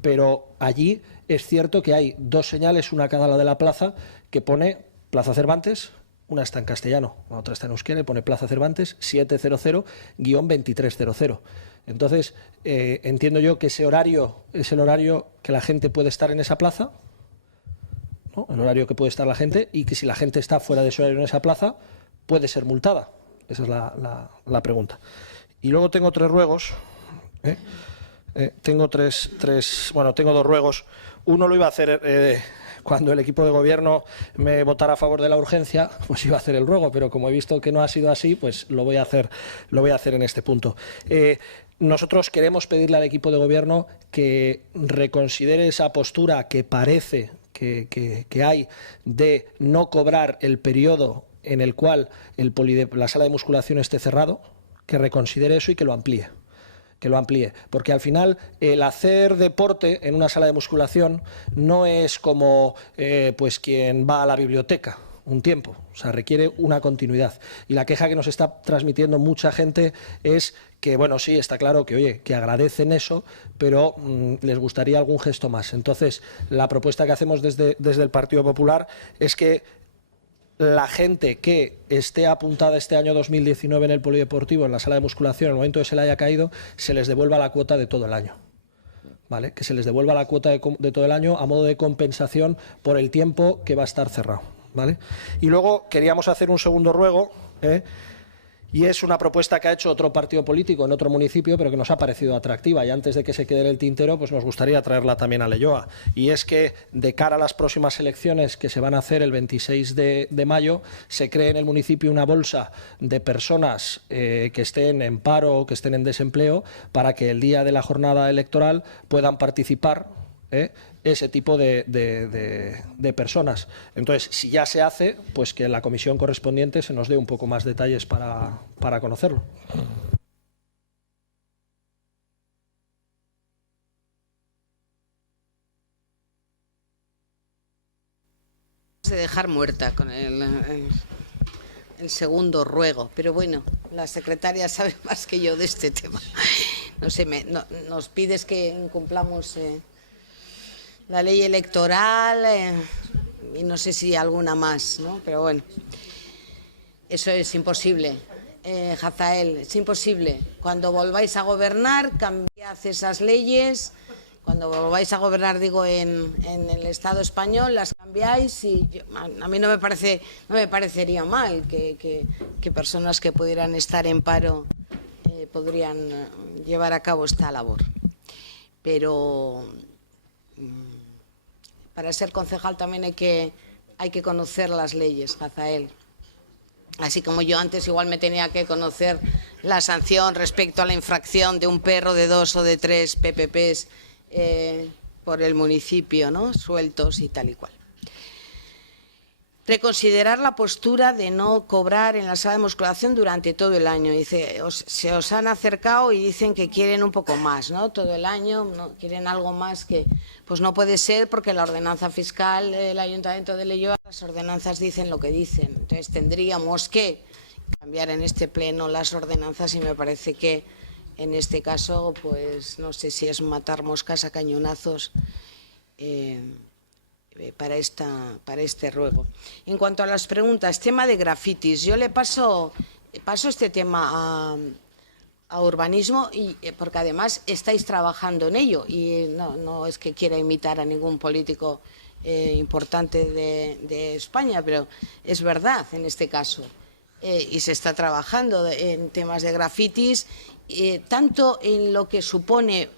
pero allí es cierto que hay 2 señales, una a cada lado de la plaza, que pone Plaza Cervantes, una está en castellano, la otra está en euskera, y pone Plaza Cervantes 700-2300. Entonces, entiendo yo que ese horario es el horario que la gente puede estar en esa plaza, ¿no? El horario que puede estar la gente, y que si la gente está fuera de ese horario en esa plaza, puede ser multada. Esa es la pregunta. Y luego tengo tres ruegos. Tengo tengo dos ruegos. Uno lo iba a hacer cuando el equipo de gobierno me votara a favor de la urgencia, pues iba a hacer el ruego, pero como he visto que no ha sido así, pues lo voy a hacer en este punto. Nosotros queremos pedirle al equipo de gobierno que reconsidere esa postura que parece que hay de no cobrar el periodo en el cual la sala de musculación esté cerrado, que reconsidere eso y que lo amplíe. Porque al final el hacer deporte en una sala de musculación no es como pues quien va a la biblioteca un tiempo, o sea, requiere una continuidad. Y la queja que nos está transmitiendo mucha gente es que, bueno, sí, está claro que, oye, que agradecen eso, pero les gustaría algún gesto más. Entonces, la propuesta que hacemos desde el Partido Popular es que la gente que esté apuntada este año 2019 en el polideportivo, en la sala de musculación, en el momento que se le haya caído, se les devuelva la cuota de todo el año. ¿Vale? Que se les devuelva la cuota de todo el año a modo de compensación por el tiempo que va a estar cerrado. ¿Vale? Y luego queríamos hacer un segundo ruego, y es una propuesta que ha hecho otro partido político en otro municipio, pero que nos ha parecido atractiva, y antes de que se quede en el tintero, pues nos gustaría traerla también a Leioa. Y es que de cara a las próximas elecciones que se van a hacer el 26 de mayo, se cree en el municipio una bolsa de personas que estén en paro o que estén en desempleo, para que el día de la jornada electoral puedan participar ese tipo de personas. Entonces, si ya se hace, pues que en la comisión correspondiente se nos dé un poco más detalles para conocerlo. De dejar muerta con el segundo ruego, pero bueno, la secretaria sabe más que yo de este tema. No sé, nos pides que incumplamos la ley electoral y no sé si alguna más, ¿no? Pero bueno, eso es imposible, Hazael, es imposible. Cuando volváis a gobernar, cambiad esas leyes. Cuando volváis a gobernar, digo, en el Estado español, las cambiáis, y a mí no me parecería mal que personas que pudieran estar en paro podrían llevar a cabo esta labor. Pero para ser concejal también hay que conocer las leyes, Hazael. Así como yo antes igual me tenía que conocer la sanción respecto a la infracción de un perro de 2 o de 3 PPPs por el municipio, ¿no? Sueltos y tal y cual. Reconsiderar la postura de no cobrar en la sala de musculación durante todo el año. Dice, se os han acercado y dicen que quieren un poco más, ¿no? Todo el año, ¿no? Quieren algo más que... Pues no puede ser, porque la ordenanza fiscal del Ayuntamiento de Leioa, las ordenanzas dicen lo que dicen. Entonces tendríamos que cambiar en este pleno las ordenanzas, y me parece que en este caso, pues no sé si es matar moscas a cañonazos para este ruego. En cuanto a las preguntas, tema de grafitis, yo le paso este tema a urbanismo, y porque además estáis trabajando en ello, y no es que quiera imitar a ningún político importante de España, pero es verdad en este caso. Y se está trabajando en temas de grafitis, tanto en lo que supone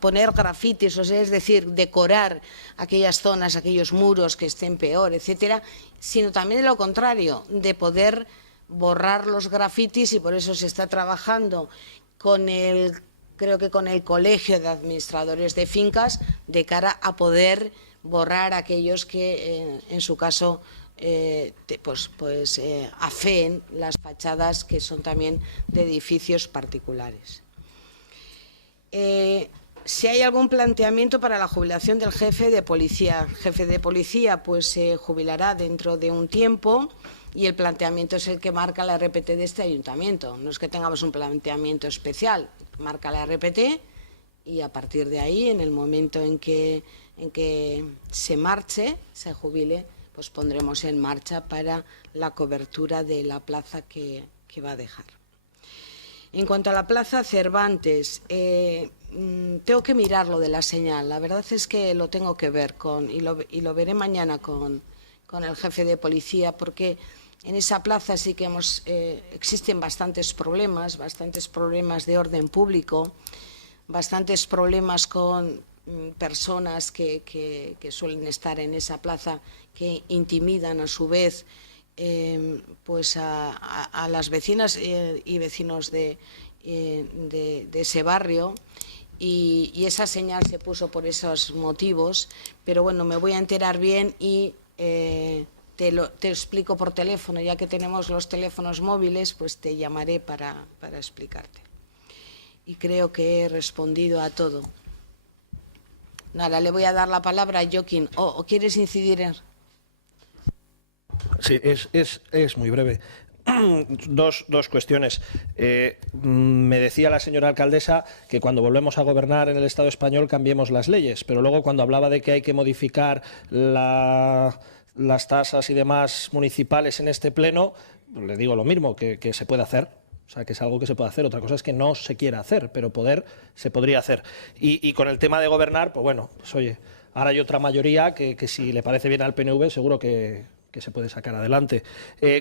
poner grafitis, o sea, es decir, decorar aquellas zonas, aquellos muros que estén peor, etcétera, sino también de lo contrario, de poder borrar los grafitis, y por eso se está trabajando creo que con el Colegio de Administradores de Fincas, de cara a poder borrar aquellos que, en su caso, afeen las fachadas que son también de edificios particulares. Si hay algún planteamiento para la jubilación del jefe de policía. El jefe de policía pues se jubilará dentro de un tiempo, y el planteamiento es el que marca la RPT de este ayuntamiento. No es que tengamos un planteamiento especial, marca la RPT, y a partir de ahí, en el momento en que se marche, se jubile, pues pondremos en marcha para la cobertura de la plaza que va a dejar. En cuanto a la plaza Cervantes, tengo que mirar lo de la señal. La verdad es que lo tengo que ver y lo veré mañana con el jefe de policía, porque en esa plaza sí que existen bastantes problemas de orden público, bastantes problemas con personas que suelen estar en esa plaza, que intimidan a su vez pues a las vecinas y vecinos de ese barrio, y esa señal se puso por esos motivos, pero bueno, me voy a enterar bien y te explico por teléfono. Ya que tenemos los teléfonos móviles, pues te llamaré para explicarte. Y creo que he respondido a todo. Nada, le voy a dar la palabra a Joaquín. ¿O quieres incidir en...? Sí, es muy breve. Dos cuestiones. Me decía la señora alcaldesa que cuando volvemos a gobernar en el Estado español cambiemos las leyes, pero luego cuando hablaba de que hay que modificar las tasas y demás municipales en este pleno, le digo lo mismo, que se puede hacer. O sea, que es algo que se puede hacer. Otra cosa es que no se quiera hacer, pero se podría hacer. Y con el tema de gobernar, pues bueno, pues oye, ahora hay otra mayoría que si le parece bien al PNV seguro que se puede sacar adelante.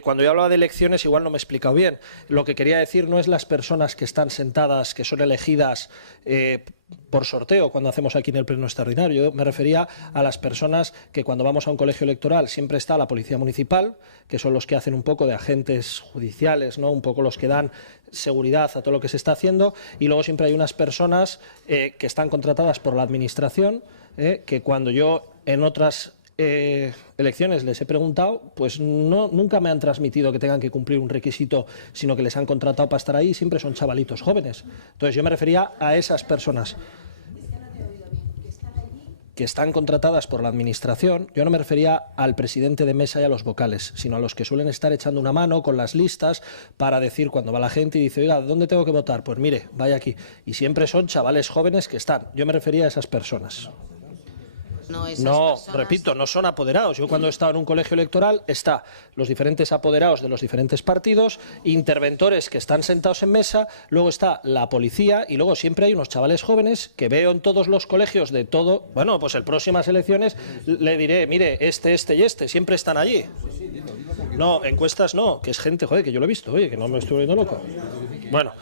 Cuando yo hablaba de elecciones igual no me he explicado bien. Lo que quería decir no es las personas que están sentadas, que son elegidas por sorteo cuando hacemos aquí en el pleno extraordinario. Yo me refería a las personas que cuando vamos a un colegio electoral siempre está la policía municipal, que son los que hacen un poco de agentes judiciales, ¿no? Un poco los que dan seguridad a todo lo que se está haciendo, y luego siempre hay unas personas que están contratadas por la administración, que cuando yo en otras elecciones les he preguntado, pues nunca me han transmitido que tengan que cumplir un requisito, sino que les han contratado para estar ahí, siempre son chavalitos jóvenes. Entonces yo me refería a esas personas que están contratadas por la administración. Yo no me refería al presidente de mesa y a los vocales, sino a los que suelen estar echando una mano con las listas para decir cuando va la gente y dice, oiga, ¿dónde tengo que votar? Pues mire, vaya aquí. Y siempre son chavales jóvenes que están. Yo me refería a esas personas. No, repito, no son apoderados. Yo cuando he estado en un colegio electoral está los diferentes apoderados de los diferentes partidos, interventores que están sentados en mesa, luego está la policía y luego siempre hay unos chavales jóvenes que veo en todos los colegios de todo. Bueno, pues en próximas elecciones le diré, mire, este y este, siempre están allí. No, encuestas no, que es gente, joder, que yo lo he visto, oye, que no me estoy volviendo loco. Bueno,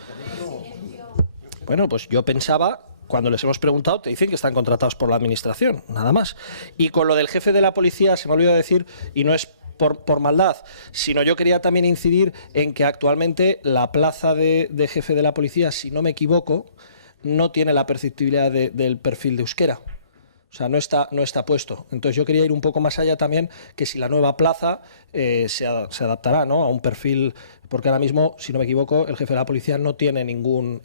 pues yo pensaba... Cuando les hemos preguntado, te dicen que están contratados por la administración, nada más. Y con lo del jefe de la policía, se me ha olvidado decir, y no es por maldad, sino yo quería también incidir en que actualmente la plaza de jefe de la policía, si no me equivoco, no tiene la perceptibilidad del perfil de euskera. O sea, no está puesto. Entonces yo quería ir un poco más allá también, que si la nueva plaza se adaptará, ¿no?, a un perfil, porque ahora mismo, si no me equivoco, el jefe de la policía no tiene ningún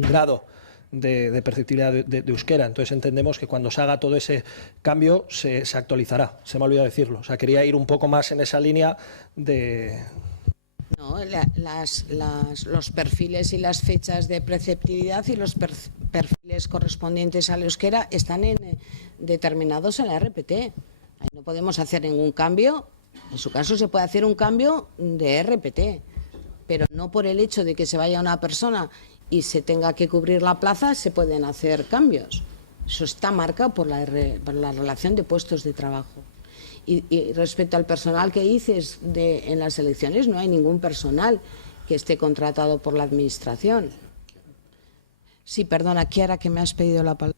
grado de perceptibilidad de euskera. Entonces entendemos que cuando se haga todo ese cambio se actualizará. Se me ha olvidado decirlo. O sea, quería ir un poco más en esa línea de... No, los perfiles y las fechas de preceptividad y los perfiles correspondientes al euskera están determinados en la RPT. Ahí no podemos hacer ningún cambio. En su caso se puede hacer un cambio de RPT, pero no por el hecho de que se vaya una persona y se tenga que cubrir la plaza, se pueden hacer cambios. Eso está marcado por la relación de puestos de trabajo. Y respecto al personal que dices en las elecciones, no hay ningún personal que esté contratado por la administración. Sí, perdona, Kiara, que me has pedido la palabra.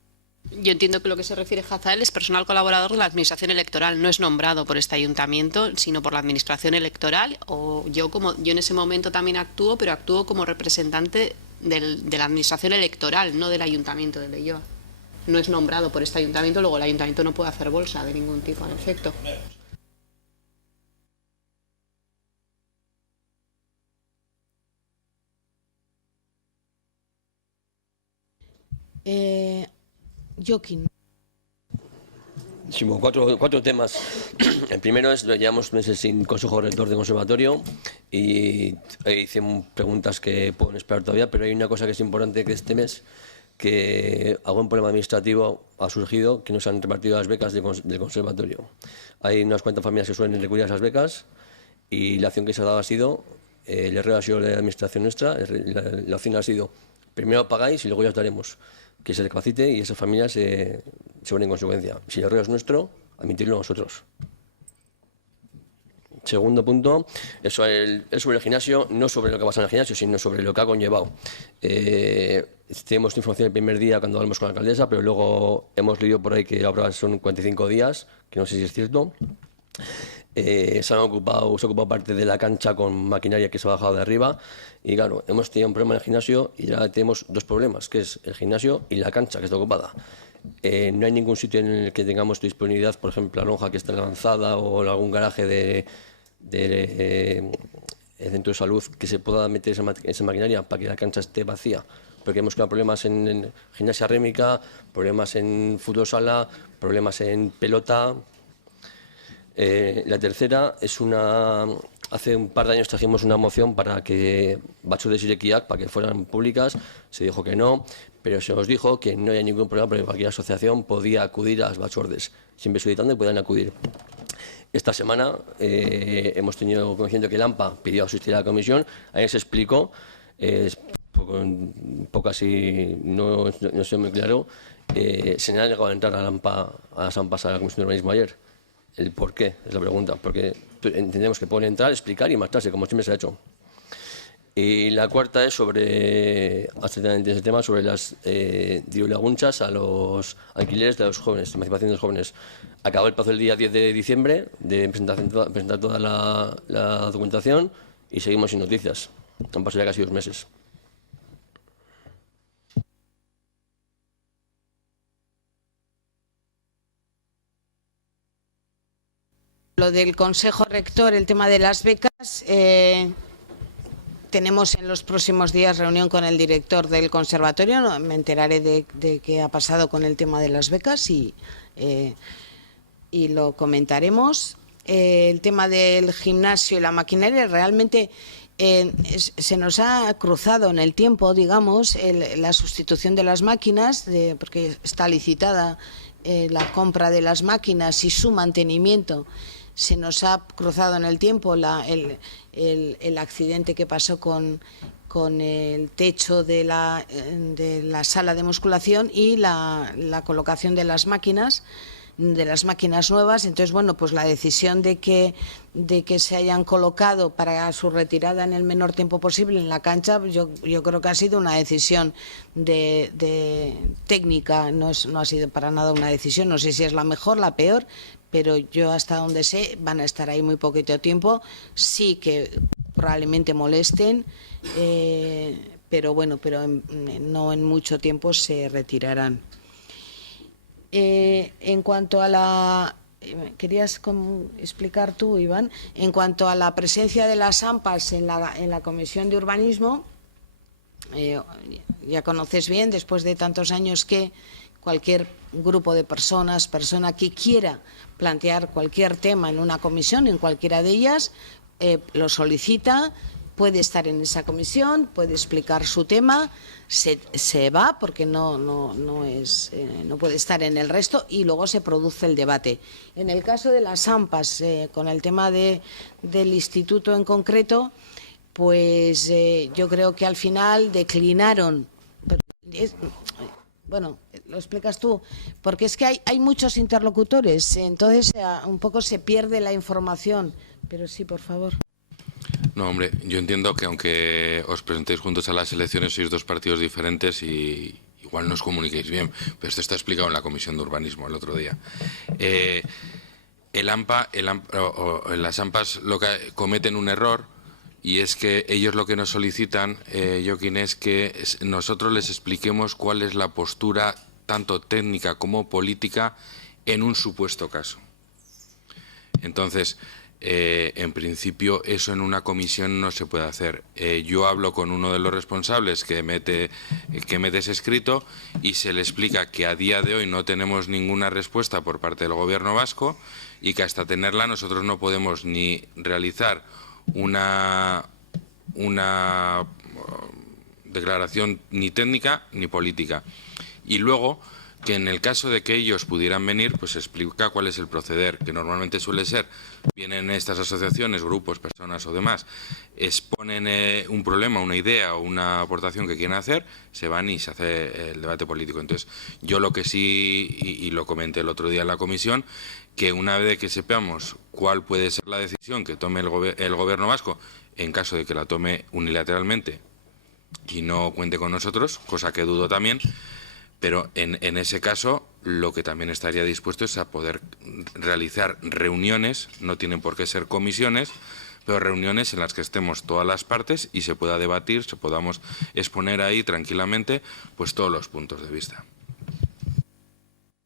Yo entiendo que lo que se refiere Hazael es personal colaborador de la administración electoral, no es nombrado por este ayuntamiento, sino por la administración electoral. O yo en ese momento también actúo, pero actúo como representante de la administración electoral, no del ayuntamiento de Leioa. No es nombrado por este ayuntamiento, luego el ayuntamiento no puede hacer bolsa de ningún tipo, en efecto. Joaquín. Sí, cuatro temas. El primero es, llevamos meses sin consejo rector de conservatorio y hice preguntas que pueden esperar todavía, pero hay una cosa que es importante, que este mes que algún problema administrativo ha surgido, que no se han repartido las becas del conservatorio. Hay unas cuantas familias que suelen recurrir a esas becas y la acción que se ha dado ha sido, el error ha sido de la administración nuestra, la opción ha sido, primero pagáis y luego ya os daremos, que se recapacite y esas familias se ven en consecuencia. Si el error es nuestro, admitirlo nosotros. Segundo punto, es sobre el gimnasio, no sobre lo que pasa en el gimnasio, sino sobre lo que ha conllevado. Tenemos información el primer día cuando hablamos con la alcaldesa, pero luego hemos leído por ahí que ahora son 45 días, que no sé si es cierto. Se ha ocupado parte de la cancha con maquinaria que se ha bajado de arriba y claro, hemos tenido un problema en el gimnasio y ya tenemos dos problemas, que es el gimnasio y la cancha que está ocupada. No hay ningún sitio en el que tengamos disponibilidad, por ejemplo, la lonja que está lanzada o algún garaje del centro de salud que se pueda meter esa maquinaria para que la cancha esté vacía. Porque hemos tenido problemas en gimnasia rítmica, problemas en fútbol sala, problemas en pelota. La tercera es hace un par de años trajimos una moción para que Batzordes y Irekiak, para que fueran públicas, se dijo que no, pero se nos dijo que no había ningún problema porque cualquier asociación podía acudir a las Batzordes, siempre solicitando y podían acudir. Esta semana hemos tenido conocimiento que el AMPA pidió asistir a la comisión, ahí se explicó, un poco así, no sé muy claro, se me ha negado a entrar a las AMPAs a la Comisión de Urbanismo ayer. ¿El por qué? Es la pregunta. Porque entendemos que pueden entrar, explicar y marcharse, como siempre se ha hecho. Y la cuarta es sobre, absolutamente ese tema, sobre las diulagunchas a los alquileres de los jóvenes, emancipación de los jóvenes. Acabó el plazo el día 10 de diciembre de presentar toda la documentación y seguimos sin noticias. Han pasado ya casi 2 meses. Lo del Consejo Rector, el tema de las becas, tenemos en los próximos días reunión con el director del conservatorio, me enteraré de qué ha pasado con el tema de las becas y lo comentaremos. El tema del gimnasio y la maquinaria realmente se nos ha cruzado en el tiempo, digamos, la sustitución de las máquinas, porque está licitada la compra de las máquinas y su mantenimiento. Se nos ha cruzado en el tiempo el accidente que pasó con el techo de la sala de musculación y la colocación de las máquinas nuevas. Entonces, bueno, pues la decisión de que se hayan colocado para su retirada en el menor tiempo posible en la cancha, yo creo que ha sido una decisión de técnica, no ha sido para nada una decisión, no sé si es la mejor, la peor, pero yo hasta donde sé van a estar ahí muy poquito tiempo, sí que probablemente molesten, pero bueno, no en mucho tiempo se retirarán. En cuanto a la... ¿Querías explicar tú, Iván? En cuanto a la presencia de las AMPAs en la Comisión de Urbanismo, ya conoces bien, después de tantos años, que cualquier grupo de persona que quiera plantear cualquier tema en una comisión, en cualquiera de ellas, lo solicita, puede estar en esa comisión, puede explicar su tema, se va porque no puede estar en el resto y luego se produce el debate. En el caso de las AMPAs, con el tema del instituto en concreto, pues yo creo que al final declinaron. Bueno, lo explicas tú, porque es que hay muchos interlocutores, entonces un poco se pierde la información, pero sí, por favor. No, hombre, yo entiendo que aunque os presentéis juntos a las elecciones, sois 2 partidos diferentes y igual no os comuniquéis bien, pero esto está explicado en la Comisión de Urbanismo el otro día. Las AMPAs cometen un error, y es que ellos lo que nos solicitan, Joaquín, es que nosotros les expliquemos cuál es la postura tanto técnica como política en un supuesto caso. Entonces, en principio, eso en una comisión no se puede hacer. Yo hablo con uno de los responsables que mete ese escrito y se le explica que a día de hoy no tenemos ninguna respuesta por parte del Gobierno vasco y que hasta tenerla nosotros no podemos ni realizar una declaración ni técnica ni política. Y luego, que en el caso de que ellos pudieran venir, pues se explica cuál es el proceder, que normalmente suele ser, vienen estas asociaciones, grupos, personas o demás, exponen un problema, una idea o una aportación que quieren hacer, se van y se hace el debate político. Entonces, yo lo que sí, y lo comenté el otro día en la comisión, que una vez que sepamos cuál puede ser la decisión que tome el Gobierno vasco, en caso de que la tome unilateralmente y no cuente con nosotros, cosa que dudo también, pero en ese caso lo que también estaría dispuesto es a poder realizar reuniones, no tienen por qué ser comisiones, pero reuniones en las que estemos todas las partes y se pueda debatir, se podamos exponer ahí tranquilamente pues todos los puntos de vista.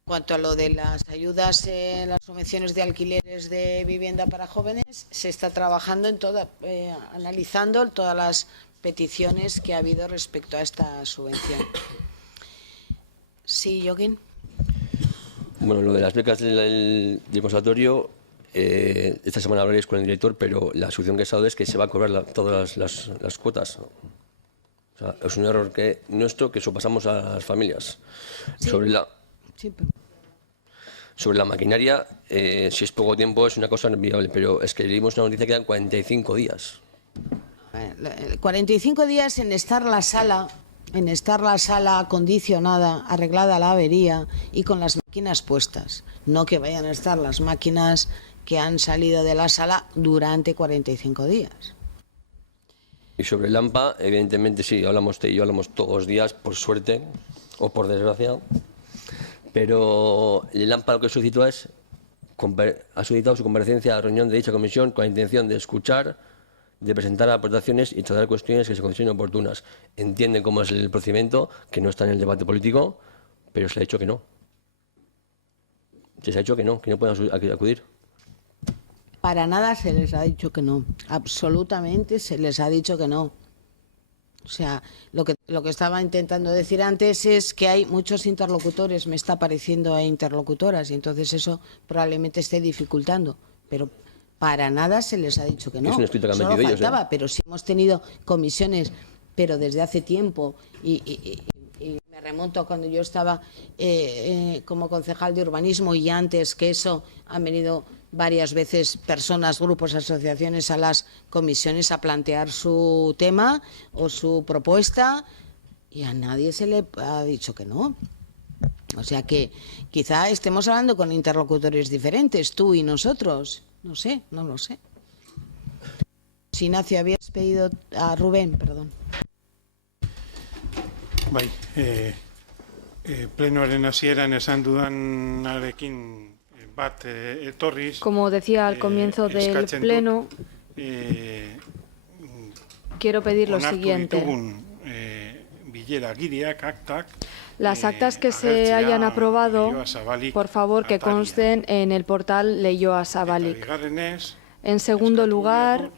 En cuanto a lo de las ayudas, las subvenciones de alquileres de vivienda para jóvenes, se está trabajando en analizando todas las peticiones que ha habido respecto a esta subvención. Sí, Joaquín. Bueno, lo de las becas del conservatorio, esta semana hablaréis con el director, pero la solución que he dado es que se va a cobrar todas las cuotas. O sea, es un error nuestro que pasamos a las familias. Sí. Sobre la maquinaria, si es poco tiempo es una cosa inviable, pero es que leímos una noticia que quedan 45 días. 45 días en estar la sala acondicionada, arreglada la avería y con las máquinas puestas. No que vayan a estar las máquinas que han salido de la sala durante 45 días. Y sobre el AMPA, evidentemente sí, hablamos todos los días, por suerte o por desgracia, pero el AMPA lo que solicitó ha solicitado su comparecencia a la reunión de dicha comisión con la intención de escuchar, de presentar aportaciones y tratar cuestiones que se consideren oportunas. Entienden cómo es el procedimiento, que no está en el debate político, pero se le ha dicho que no. Se les ha dicho que no pueden acudir. Para nada se les ha dicho que no. Absolutamente se les ha dicho que no. O sea, lo que estaba intentando decir antes es que hay muchos interlocutores, me está pareciendo a interlocutoras, y entonces eso probablemente esté dificultando. Pero para nada se les ha dicho que no. Es un escrito que han metido ellos, pero sí hemos tenido comisiones, pero desde hace tiempo, y me remonto a cuando yo estaba como concejal de urbanismo, y antes que eso han venido varias veces personas, grupos, asociaciones a las comisiones a plantear su tema o su propuesta, y a nadie se le ha dicho que no. O sea que quizá estemos hablando con interlocutores diferentes, tú y nosotros. No sé, no lo sé. Si Ignacio, habías pedido a Rubén, perdón. Bai, plenoaren hasieran esan dudanarekin bat etorriz. Como decía al comienzo del pleno, quiero pedir lo siguiente. Las actas que se hayan aprobado, por favor, que consten en el portal Leioa Zabalik. En segundo lugar,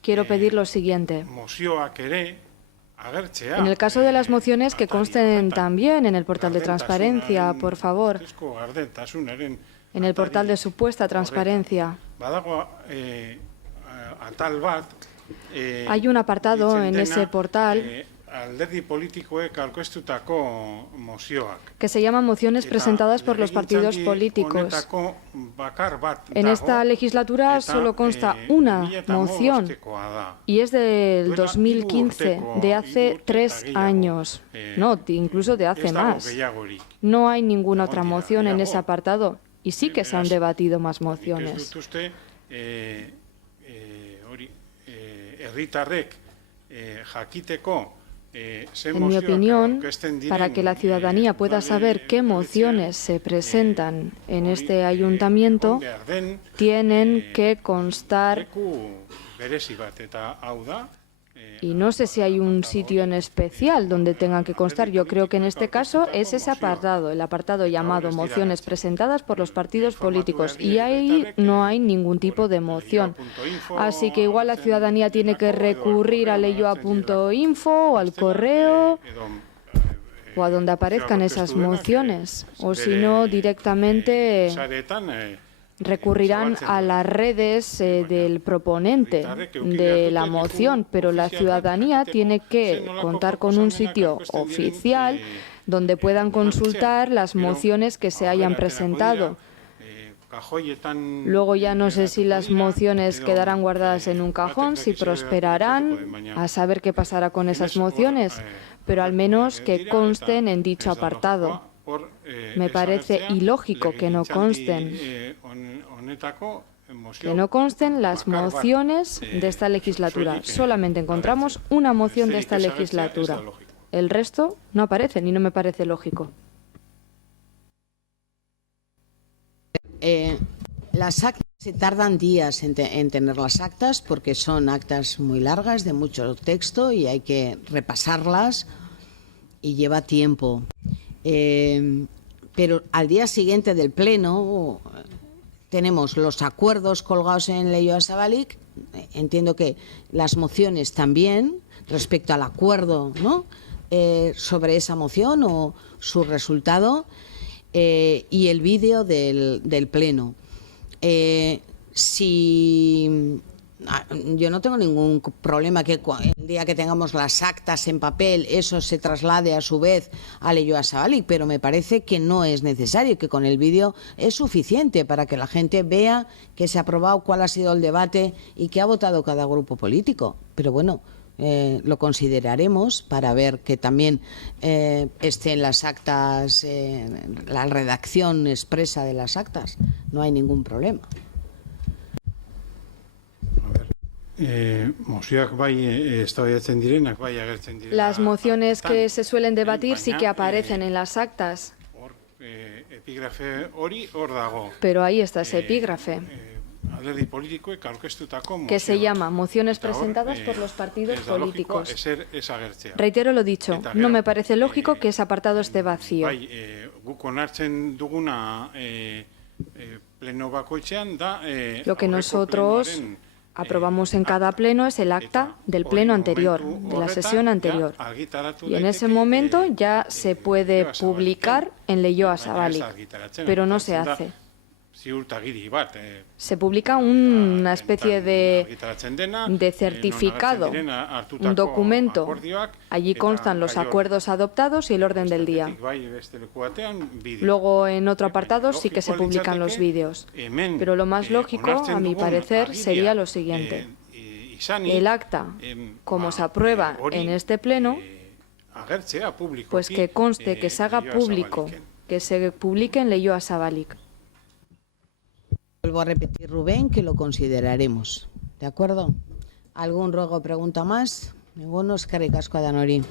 quiero pedir lo siguiente. En el caso de las mociones, que consten también en el portal de transparencia, por favor. En el portal de supuesta transparencia. Hay un apartado en ese portal que se llama mociones presentadas por los partidos políticos. En esta legislatura solo consta una moción y es del 2015, de hace 3 años, no, incluso de hace más. No hay ninguna otra moción en ese apartado y sí que se han debatido más mociones. En mi opinión, para que la ciudadanía pueda saber qué mociones se presentan en este ayuntamiento, tienen que constar, y no sé si hay un sitio en especial donde tengan que constar. Yo creo que en este caso es ese apartado, el apartado llamado mociones presentadas por los partidos políticos, y ahí no hay ningún tipo de moción. Así que igual la ciudadanía tiene que recurrir a leioa.info o al correo o a donde aparezcan esas mociones, o si no, directamente recurrirán a las redes del proponente de la moción, pero la ciudadanía tiene que contar con un sitio oficial donde puedan consultar las mociones que se hayan presentado. Luego ya no sé si las mociones quedarán guardadas en un cajón, si prosperarán, a saber qué pasará con esas mociones, pero al menos que consten en dicho apartado. Me parece ilógico que no consten. Que no consten las mociones de esta legislatura. Solamente encontramos una moción de esta legislatura. El resto no aparecen y no me parece lógico. Las actas se tardan días en tener las actas porque son actas muy largas, de mucho texto y hay que repasarlas y lleva tiempo. Pero al día siguiente del pleno tenemos los acuerdos colgados en Leioa Zabalik. Entiendo que las mociones también respecto al acuerdo, ¿no? Sobre esa moción o su resultado. Y el vídeo del pleno. Yo no tengo ningún problema que el día que tengamos las actas en papel eso se traslade a su vez a Leioa Zabalik, pero me parece que no es necesario, que con el vídeo es suficiente para que la gente vea que se ha aprobado, cuál ha sido el debate y qué ha votado cada grupo político. Pero bueno, lo consideraremos para ver que también esté en las actas, la redacción expresa de las actas. No hay ningún problema. Las mociones que se suelen debatir sí que aparecen en las actas. Pero ahí está ese epígrafe, que se llama mociones presentadas por los partidos políticos. Reitero lo dicho, no me parece lógico que ese apartado esté vacío. Lo que nosotros aprobamos en cada pleno es el acta del pleno anterior, de la sesión anterior. Y en ese momento ya se puede publicar en Leioa Zabalik, pero no se hace. Se publica una especie de certificado, un documento. Allí constan los acuerdos adoptados y el orden del día. Luego, en otro apartado, sí que se publican los vídeos. Pero lo más lógico, a mi parecer, sería lo siguiente. El acta, como se aprueba en este pleno, pues que conste, que se haga público, que se publique en Leioa Zabalik. Vuelvo a repetir, Rubén, que lo consideraremos. ¿De acuerdo? ¿Algún ruego o pregunta más? Ninguno. Eskerrik asko, Danori.